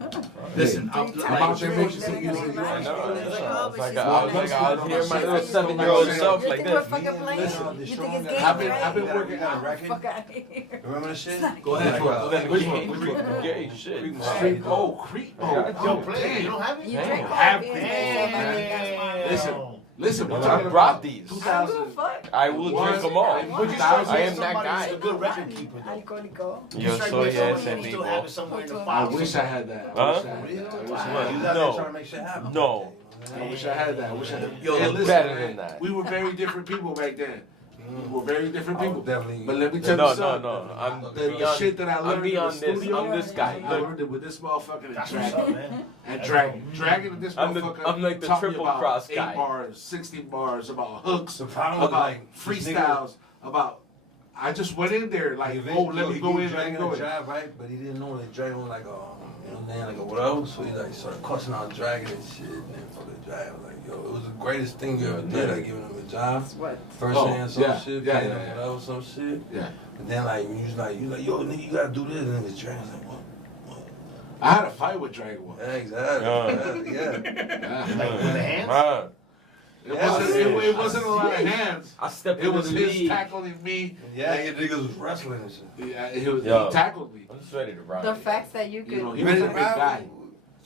Listen, I'm out there making some music. I was hearing my little 7-year-old self like this. I've been working on a record. Fuck out of here. Remember that shit? Go ahead. Which one? Gay shit. Street. Oh, Creep. Yo, play it. You don't have it? You Damn. drink Have coffee. Listen, we're I talking brought about these. 2000. I will drink them all. Would you start I am saying that somebody guy. who's a good record keeper, though? Alcohólico. Yo Strike soy me as somebody ese who still have it tipo. somewhere in the I file. wish I had that. Huh? I wish I had that. You out there No. trying to make shit happen. No. I wish I had that. I wish I had. Yo, And look listen, better man, than that. We were very different people back then. We were very different I people. would definitely. But let me tell No, you something. I'm The beyond. shit that I learned I'm in the beyond this. studio, I'm this guy. I learned it with this motherfucker and That's what's up, dragging. man. And dragging this I'm the- motherfucker. I'm like the taught me triple about cross 8 guy. bars, 16 bars, about hooks, The problem was about like freestyles, about. I just went in there like, oh, let me go in, let me go in. Drive, right? But he didn't know that dragon was like you know what I'm saying, like a whatever. So he like started cussing out dragon and shit, and then fucking dragon was like, yo, it was the greatest thing you ever did, like giving him a job. What? First hand, some yeah, shit, yeah, paying yeah, him yeah. whatever, some shit. Yeah. And then like you was like, yo, nigga, you gotta do this, and then the dragon's like, what? I had a fight with Dragon once. Yeah, exactly. Yeah. Like with the hands? It wasn't a lot of hands. I stepped It into was the his league. tackling me. Yeah, your niggas was wrestling and shit. Yeah, he Yo. tackled me. I'm just ready to ride. The facts that you could. You know, he You was ready a to big guy. ride?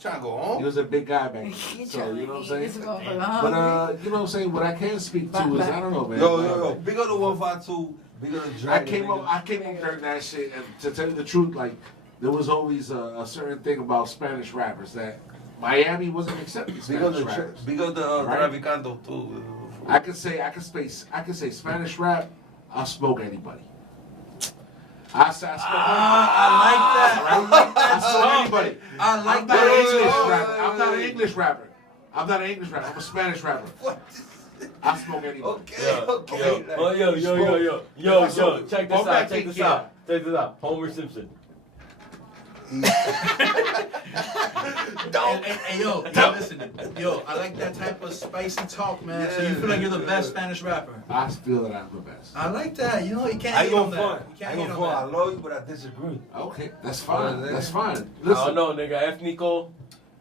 Trying to go He home? was a big guy back You then. So, you know what I'm saying? This motherfucker But, hungry. you know what I'm saying? What I can speak to is, I don't know, man. Yo. Big up the 152. Big up the I dragon. came up during that shit, and to tell you the truth, like, there was always a certain thing about Spanish rappers that Miami wasn't accepting Big up Spanish the rappers. big up the Right. Traficando too. I can say Spanish rap, I'll smoke anybody. I smoke I like that. I smoke anybody. I like I'm not an that. English rapper. I'm not an English rapper. I'm not an English rapper. I'm a Spanish rapper. I smoke anybody. Okay. Yo, check this out. Check this out. Homer Simpson. Hey, yo, listen. Yo, I like that type of spicy talk, man. So you feel like you're the best Spanish rapper. I feel that I'm the best. I like that. You know, you can't I hate ain't on gonna that. front. You I can't ain't hate gonna on front. I that. love you, but I disagree. Okay, that's fine. That's fine. I don't Listen, know, nigga.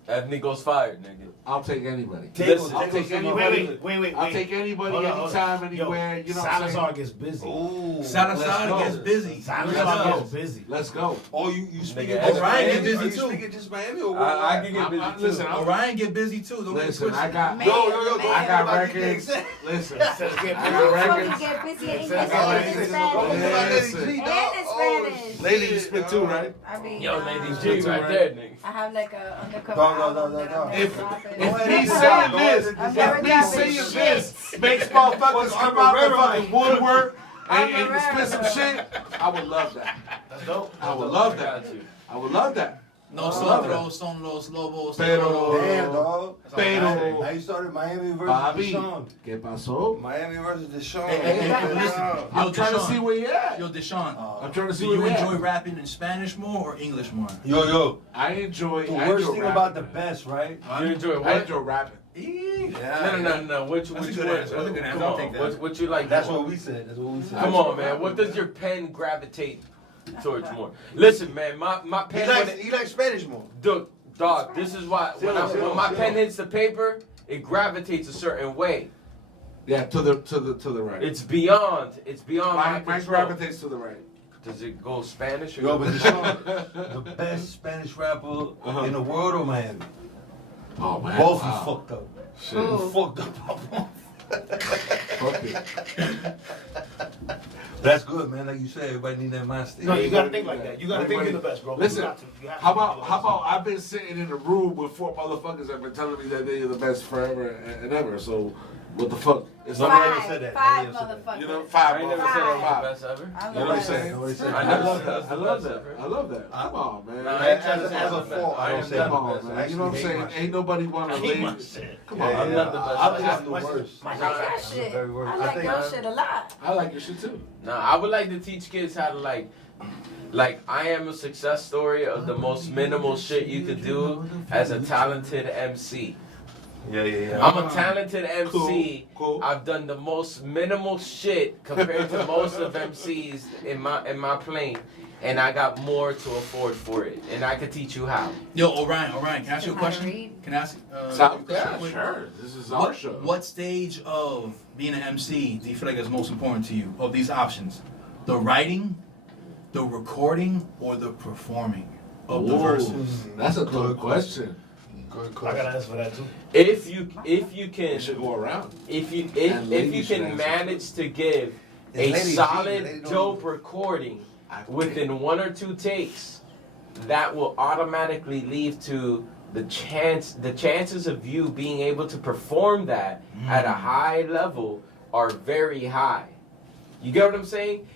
Ethnico's fired, nigga. I'll take anybody. Listen, I'll take anybody. Wait. I'll take anybody Hold on, anytime, Yo, anywhere. You know what I'm Salazar saying? gets busy. Ooh. Salazar Let's gets go. busy. Salazar go. gets busy. Let's go. Oh, you speaking Nigga, just Orion get Miami? busy Are you too. speaking just Miami or I worldwide? can get busy too. Listen, Orion get busy too. Don't get Listen, twisted. I got. Man, Yo, I got man. records. Listen, Says I get busy. got You fucking records. get busy in English I got and in records. Spanish. Listen. And in Spanish. Lady, you spit too, right? I mean, Yo, Lady G G right there, nigga. I have like a undercover No. album that I'm If dropping. me saying this, if me saying this makes motherfuckers come out the fucking woodwork and spit some shit, I would love that. That's dope. I would love that. Got you. I would love that. Nosotros son los lobos. Pero- Damn, dog. Pero- Now you started Miami versus Bobby, D'shon. ¿qué pasó? Miami versus D'shon. Hey, listen. I'm Yo, trying to D'shon. see where you at. Yo, D'shon. I'm trying to see Do where you you enjoy at. rapping in Spanish more or English more? Yo. I enjoy. The I worst enjoy thing rapping. about the best, right? You enjoy I what? enjoy rapping. No. Which That's a one? good answer. That's a good answer. Come I'll on. take that. What you like? That's more? what we said. Come on, man. What does your pen gravitate towards more? Listen, man. My pen. when it- He likes Spanish more. Dog, this is why when my pen hits the paper, it gravitates a certain way. Yeah, to the right. It's beyond my Mine control. gravitates to the right. Does it go Spanish or Yo, go but D'shon, the best Spanish rapper in the world or Miami? Oh man. Both wow. you fucked up. Shit. You fucked up. Fuck it. That's good, man. Like you said, everybody need that mind state. No, you gotta think like that. You gotta think you're the best, bro. Listen, You got to. You have to how think about you're the best. I've been sitting in a room with 4 motherfuckers that have been telling me that they're the best forever and ever. So what the fuck? It's not Nobody ever said that. Five Nobody ever said that. motherfuckers. you know I 5 ain't never said I was motherfuckers. the best ever. I You know love what I'm that. saying? Nobody said I that. never I love said I that. was I the love best that. ever. I love that. Come on, man. No, I ain't trying to As say a I'm the fault, best. I don't am say not I'm Come the on, best. man. You know what I'm saying? Ain't nobody want to I hate my leave. shit. Come Yeah, on. I'm not the best. I I'm the worst. I like your the shit. very worst. I like I think your shit a lot. I like your shit too. No, I would like to teach kids how to like I am a success story of the most minimal shit you could do as a talented MC. Yeah. I'm a talented MC. Cool. I've done the most minimal shit compared to most of MCs in my plane, and I got more to afford for it, and I could teach you how. Yo, Orion, can I ask you a How to question? read. Can I ask Top, you a yeah, question? sure. This is our show. What stage of being an MC do you feel like is most important to you of these options? The writing, the recording, or the performing of the Ooh, verses? That's a good question. Good I question. gotta answer for that too. If you can It should go around. if you And ladies should can answer manage to give It's a ladies, solid ladies don't- dope recording within 1 or 2 takes, that will automatically lead to the chances of you being able to perform that at a high level are very high. You get what I'm saying?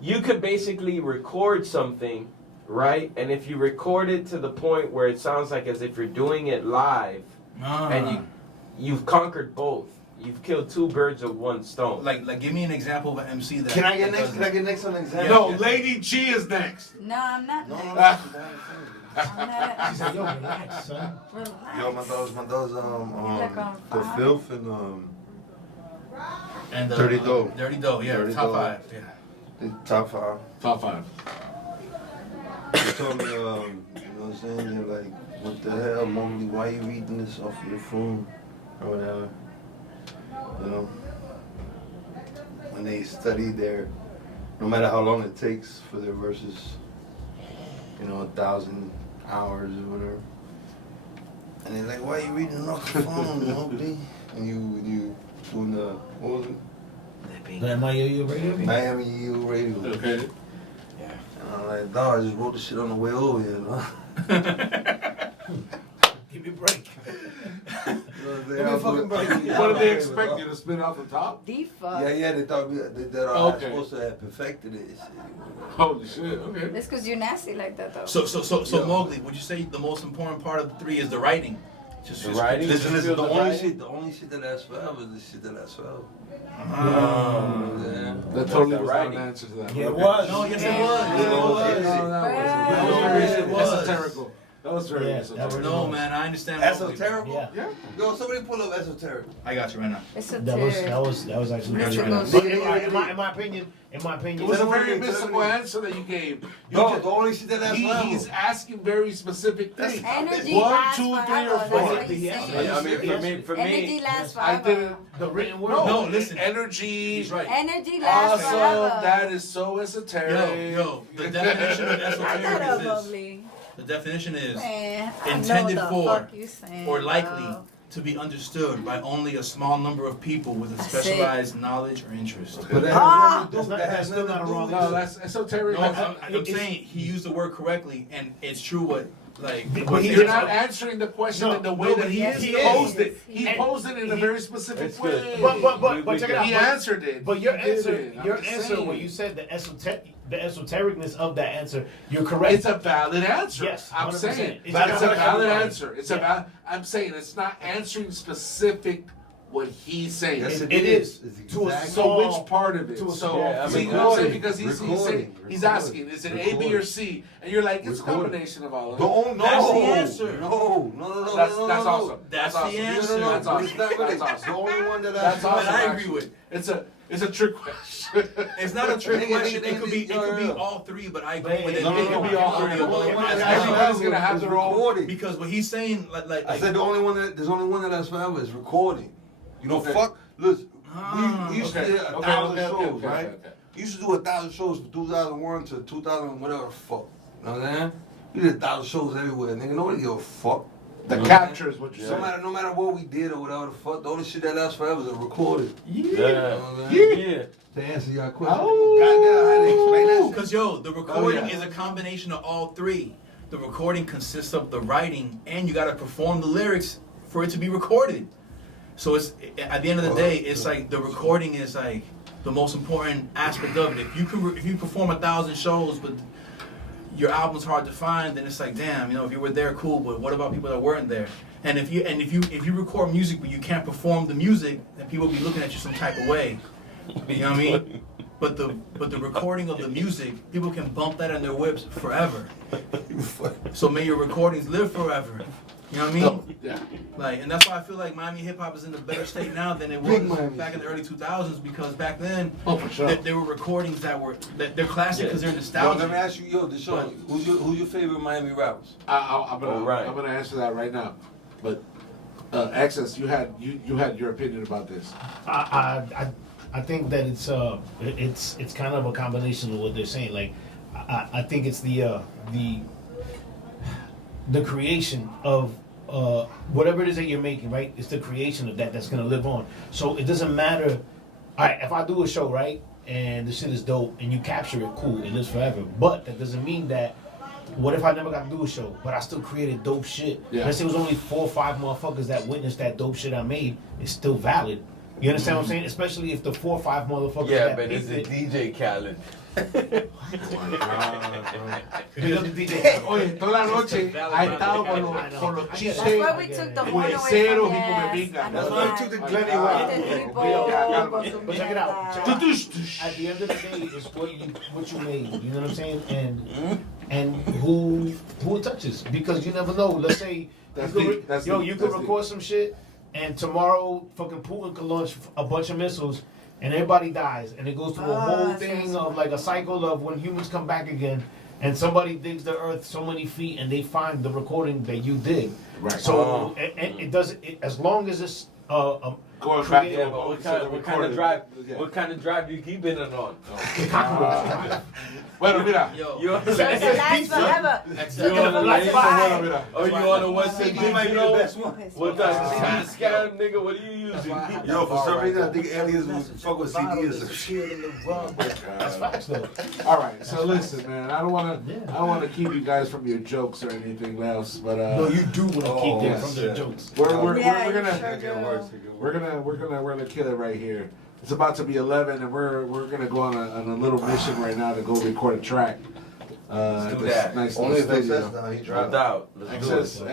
You could basically record something, right? And if you record it to the point where it sounds like as if you're doing it live, and you've conquered both. You've killed two birds with one stone. Like, give me an example of an MC that. Can I get next? Can I get next on an example? No, Lady G is next. No, I'm not. No, no, next. no. I'm not. She said, yo, relax, son. Relax. Yo, my dogs, look on the fire. filth And Dirty Dough. Dirty Dough, yeah, Dirty top Dough. 5. Yeah. the top 5. Top 5. They told me, you know what I'm saying? They're like, what the hell, Mowgli? Why you reading this off your phone or whatever? You know, when they study their, no matter how long it takes for their verses, you know, 1,000 hours or whatever. And they're like, why are you reading off your phone, Mowgli? And you doing the, what was it? The MIAU radio? Miami U radio. Okay. And I'm like, dog, I just wrote the shit on the way over here, no? Give me a break. Give me a fucking break. What did they expect you to spin off the top? The fuck. Yeah, they thought that I was Okay. supposed to have perfected it. Holy shit, okay. That's because you're nasty like that, though. So Yeah. Mowgli, would you say the most important part of the 3 is the writing? Just The writing? Listen, You feel the the only writing? shit that lasts forever is the shit that lasts forever. That totally was not writing. an answer to that. Yeah, it was. No, yes, it Yeah. was. Yes, it was. That was very Yes, it was. esoterical. That was very Yeah, esoterical. that No, man, I understand. Mowgli. Esoterical? Yeah. Yeah. Yo, somebody pull up esoteric. I got you right now. It's a That was actually very Mystical But shit. in my opinion, It was a very mystical answer that you gave. No, the only shit that lasts forever. He's asking very specific things. Energy 1, lasts 2, 3, or forever, 4. that's what he's Yeah, saying. I mean, for Energy me, lasts I forever. didn't. the written word. No, No, listen. Energy. He's right. Energy lasts Awesome. forever. That is so esoteric. Yo, the definition of I got esoteric a is this. bubbly. The definition is Man, I intended know for what the fuck you saying, or likely bro. to be understood by only a small number of people with a That's specialized knowledge or interest. But that Ah! has That's nothing to do. That that's has still nothing not to a do wrong with No, that's esoteric. No, I'm it's- saying he used the word correctly, and it's true. What like? But You're not answering the question No, in the way no, that but he he posed is. it. He He- posed it in a very specific It's good. way. But check it out. He But- answered it. But your He did answer, it. I'm your just answer, saying. when you said the esotericness of that answer, you're correct. It's a valid answer. Yes, I'm 100%. saying It's it's a valid valid everybody. answer. It's Yeah. a valid. I'm saying it's not answering specific what he's saying. Yes, It it is. It's To a exactly. So small- which part of it? to a So small- Yeah, I see, mean, you know what I'm saying? recording, Because he's recording, asking, is it A, B, or C? And you're like, it's a Recording. combination of all of it. Don't, no, That's the answer. No. That's no, awesome. That's awesome. the No, answer. no, That's awesome. It's not really. That's awesome. The only one that That's I awesome. That I actually. agree with. It's a trick question. It's not a trick Nigga, question. It could be yeah. all 3, but I agree with it. No, It could be all 3. The only one that Everybody's lasts gonna have forever their is own- recording. Because what he's saying, I said there's only one that lasts forever is recording. You know, Okay. fuck. Listen, Ah, we used to okay, do okay, 1,000 okay, shows, okay, right? okay. We used to do 1,000 shows from 2001 to 2000, whatever the fuck. You know what I'm saying? We did 1,000 shows everywhere, nigga. Nobody give a fuck. The capture is what you're No saying. matter what we did or whatever the fuck, the only shit that lasts forever is a recording. You yeah, know what I'm saying? yeah. To answer your question, Oh. goddamn, I had to explain that shit. Because yo, the recording yeah. is a combination of all 3. The recording consists of the writing, and you got to perform the lyrics for it to be recorded. So it's at the end of the day, it's like the recording is like the most important aspect of it. If you perform 1,000 shows, but your album's hard to find, then it's like, damn, you know, if you were there, cool. But what about people that weren't there? And if you record music but you can't perform the music, then people will be looking at you some type of way. You know what I mean? But the recording of the music, people can bump that in their whips forever. So may your recordings live forever. You know what I mean? Yeah. Like, and that's why I feel like Miami hip hop is in a better state now than it Big was Miami. back in the early 2000s, because back then Oh, for sure. there were recordings that they're classic because they're Yo, nostalgic. let me ask you, D'shon, who's your favorite Miami rappers? I'm right. gonna answer that right now. But Access, you had your opinion about this. I think that it's kind of a combination of what they're saying. Like I think it's the creation of whatever it is that you're making, right? It's the creation of that's gonna live on. So it doesn't matter. All right, if I do a show, right, and the shit is dope, and you capture it, cool, it lives forever. But that doesn't mean that what if I never got to do a show, but I still created dope shit? Yeah. Let's say it was only 4 or 5 motherfuckers that witnessed that dope shit I made. It's still valid. You understand what I'm saying? Especially if the 4 or 5 motherfuckers Yeah, that but it's a DJ Khaled. Oye, toda la noche ha estado con los That's chistes why we took the phone away hueseros from y come Yes. venga. And That's the why we man. took the Este Glenny tipo away. con su But check it out. mierda. At the end of the day, it's what you made. You know what I'm saying? And who it touches, because you never know. Let's say That's you could, deep. That's yo, deep. you could That's record some shit, and tomorrow fucking Putin could launch a bunch of missiles, and everybody dies, and it goes through a whole that's thing awesome. of like a cycle of when humans come back again, and somebody digs the earth so many feet, and they find the recording that you did. Right. So it doesn't. As long as it's Going back Yeah, but what kind of drive? What kind of drive you keeping it on? Bueno, mira. Yo, You on So the it lasts forever. You on the Like lane? five. Mira. Or you on the one cent You might be the digital? best one. What the scam nigga? What are you using? Yo, for some reason, I think aliens was fuck with CD or some shit. That's facts though. All right, so listen, man. I don't want to keep you guys from your jokes or anything else, but No, you do want to keep them yes. from their jokes. we're Yeah, you gonna sure do. we're gonna kill it right here. It's about to be 11, and we're gonna go on a little mission right now to go record a track. Let's do this that. nice Only if little excess studio. now, he No dropped. doubt. Let's do it.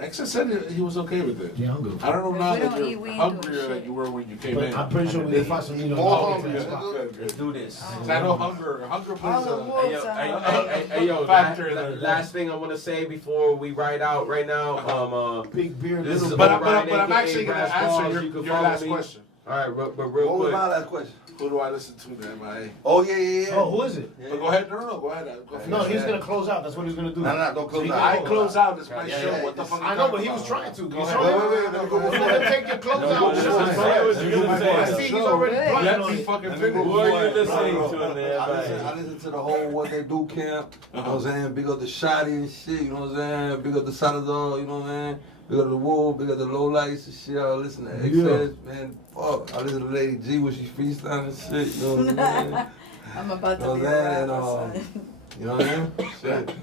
Excess said he was okay with it. Yeah, I'm good. I don't know If now we that don't you're eat, we ain't hungrier doing than shit. you were when you came But in. I'm pretty sure we can find some meat on More the hungry. podcast. Good. Let's do this. I know hunger plays All the a... wolves Hey yo, Factor last thing I want to say before we ride out right now. Big beard, This little is But O'Brien, I'm aka actually going to Brass Balls. answer You can your follow last me. question. All right, but real What was quick. my last question? Who do I listen to, man? MIA? Oh, yeah. Oh, who is it? But go ahead. No, go ahead. Go No, finish he's that. gonna close out. That's what he's gonna do. No, don't close I out. close out. It's my Yeah, show. yeah, What the fuck? I know, but he was trying to. Go You ahead. saw him? Wait. Let me go He's before gonna take your clothes No, out. listen, Shut say up. what you gonna say. I see he's already Good. planning Let on me it. fucking Let me finish. go Who are you before listening I- to in there, I listen to the whole What They Do camp. You know what I'm saying? Big up the Shotty and shit. You know what I'm saying? Big up the Salazar. You know what I'm saying? Big up the Wolf. Big up the Low Lights and shit. I listen to EXES, man. Fuck. I listen to Lady G when she freestyling and shit. You know what I'm saying? I'm about to You know be what a I'm saying? rapper, son. You know what I mean? Shit.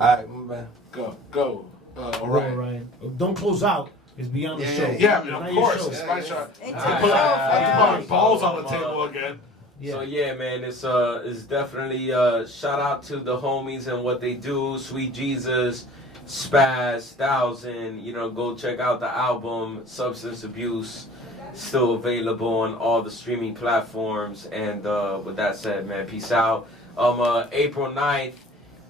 Alright, my man. Go. All right. Ryan. Don't close out. It's beyond the show. Yeah, I mean, Not of your course. show. It's my shot. It's All a right. show, I fam. put balls on the table again. So yeah, man, it's definitely shout out to the homies and what they do. Sweet Jesus, Spaz, 1000. You know, go check out the album. Substance Abuse, still available on all the streaming platforms. And with that said, man, peace out. April 9th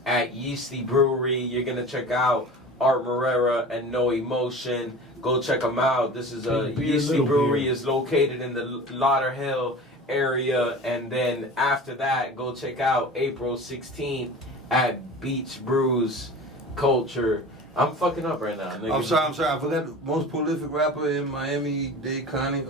at Yeasty Brewery, you're gonna check out Art Morera and No Emotion. Go check them out. This is a Big beer, Yeasty little Brewery beer. is located in the Lauderhill area, and then after that, go check out April 16th at Beach Brews Culture. I'm fucking up right now, nigga. I'm sorry. I forgot the most prolific rapper in Miami-Dade County.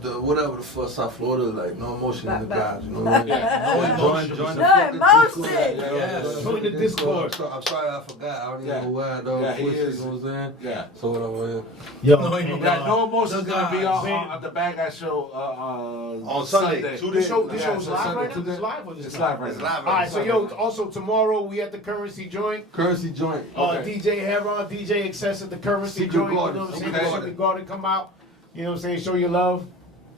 Whatever the fuck, South Florida, like No Emotion in the guys. You know what I mean? Yeah. Join the No fucking emotion. Discord. Yes. Join the Discord. I'm sorry, I forgot. I don't even know why, though. Yeah, he You is. know what I'm saying? Yeah. So whatever. Yo, No, and, Yeah, No Emotion's gonna be guys, on the Bad Guy Show On Sunday. So this show's Yeah, live so right Sunday, now? Tuesday. It's live or It's it's live right It's now. live. All right, so yo, also tomorrow we at the Currency Joint. Currency joint. Okay. DJ Heron, DJ Excess at the Currency Secret Joint. Garden. You know what I'm saying? Okay. Secret Garden, come out. You know what I'm saying? Show your love.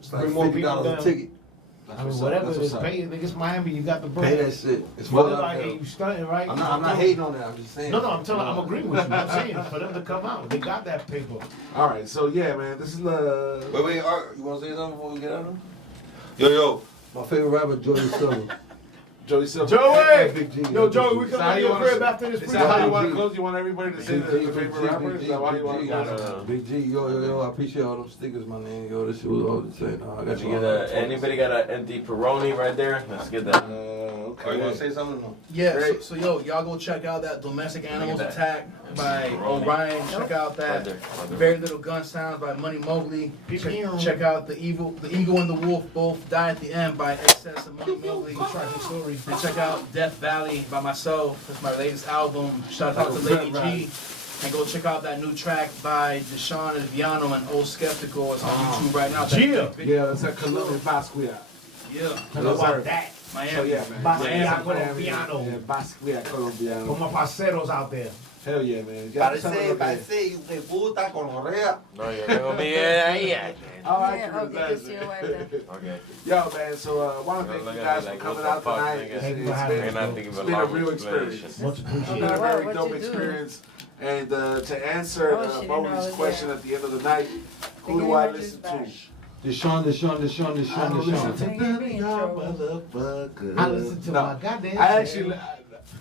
It's like Bring more people $50 a down. ticket. I mean, whatever it is, pay it. Niggas Miami, you got the Pay bread. that shit. It's Whether fucked like, up. hey, you stunting, right? I'm not hating on that. I'm just saying. No, I'm telling. I'm agreeing with you. I'm saying for them to come out, they got that paper. All right, so yeah, man, this is the. Wait, Art, you want to say something before we get out of here? Yo, my favorite rapper, Joey Silver. Joey Silver. Joey! Big G. Yo, Joey, we Is come that how to you your wanna crib say- after this Is that how you freestyle. want to G. close? You want everybody to say the favorite rapper? Is that why you want to close? Big G, yo, I appreciate all them stickers, my man. Yo, this shit was all the same. I got you. Anybody got an empty Peroni right there? Let's get that. Oh, you want to say something? No. Yeah, Great. so yo, y'all go check out that Domestic Animals that. Attack by Orion. Check out that Right there. Very Little Gun Sounds by Money Mowgli. Check out the Eagle and the Wolf both die at the end by EXES and Money Mowgli. And check out Death Valley by myself. That's my latest album. Shout out to Lady G. And go check out that new track by D'shon El Villano and Old Skeptical. It's on YouTube right now. Yeah. Yeah, that's a Columbia Basquiat. Yeah. Talk about that. So yeah, man. Basquilla Colombiano. Yeah, Basquilla Colombiano. For my parceros out there. Hell yeah, man. Ya tú sabes lo que es. Parece hijo de puta con orrea. No, yo tengo mi idea ahí. Oh, I Yeah, can okay, imagine. just you right there. Okay. Yo, man, so I want to Look thank you at guys me for like, coming what out the fuck, tonight. nigga? It's Thank you for been, having Ain't us, nothing it's but been a long real explanation. experience. Much It's appreciated. been a Wow, very what dope you do? experience. And to answer Oh, she didn't know I Mowgli's was question there. at the end of the night, who Give do me I my listen juice to? back. D'shon, I don't listen to Thank none you, of be in y'all trouble. motherfuckers. I listen to No, my goddamn I shit. actually,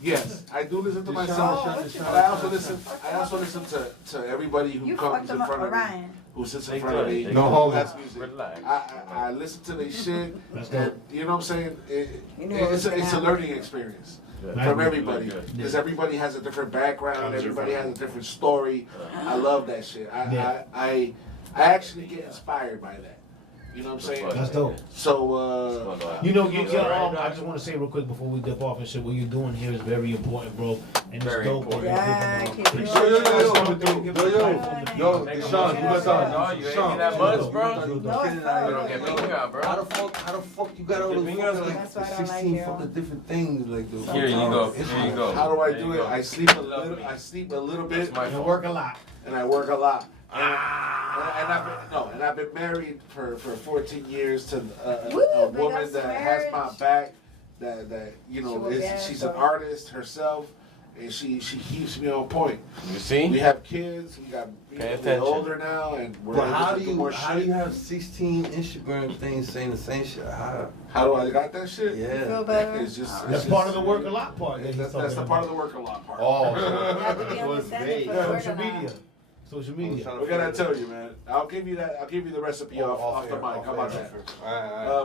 yes, I do listen to D'shon, myself, D'shon, but I also listen to everybody who You comes fucked in him up, front of me, Orion. who sits in Take front of good, me, take No who homo. has music. Relax. I listen to their shit, That's and dope. you know what I'm saying? You knew what was It's gonna a learning experience from everybody, Good. because everybody has a different background, everybody has a different story. I love that shit. I actually get inspired by that. You know what I'm saying? That's dope. So, You know, I just want to say real quick before we dip off and shit, what you're doing here is very important, bro. And Very it's dope. important. Yeah, keep it Yo, yo, yo, going. yo, Make a D'shon, motion. you got that? No, you ain't get that buzz, bro. No, it's You don't get me out, How bro. the fuck you got all Get those me fucking out. like That's why I don't like 16 you. fucking different things like those? Here you go. Here you go. how do I There do you it? go. I sleep a little. I sleep a little bit, That's my And fault. work a lot. and I work a lot. And I've been married for 14 years to Woo, a big woman ups that to has my marriage. back. That you She know, will be she's an asshole. artist herself, and she keeps me on point. You We see? have kids. We got Pay we're attention. older now, and we're But able how to do do more you shit. have 16 Instagram things saying the same shit? How do I got that shit? Feel Yeah. better? It's just That's part of the work a lot part. That's the part of the work a lot part. Oh, You have to be so it's understanding vague. for the work Social a lot. media. Social media. What can I tell you, man? I'll give you that. I'll give you the recipe off the mic. How about that?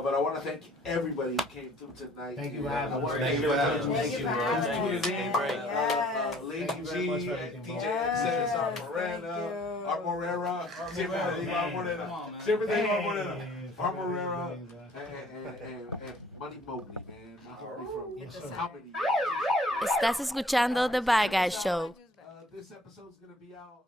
But I want to thank everybody who came through tonight. Thank you for I having want us. to Thank you for having us. Thank you for having us. Yes. Lady Thank you very much G, for everything, bro. DJ Yes, EXES, our thank MORERA, you. our MORERA, siempre te digo our MORERA, siempre te digo our MORERA, our MORERA, and Money Mowgly, man, my homie Yes, from sir. how many years? Estás escuchando The Bad Guy Show. This episode's gonna be out.